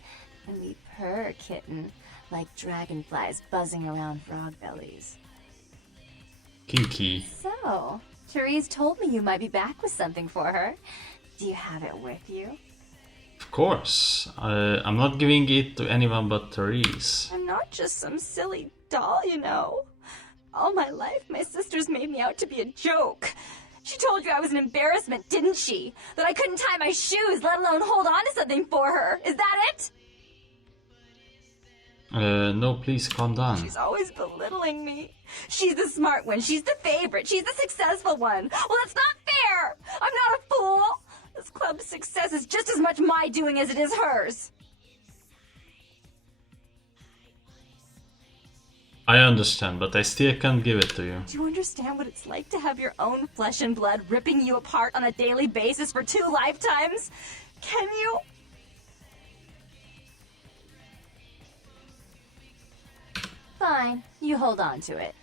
And we purr, kitten, like dragonflies buzzing around frog bellies. Kinky. So, Therese told me you might be back with something for her. Do you have it with you? Of course. I'm not giving it to anyone but Therese. I'm not just some silly doll, you know. All my life, my sisters made me out to be a joke. She told you I was an embarrassment, didn't she? That I couldn't tie my shoes, let alone hold on to something for her. Is that it? No, please calm down. She's always belittling me. She's the smart one. She's the favorite. She's the successful one. Well, that's not fair. I'm not a fool. This club's success is just as much my doing as it is hers. I understand, but I still can't give it to you. Do you understand what it's like to have your own flesh and blood ripping you apart on a daily basis for 2 lifetimes? Can you? Fine, you hold on to it.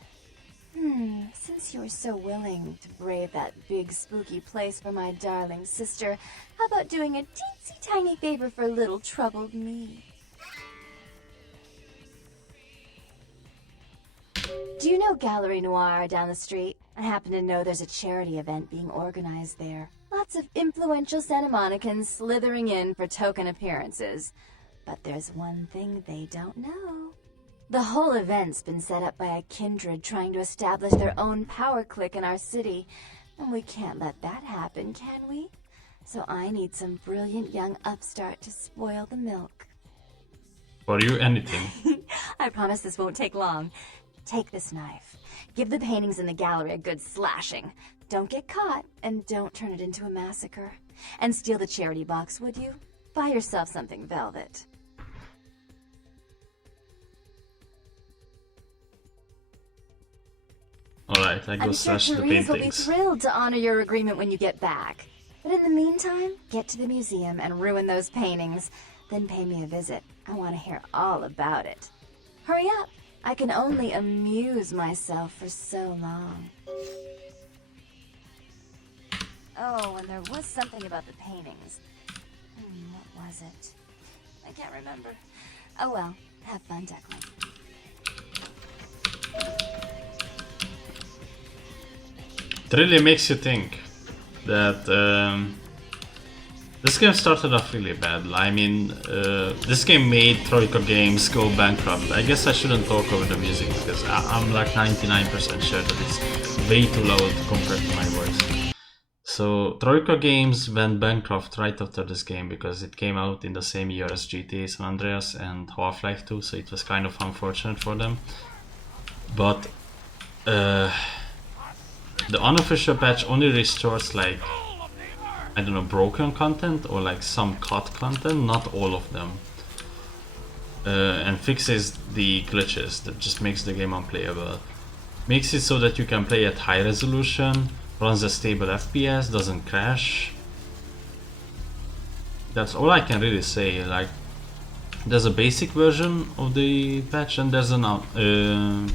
Since you were so willing to brave that big spooky place for my darling sister, how about doing a teensy tiny favor for little troubled me? Do you know Gallery Noir down the street? I happen to know there's a charity event being organized there. Lots of influential Santa Monicans slithering in for token appearances. But there's one thing they don't know. The whole event's been set up by a kindred trying to establish their own power clique in our city. And we can't let that happen, can we? So I need some brilliant young upstart to spoil the milk. For you, anything. I promise this won't take long. Take this knife. Give the paintings in the gallery a good slashing. Don't get caught, and don't turn it into a massacre. And steal the charity box, would you? Buy yourself something velvet. Alright, I go I'm sure slash the Therese will be paintings. thrilled to honor your agreement when you get back. But in the meantime, get to the museum and ruin those paintings. Then pay me a visit. I want to hear all about it. Hurry up. I can only amuse myself for so long. Oh, and there was something about the paintings. What was it? I can't remember. Oh well, have fun, Declan. It really makes you think that this game started off really bad. I mean, this game made Troika Games go bankrupt. I guess I shouldn't talk over the music because I'm like 99% sure that it's way too loud compared to my voice. So Troika Games went bankrupt right after this game because it came out in the same year as GTA San Andreas and Half-Life 2, so it was kind of unfortunate for them. But the unofficial patch only restores like, I don't know, broken content or like some cut content, not all of them. And fixes the glitches that just makes the game unplayable. Makes it so that you can play at high resolution, runs a stable FPS, doesn't crash. That's all I can really say. Like, there's a basic version of the patch and there's a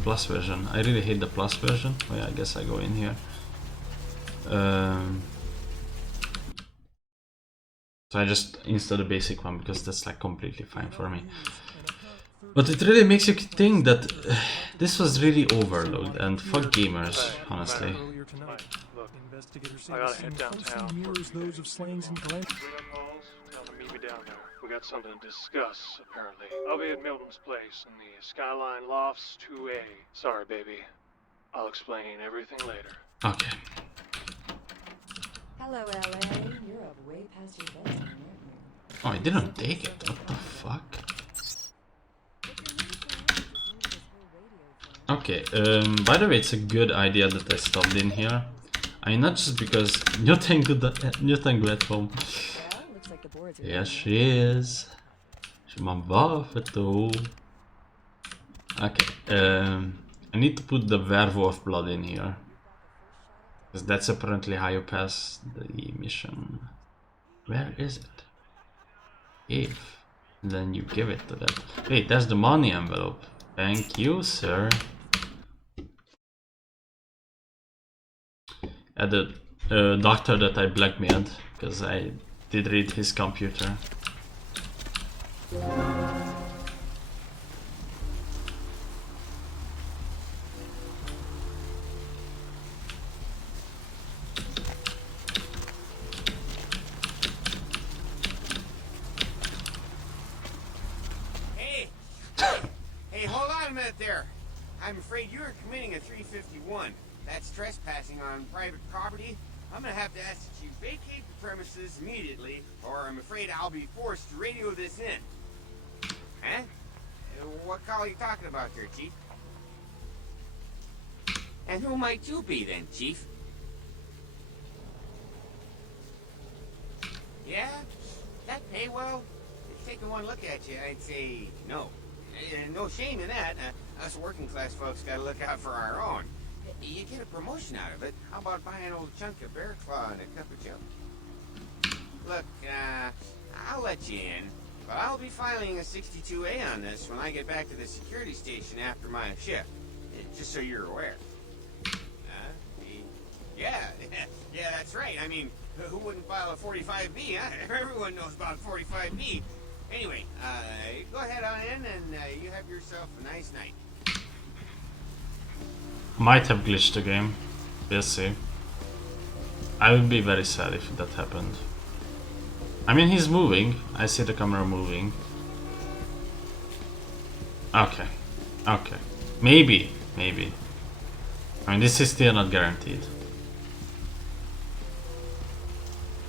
plus version. I really hate the plus version. Oh yeah, I guess I go in here. So I just install the basic one because that's like completely fine for me. But it really makes you think that this was really overlooked, and fuck gamers, honestly. I gotta head downtown. Mirrors those of Slangs and Glen. Meet me down there. We got something to discuss, apparently. I'll be at Milton's place in the Skyline Lofts 2A. Sorry, baby. I'll explain everything later. Okay. Hello, LA. You're up way past your bedtime, aren't you? Oh, I didn't take it. What the fuck? Okay, by the way, it's a good idea that I stopped in here. I mean, not just because Newton good at home. Yes, she is. She's my buffet though. Okay, I need to put the werewolf blood in here. Because that's apparently how you pass the mission. Where is it? If. Then you give it to that. Wait, that's the money envelope. Thank you, sir. At the doctor that I blackmailed, because I did read his computer. Hey, hold on a minute there. I'm afraid you are committing a 351. That's trespassing on private property. I'm gonna have to ask that you vacate the premises immediately, or I'm afraid I'll be forced to radio this in. Huh? What call are you talking about there, Chief? And who might you be then, Chief? Yeah? That pay well? Taking one look at you, I'd say no. No shame in that. Us working class folks gotta look out for our own. You get a promotion out of it. How about buying an old chunk of bear claw and a cup of joe? Look, I'll let you in, but I'll be filing a 62A on this when I get back to the security station after my shift. Just so you're aware. Yeah, that's right. I mean, who wouldn't file a 45B, huh? Everyone knows about 45B. Anyway, go ahead on in and you have yourself a nice night. Might have glitched the game. We'll see. I would be very sad if that happened. I mean, he's moving. I see the camera moving. Okay. Okay. Maybe. Maybe. I mean, this is still not guaranteed.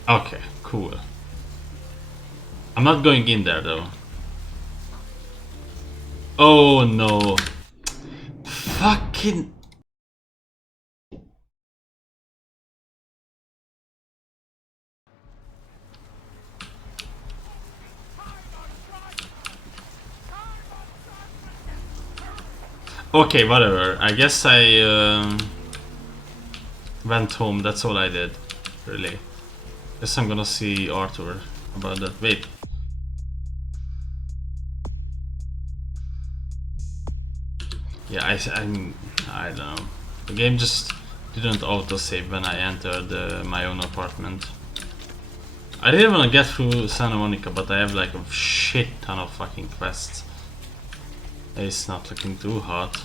Okay, cool. I'm not going in there though. Oh no. Fucking... Okay, whatever. I guess I went home. That's all I did, really. Guess I'm gonna see Arthur about that. Wait. Yeah, I don't know. The game just didn't autosave when I entered my own apartment. I didn't want to get through Santa Monica, but I have like a shit ton of fucking quests. It's not looking too hot.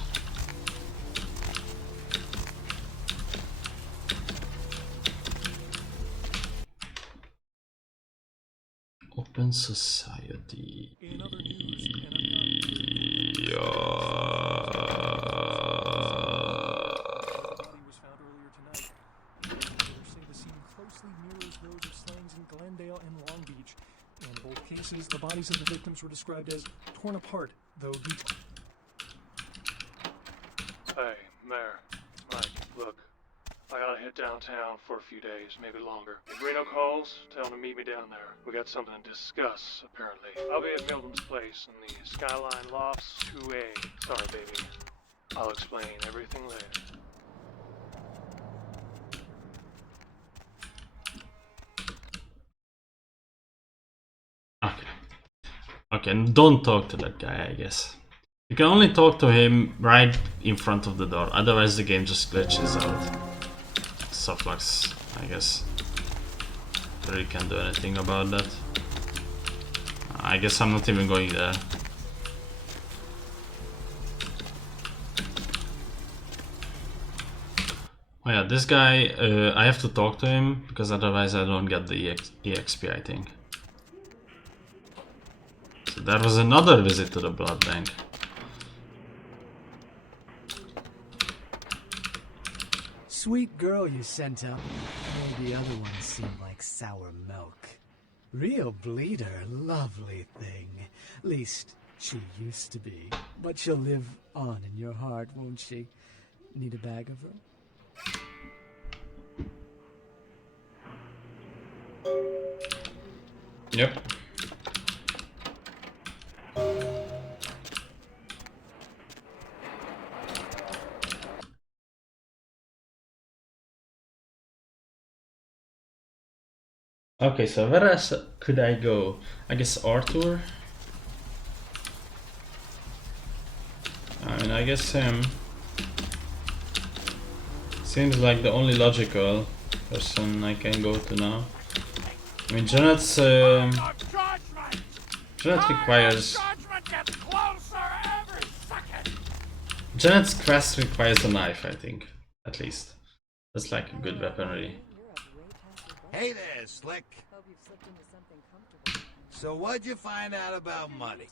Open society. The bodies of the victims were described as torn apart, though Hey, Mayor. Mike, look. I got it downtown for a few days, maybe longer. If Reno calls, tell him to meet me down there. We got something to discuss, apparently. I'll be at Milton's place in the Skyline Lofts 2A. Sorry, baby. I'll explain everything later. Okay, and don't talk to that guy, I guess. You can only talk to him right in front of the door, otherwise the game just glitches out. Sufflux, I guess. Really can't do anything about that. I guess I'm not even going there. Oh yeah, this guy, I have to talk to him, because otherwise I don't get the EXP, I think. So that was another visit to the blood bank. Sweet girl you sent up. All the other ones seem like sour milk. Real bleeder, lovely thing. Least, she used to be. But she'll live on in your heart, won't she? Need a bag of her? Yep. Okay, so where else could I go? I guess Arthur? I mean, I guess him. Seems like the only logical person I can go to now. I mean, Janet's Janet requires... Janet's quest requires a knife, I think. At least. That's like a good weaponry. Hey there, Slick. So what'd you find out about money?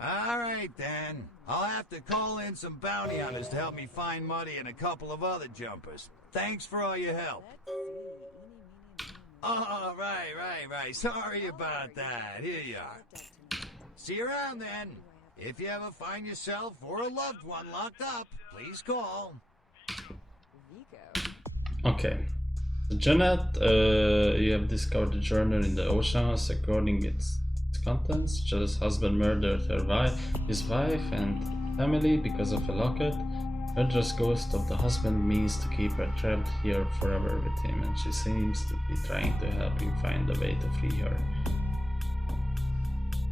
Alright then. I'll have to call in some bounty hunters to help me find Muddy and a couple of other jumpers. Thanks for all your help. Oh, right. Sorry about that. Here you are. See you around then. If you ever find yourself or a loved one locked up, please call. Okay. Janet, you have discovered a journal in the oceans according its contents. Janet's husband murdered his wife and family because of a locket. Murderous ghost of the husband means to keep her trapped here forever with him, and she seems to be trying to help him find a way to free her.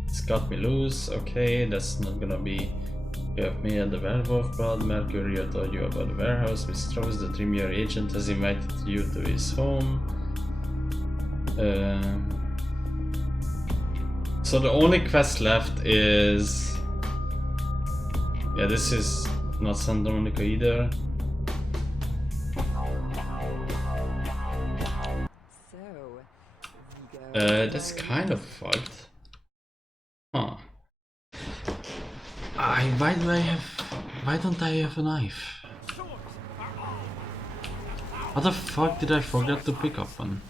It's got me loose. Okay, that's not gonna be. You have made the werewolf blood. Mercury told you about the warehouse. Mr. Strauss, the Tremere agent, has invited you to his home. So the only quest left is... Yeah, this is not Santa Monica either. That's kind of fucked. Huh. Why don't I have a knife? What the fuck did I forget to pick up one?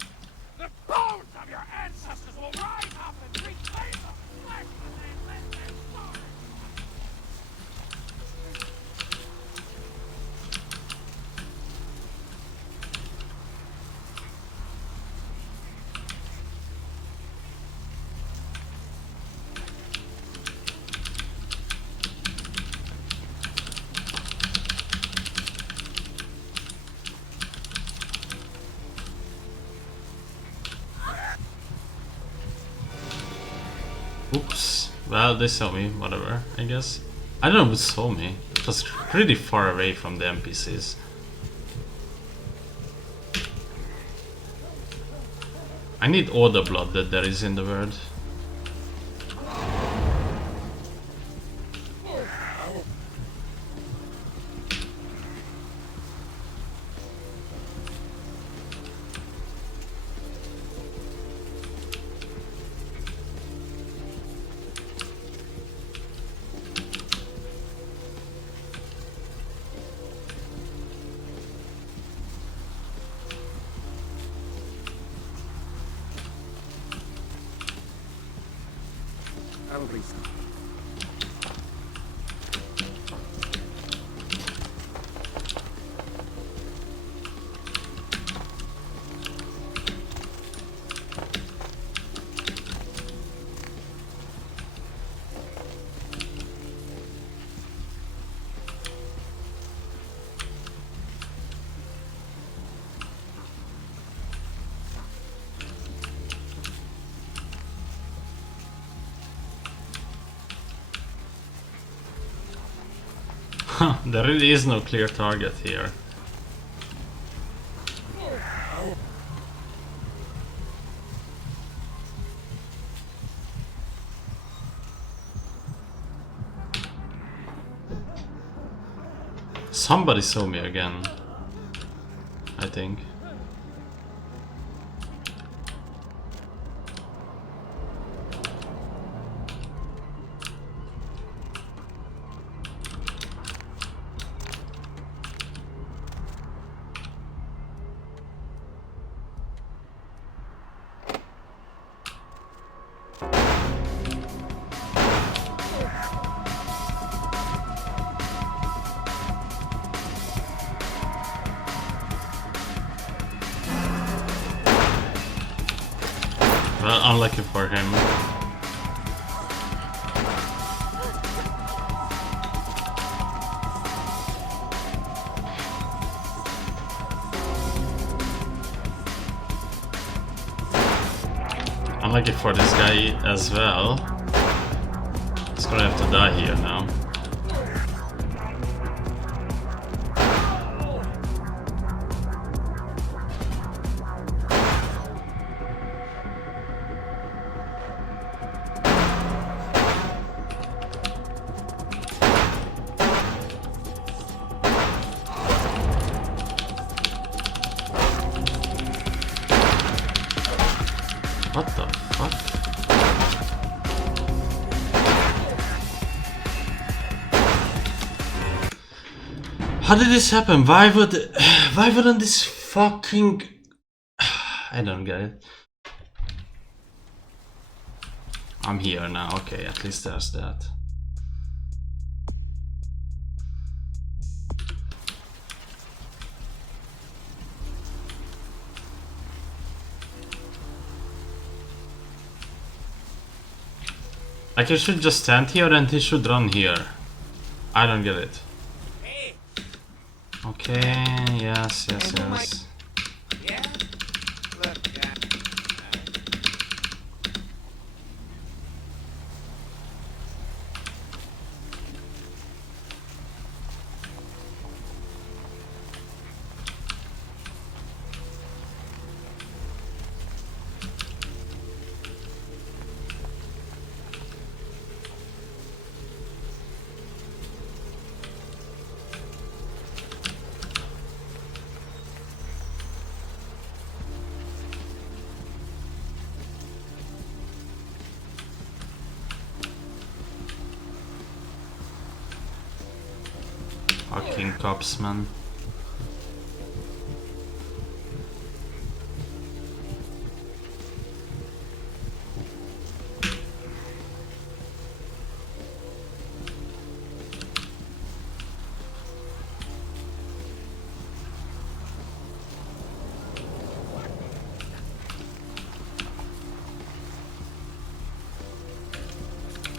Oops. Well, they saw me, whatever, I guess. I don't know who saw me. It was pretty far away from the NPCs. I need all the blood that there is in the world. There really is no clear target here. Somebody saw me again, I think. Well, unlucky for him. Unlucky for this guy as well. He's gonna have to die here now. What the fuck? How did this happen? Why wouldn't this fucking... I don't get it. I'm here now, okay, at least there's that. Like, you should just stand here and he should run here. I don't get it. Okay, yes. Yeah? Look, Fucking cops, man.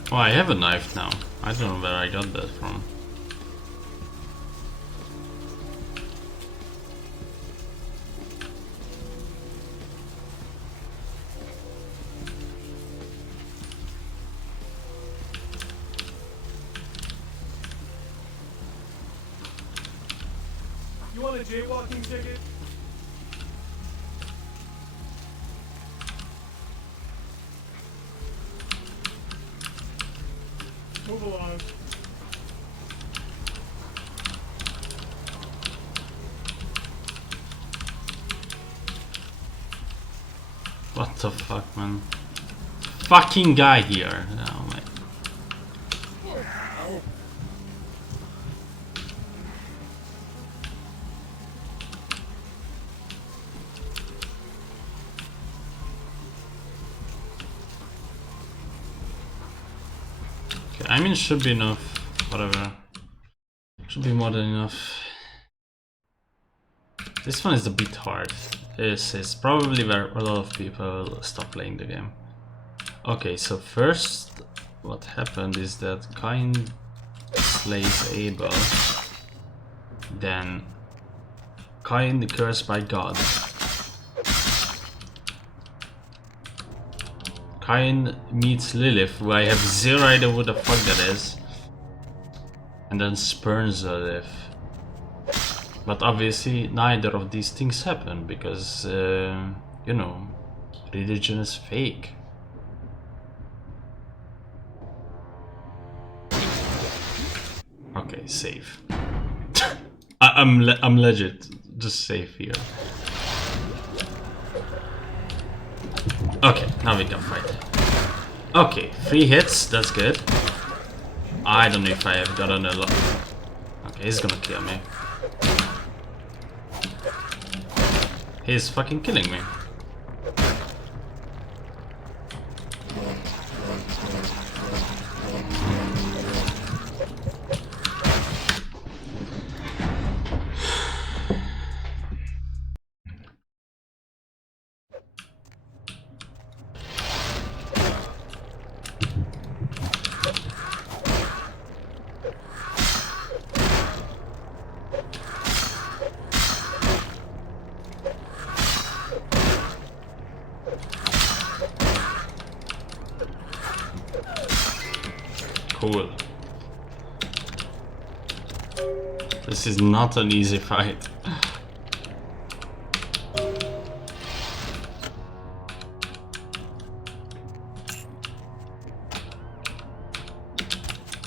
Oh, I have a knife now. I don't know where I got that from. You want a jaywalking ticket? Move along. What the fuck, man? Fucking guy here. Oh my. I mean, it should be enough. Whatever. Should be more than enough. This one is a bit hard. This is probably where a lot of people stop playing the game. Okay, so first what happened is that Cain slays Abel. Then Cain the cursed by God. Cain meets Lilith, who I have zero idea who the fuck that is. And and then spurns a lift. But obviously neither of these things happen because, you know, religion is fake. Okay, save. I'm legit, just save here. Okay, now we can fight. Okay, 3 hits, that's good. I don't know if I have gotten a lot. Okay, he's gonna kill me. He's fucking killing me. Cool. This is not an easy fight.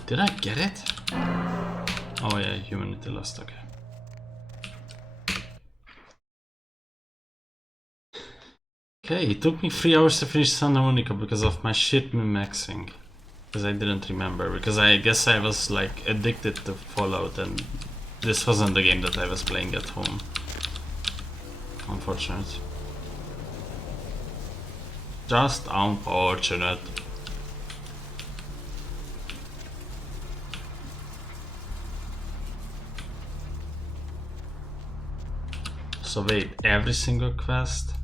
Did I get it? Oh yeah, humanity lost, okay. Okay, it took me 3 hours to finish Santa Monica because of my shit min-maxing. Because I didn't remember, because I guess I was like addicted to Fallout and this wasn't the game that I was playing at home. Unfortunate. Just unfortunate. So wait, every single quest?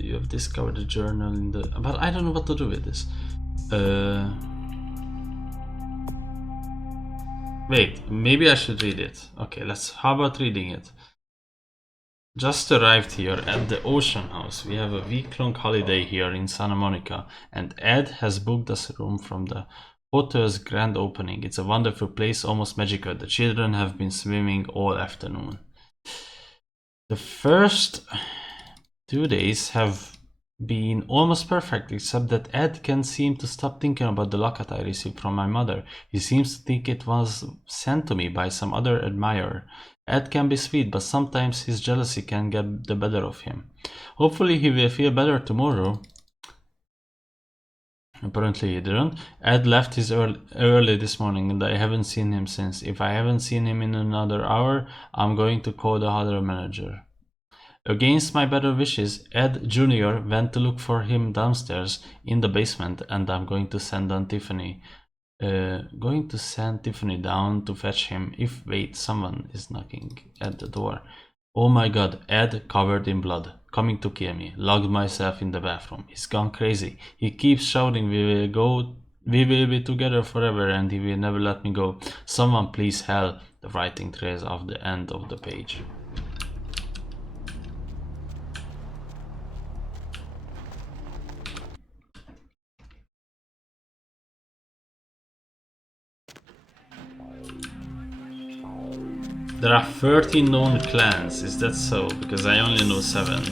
You have discovered the journal in the... But I don't know what to do with this. Wait, maybe I should read it. Okay, how about reading it? Just arrived here at the Ocean House. We have a week-long holiday here in Santa Monica, and Ed has booked us a room from the hotel's grand opening. It's a wonderful place, almost magical. The children have been swimming all afternoon. The first 2 days have been almost perfect, except that Ed can't seem to stop thinking about the locket I received from my mother. He seems to think it was sent to me by some other admirer. Ed can be sweet, but sometimes his jealousy can get the better of him. Hopefully he will feel better tomorrow. Apparently he didn't. Ed left his early this morning and I haven't seen him since. If I haven't seen him in another hour, I'm going to call the hotel manager. Against my better wishes, Ed Jr. went to look for him downstairs in the basement, and I'm going to send Tiffany down to fetch him. Wait, someone is knocking at the door. Oh my god, Ed covered in blood, coming to kill me. Locked myself in the bathroom. He's gone crazy. He keeps shouting we will be together forever and he will never let me go. Someone please help. The writing trails off the end of the page. There are 13 known clans, is that so? Because I only know 7.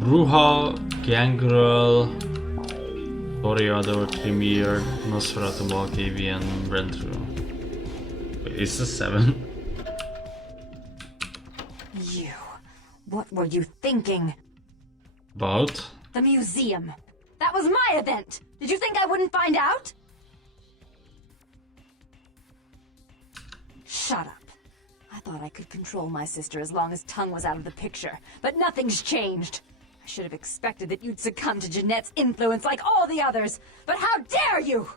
Bruja, Gangrel, Toreador, Tremere, Nosferatu, Malkavian, Brentru. Wait, is this 7? You. What were you thinking? About? The museum. That was my event. Did you think I wouldn't find out? Shut up. I thought I could control my sister as long as Tongue was out of the picture, but nothing's changed. I should have expected that you'd succumb to Jeanette's influence like all the others, but how dare you!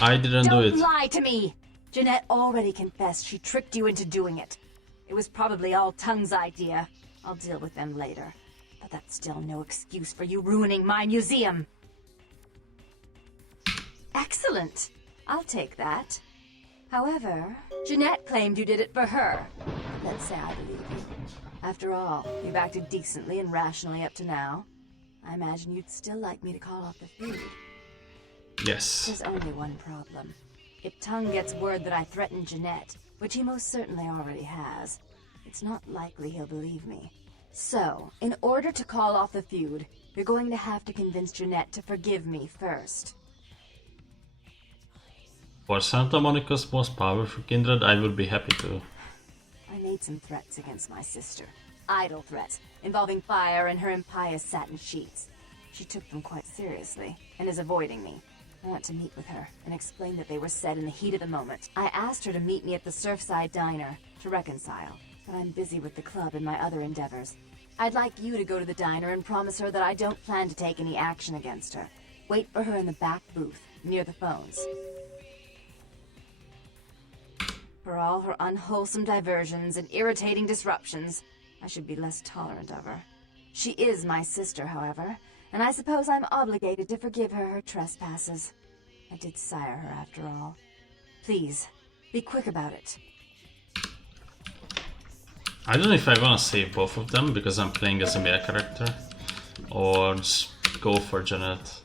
I didn't do it. Don't lie to me! Jeanette already confessed she tricked you into doing it. It was probably all Tongue's idea. I'll deal with them later. But that's still no excuse for you ruining my museum. Excellent. I'll take that. However, Jeanette claimed you did it for her. Let's say I believe you. After all, you've acted decently and rationally up to now. I imagine you'd still like me to call off the feud. Yes. There's only one problem. If Tongue gets word that I threatened Jeanette, which he most certainly already has, it's not likely he'll believe me. So, in order to call off the feud, you're going to have to convince Jeanette to forgive me first. For Santa Monica's most powerful kindred, I would be happy to. I made some threats against my sister. Idle threats, involving fire and her impious satin sheets. She took them quite seriously, and is avoiding me. I want to meet with her, and explain that they were said in the heat of the moment. I asked her to meet me at the Surfside Diner, to reconcile, but I'm busy with the club and my other endeavors. I'd like you to go to the diner and promise her that I don't plan to take any action against her. Wait for her in the back booth, near the phones. For all her unwholesome diversions and irritating disruptions, I should be less tolerant of her. She is my sister, however, and I suppose I'm obligated to forgive her her trespasses. I did sire her, after all. Please, be quick about it. I don't know if I want to save both of them because I'm playing as a male character, or just go for Jeanette.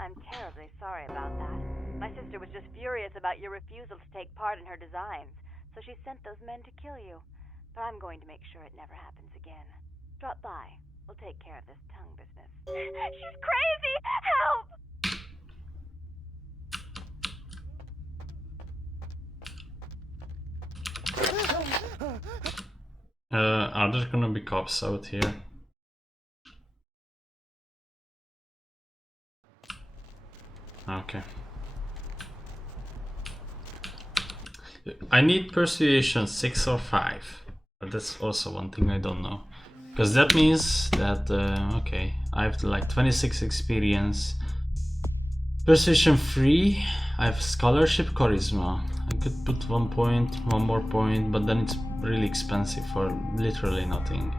I'm terribly sorry about that. My sister was just furious about your refusal to take part in her designs, so she sent those men to kill you. But I'm going to make sure it never happens again. Drop by. We'll take care of this tongue business. She's crazy! Help! Are there gonna be cops out here? Okay. I need persuasion 6 or 5, but that's also one thing I don't know. Because that means that, okay, I have like 26 experience. Persuasion 3, I have scholarship charisma. I could put 1 point, 1 more point, but then it's really expensive for literally nothing.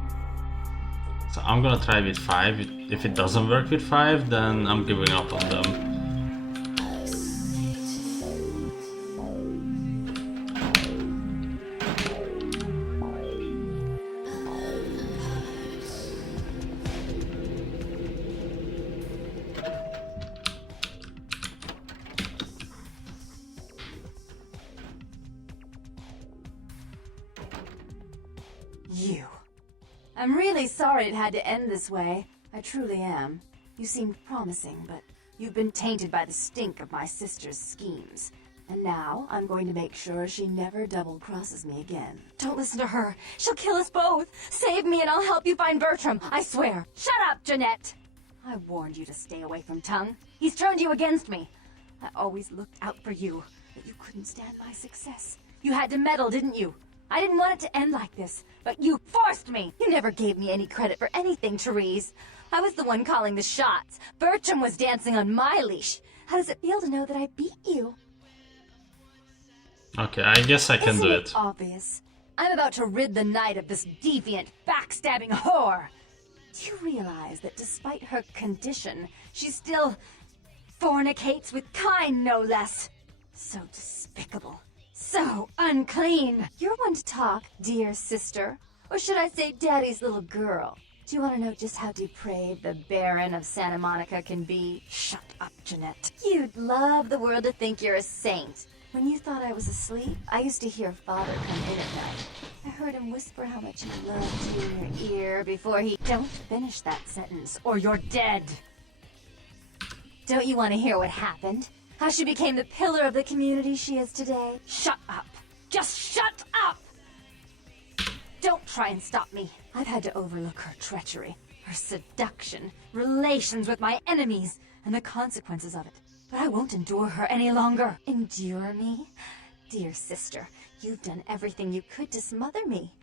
So I'm gonna try with 5. If it doesn't work with 5, then I'm giving up on them. You. I'm really sorry it had to end this way. I truly am. You seemed promising, but you've been tainted by the stink of my sister's schemes. And now I'm going to make sure she never double-crosses me again. Don't listen to her. She'll kill us both. Save me and I'll help you find Bertram. I swear. Shut up, Jeanette. I warned you to stay away from Tongue. He's turned you against me. I always looked out for you, but you couldn't stand my success. You had to meddle, didn't you? I didn't want it to end like this, but you forced me. You never gave me any credit for anything, Therese. I was the one calling the shots. Bertram was dancing on my leash. How does it feel to know that I beat you? Okay, I guess I can Isn't do it it. obvious? I'm about to rid the night of this deviant, backstabbing whore. Do you realize that despite her condition, she still fornicates with kind, no less? So despicable. So unclean. You're one to talk, dear sister. Or should I say daddy's little girl? Do you want to know just how depraved the Baron of Santa Monica can be? Shut up, Jeanette. You'd love the world to think you're a saint. When you thought I was asleep, I used to hear Father come in at night. I heard him whisper how much he loved you in your ear before he... Don't finish that sentence, or you're dead. Don't you want to hear what happened? How she became the pillar of the community she is today? Shut up. Just shut up! Don't try and stop me. I've had to overlook her treachery, her seduction, relations with my enemies, and the consequences of it. But I won't endure her any longer. Endure me? Dear sister, you've done everything you could to smother me.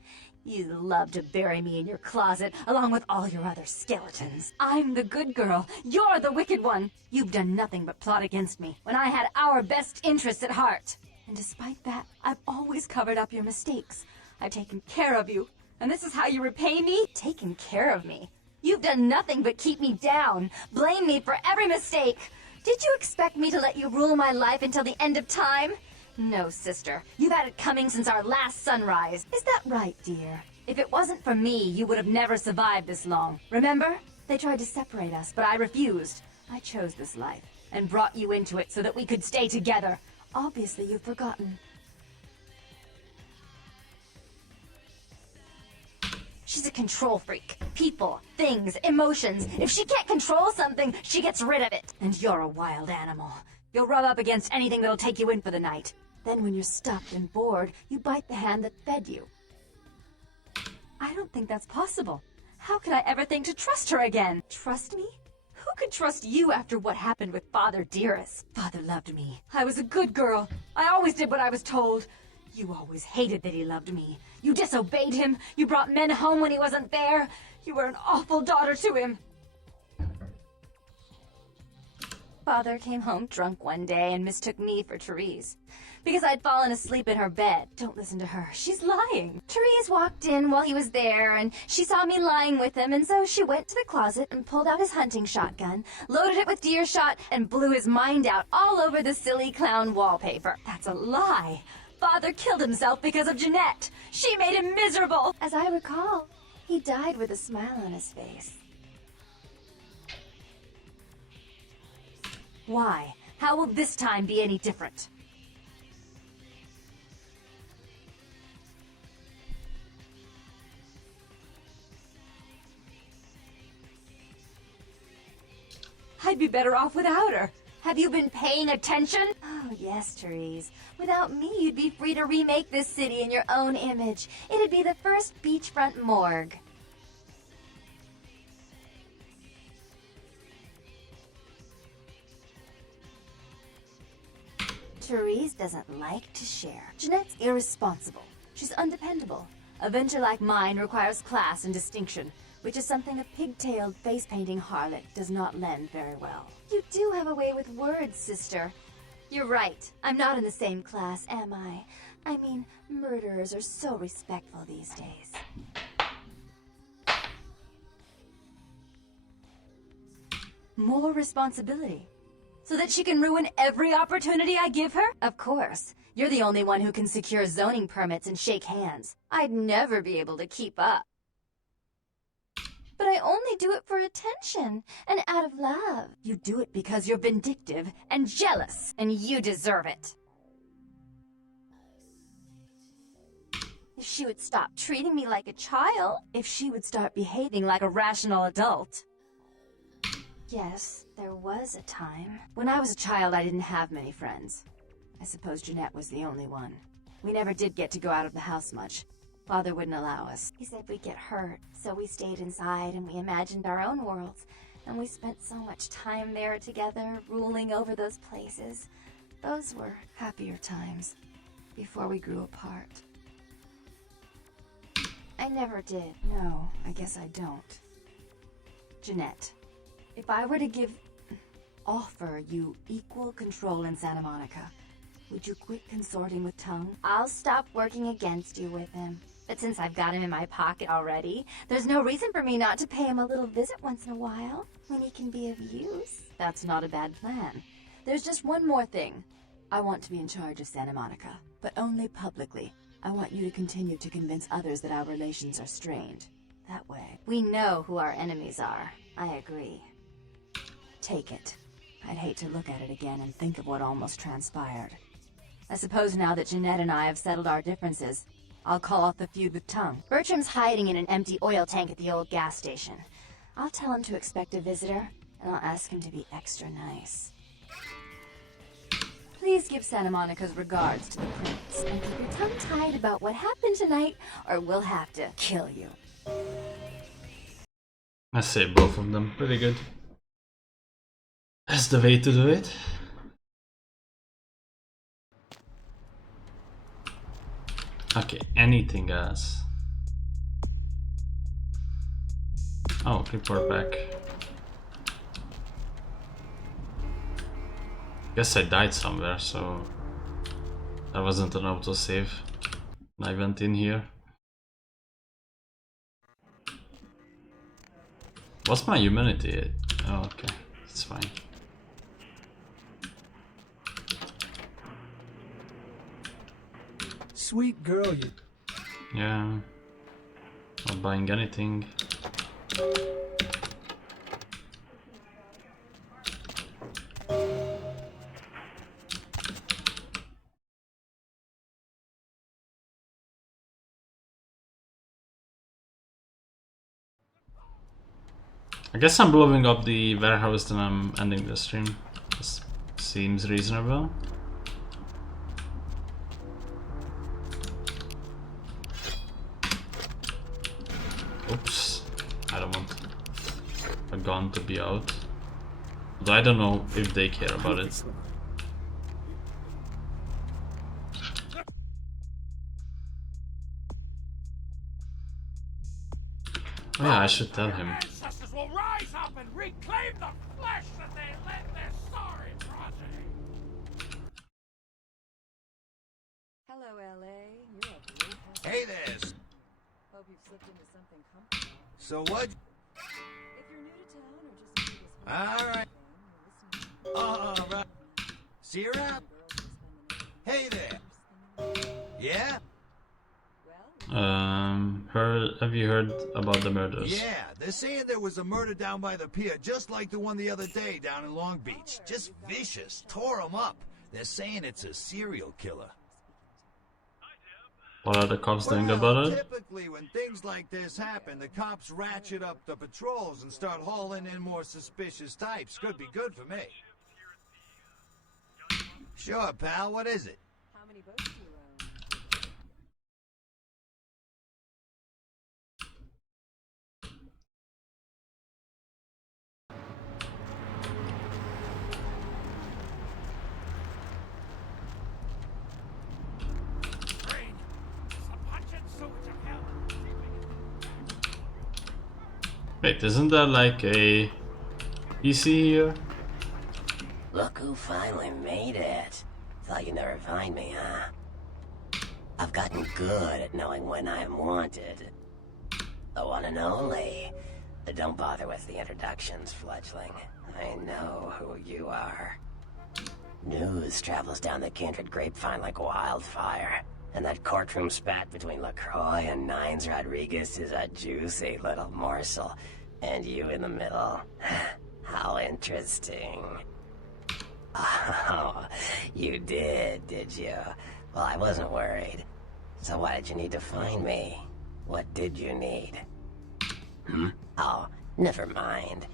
You love to bury me in your closet, along with all your other skeletons. I'm the good girl. You're the wicked one. You've done nothing but plot against me, when I had our best interests at heart. And despite that, I've always covered up your mistakes. I've taken care of you. And this is how you repay me? Taken care of me. You've done nothing but keep me down, blame me for every mistake. Did you expect me to let you rule my life until the end of time? No, sister. You've had it coming since our last sunrise. Is that right, dear? If it wasn't for me, you would have never survived this long. Remember? They tried to separate us, but I refused. I chose this life, and brought you into it so that we could stay together. Obviously, you've forgotten. She's a control freak. People, things, emotions. If she can't control something, she gets rid of it. And you're a wild animal. You'll rub up against anything that'll take you in for the night. Then when you're stuffed and bored, you bite the hand that fed you. I don't think that's possible. How could I ever think to trust her again? Trust me? Who could trust you after what happened with Father Dearest? Father loved me. I was a good girl. I always did what I was told. You always hated that he loved me. You disobeyed him. You brought men home when he wasn't there. You were an awful daughter to him. Father came home drunk one day and mistook me for Therese. Because I'd fallen asleep in her bed. Don't listen to her. She's lying. Therese walked in while he was there, and she saw me lying with him, and so she went to the closet and pulled out his hunting shotgun, loaded it with deer shot, and blew his mind out all over the silly clown wallpaper. That's a lie. Father killed himself because of Jeanette. She made him miserable. As I recall, he died with a smile on his face. Why? How will this time be any different? I'd be better off without her. Have you been paying attention? Oh, yes, Therese. Without me, you'd be free to remake this city in your own image. It'd be the first beachfront morgue. Therese doesn't like to share. Jeanette's irresponsible. She's undependable. A venture like mine requires class and distinction, which is something a pigtailed, face-painting harlot does not lend very well. You do have a way with words, sister. You're right. I'm not in the same class, am I? I mean, murderers are so respectful these days. More responsibility. So that she can ruin every opportunity I give her? Of course. You're the only one who can secure zoning permits and shake hands. I'd never be able to keep up. But I only do it for attention and out of love. You do it because you're vindictive and jealous, and you deserve it. If she would stop treating me like a child, if she would start behaving like a rational adult. Yes, there was a time. When I was a child, I didn't have many friends. I suppose Jeanette was the only one. We never did get to go out of the house much. Father wouldn't allow us. He said we'd get hurt, so we stayed inside and we imagined our own worlds. And we spent so much time there together, ruling over those places. Those were happier times, before we grew apart. I never did. No, I guess I don't. Jeanette. If I were to offer you equal control in Santa Monica, would you quit consorting with Tongue? I'll stop working against you with him. But since I've got him in my pocket already, there's no reason for me not to pay him a little visit once in a while, when he can be of use. That's not a bad plan. There's just one more thing. I want to be in charge of Santa Monica, but only publicly. I want you to continue to convince others that our relations are strained. That way, we know who our enemies are. I agree. Take it. I'd hate to look at it again and think of what almost transpired. I suppose now that Jeanette and I have settled our differences, I'll call off the feud with Tongue. Bertram's hiding in an empty oil tank at the old gas station. I'll tell him to expect a visitor, and I'll ask him to be extra nice. Please give Santa Monica's regards to the prince, and keep your tongue tied about what happened tonight, or we'll have to kill you. I say both of them pretty good. That's the way to do it. Okay, anything else? Oh, report back. Guess I died somewhere, so that wasn't an autosave. I went in here. What's my humanity? Oh, okay, it's fine. Sweet girl, you. Yeah, not buying anything. I guess I'm blowing up the warehouse, then I'm ending the stream. This seems reasonable. Oops, I don't want a gun to be out. But I don't know if they care about it. Oh yeah, I should tell him. Ancestors will rise up and reclaim the flesh that they left their sorry progeny. Hello, LA. You're a great host. Hey there. Hope you've slipped into something comfortable. So what? If you're new to town or just new to this All right. All right. See you around. Hey there. Yeah? Have you heard about the murders? Yeah, they're saying there was a murder down by the pier, just like the one the other day down in Long Beach. Just vicious, tore them up. They're saying it's a serial killer. What are the cops doing about it? Typically, when things like this happen, the cops ratchet up the patrols and start hauling in more suspicious types. Could be good for me. Sure, pal, what is it? How many boats do you own? Wait, isn't there like a PC here? Look who finally made it. Thought you'd never find me, huh? I've gotten good at knowing when I'm wanted. The one and only. Don't bother with the introductions, fledgling. I know who you are. News travels down the kindred grapevine like wildfire. And that courtroom spat between LaCroix and Nines Rodriguez is a juicy little morsel. And you in the middle. How interesting. Oh, you did you? Well, I wasn't worried. So why did you need to find me? What did you need? Oh, never mind.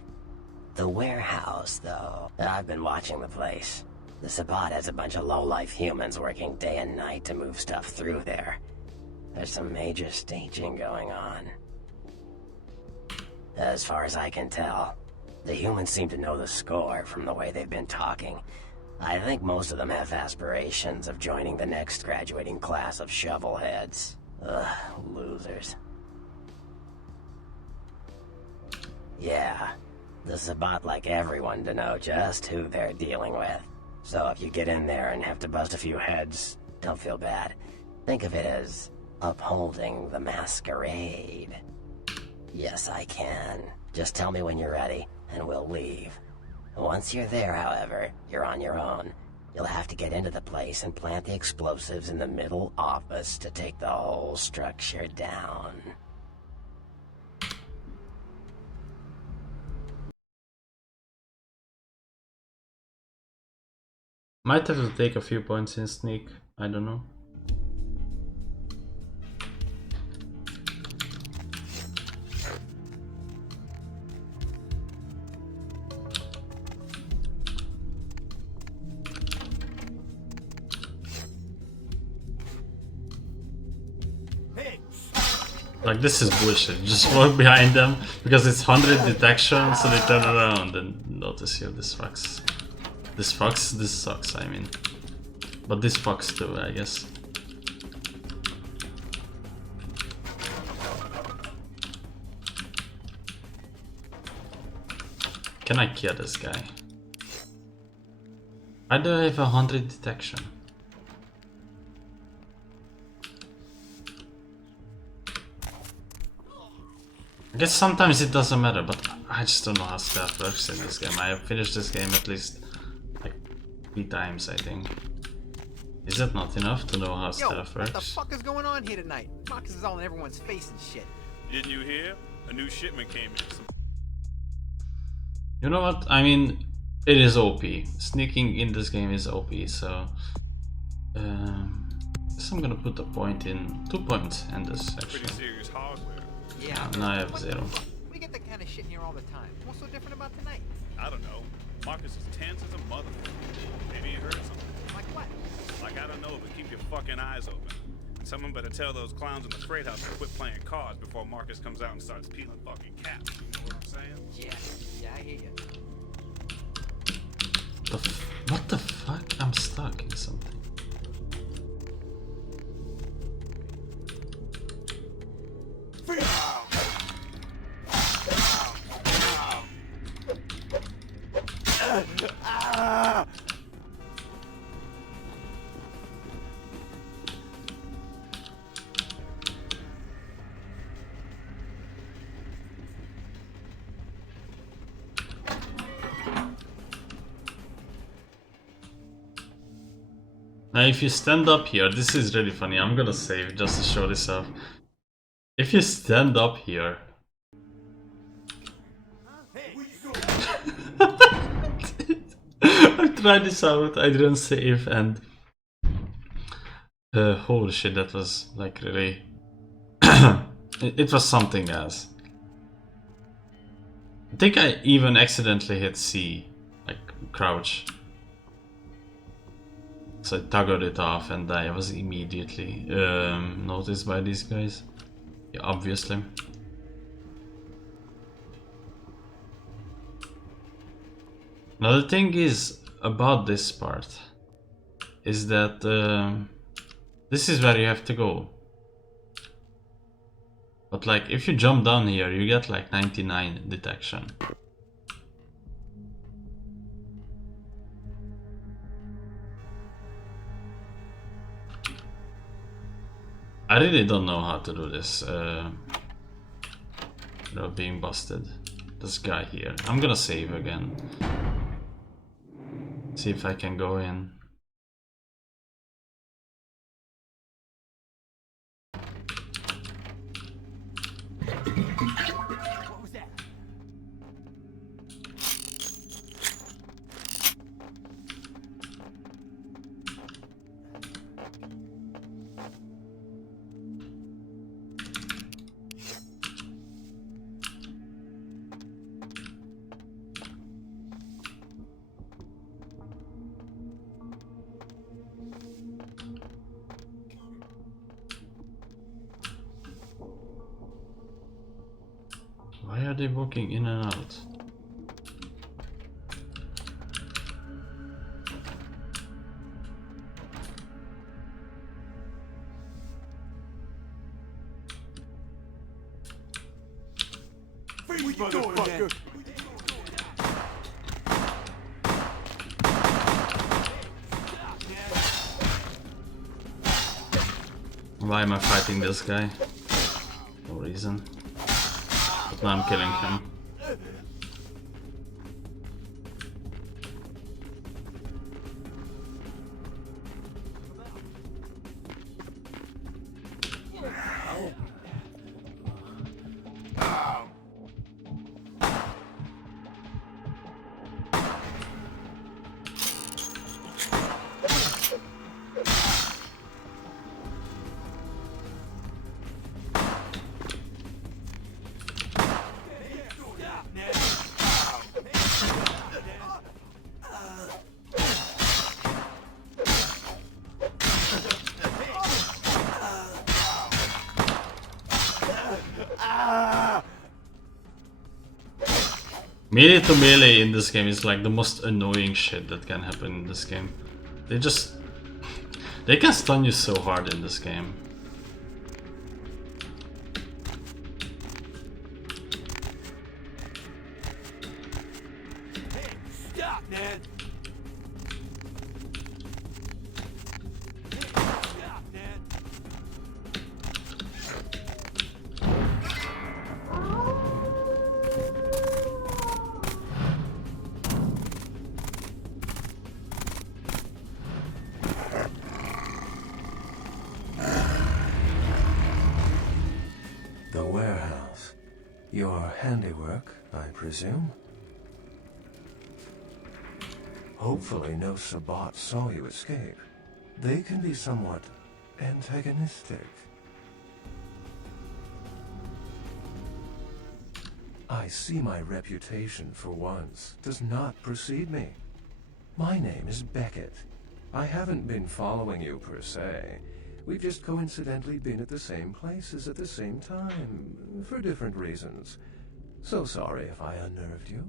The warehouse, though. I've been watching the place. The Sabbat has a bunch of low-life humans working day and night to move stuff through there. There's some major staging going on. As far as I can tell, the humans seem to know the score from the way they've been talking. I think most of them have aspirations of joining the next graduating class of shovelheads. Ugh, losers. Yeah, the Sabbat like everyone to know just who they're dealing with. So if you get in there and have to bust a few heads, don't feel bad. Think of it as upholding the Masquerade. Yes, I can. Just tell me when you're ready, and we'll leave. Once you're there, however, you're on your own. You'll have to get into the place and plant the explosives in the middle office to take the whole structure down. Might have to take a few points in sneak, I don't know. Like, this is bullshit. Just walk behind them because it's 100 detection, so they turn around and notice you. This fucks. This fucks? This sucks, I mean. But this fucks too, I guess. Can I kill this guy? Why do I have 100 detection? I guess sometimes it doesn't matter, but I just don't know how stealth works in this game. I have finished this game at least like 3 times, I think. Is that not enough to know how stealth works? What the fuck is going on here tonight? Marcus is all in everyone's face and shit. Didn't you hear? A new shipment came in. You know what? I mean, it is OP. Sneaking in this game is OP, so... guess I'm gonna put a point in... 2 points in this section. Pretty serious hardware. Yeah. Now I have 0. We get that kind of shit in here all the time. What's so different about tonight? I don't know. Marcus is tense as a mother. Maybe you heard something. Like what? Like, I don't know, but keep your fucking eyes open. And someone better tell those clowns in the freight house to quit playing cards before Marcus comes out and starts peeling fucking caps. You know what I'm saying? Yeah, I hear you. What the fuck? I'm stuck in something. Now if you stand up here, this is really funny, I'm gonna save just to show this off. If you stand up here... I tried this out, I didn't save and... holy shit, that was like really... it was something else. I think I even accidentally hit C, like crouch. So I toggled it off and I was immediately noticed by these guys. Yeah, obviously. Now the thing is about this part is that this is where you have to go. But like if you jump down here you get like 99 detection. I really don't know how to do this without being busted. This guy here. I'm gonna save again. See if I can go in. What was that? Why are they walking in and out? Motherfucker! Why am I fighting this guy? No reason. But now I'm killing him. Melee to melee in this game is like the most annoying shit that can happen in this game. They can stun you so hard in this game. Stop, man! The warehouse. Your handiwork, I presume? Hopefully no Sabbat saw you escape. They can be somewhat antagonistic. I see my reputation, for once, does not precede me. My name is Beckett. I haven't been following you per se. We've just coincidentally been at the same places at the same time, for different reasons. So sorry if I unnerved you.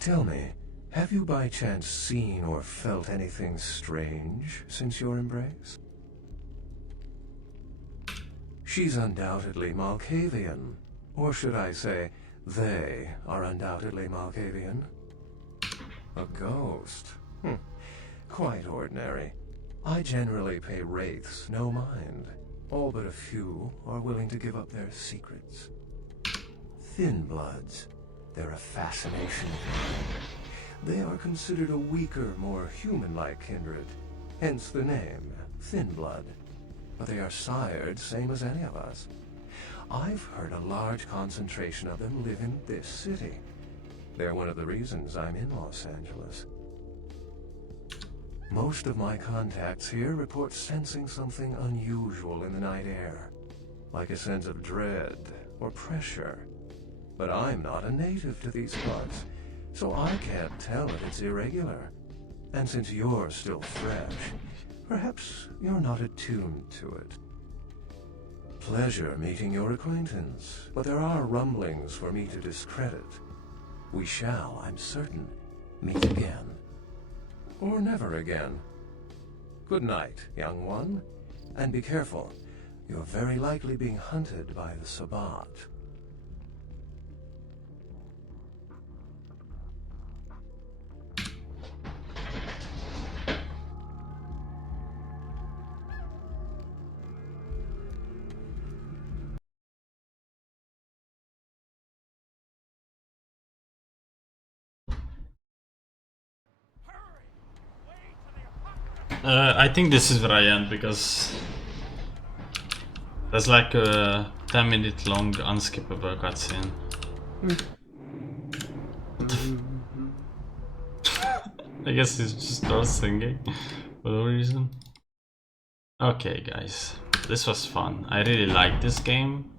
Tell me, have you by chance seen or felt anything strange since your embrace? She's undoubtedly Malkavian. Or should I say, they are undoubtedly Malkavian. A ghost? Quite ordinary. I generally pay wraiths no mind. All but a few are willing to give up their secrets. Thin bloods. They're a fascination of mine. They are considered a weaker, more human-like kindred. Hence the name, Thin Blood. But they are sired same as any of us. I've heard a large concentration of them live in this city. They're one of the reasons I'm in Los Angeles. Most of my contacts here report sensing something unusual in the night air, like a sense of dread or pressure. But I'm not a native to these parts, so I can't tell if it's irregular. And since you're still fresh, perhaps you're not attuned to it. Pleasure meeting your acquaintance, but there are rumblings for me to discredit. We shall, I'm certain, meet again. Or never again. Good night, young one. And be careful. You're very likely being hunted by the Sabbat. I think this is where I end because there's like a 10-minute long unskippable cutscene. I guess he just starts singing for no reason. Okay guys, this was fun. I really like this game.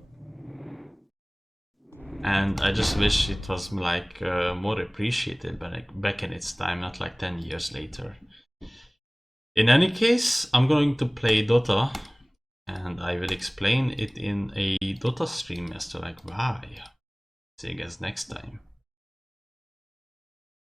And I just wish it was like more appreciated back in its time, not like 10 years later. In any case, I'm going to play Dota, and I will explain it in a Dota stream as to like why. See you guys next time.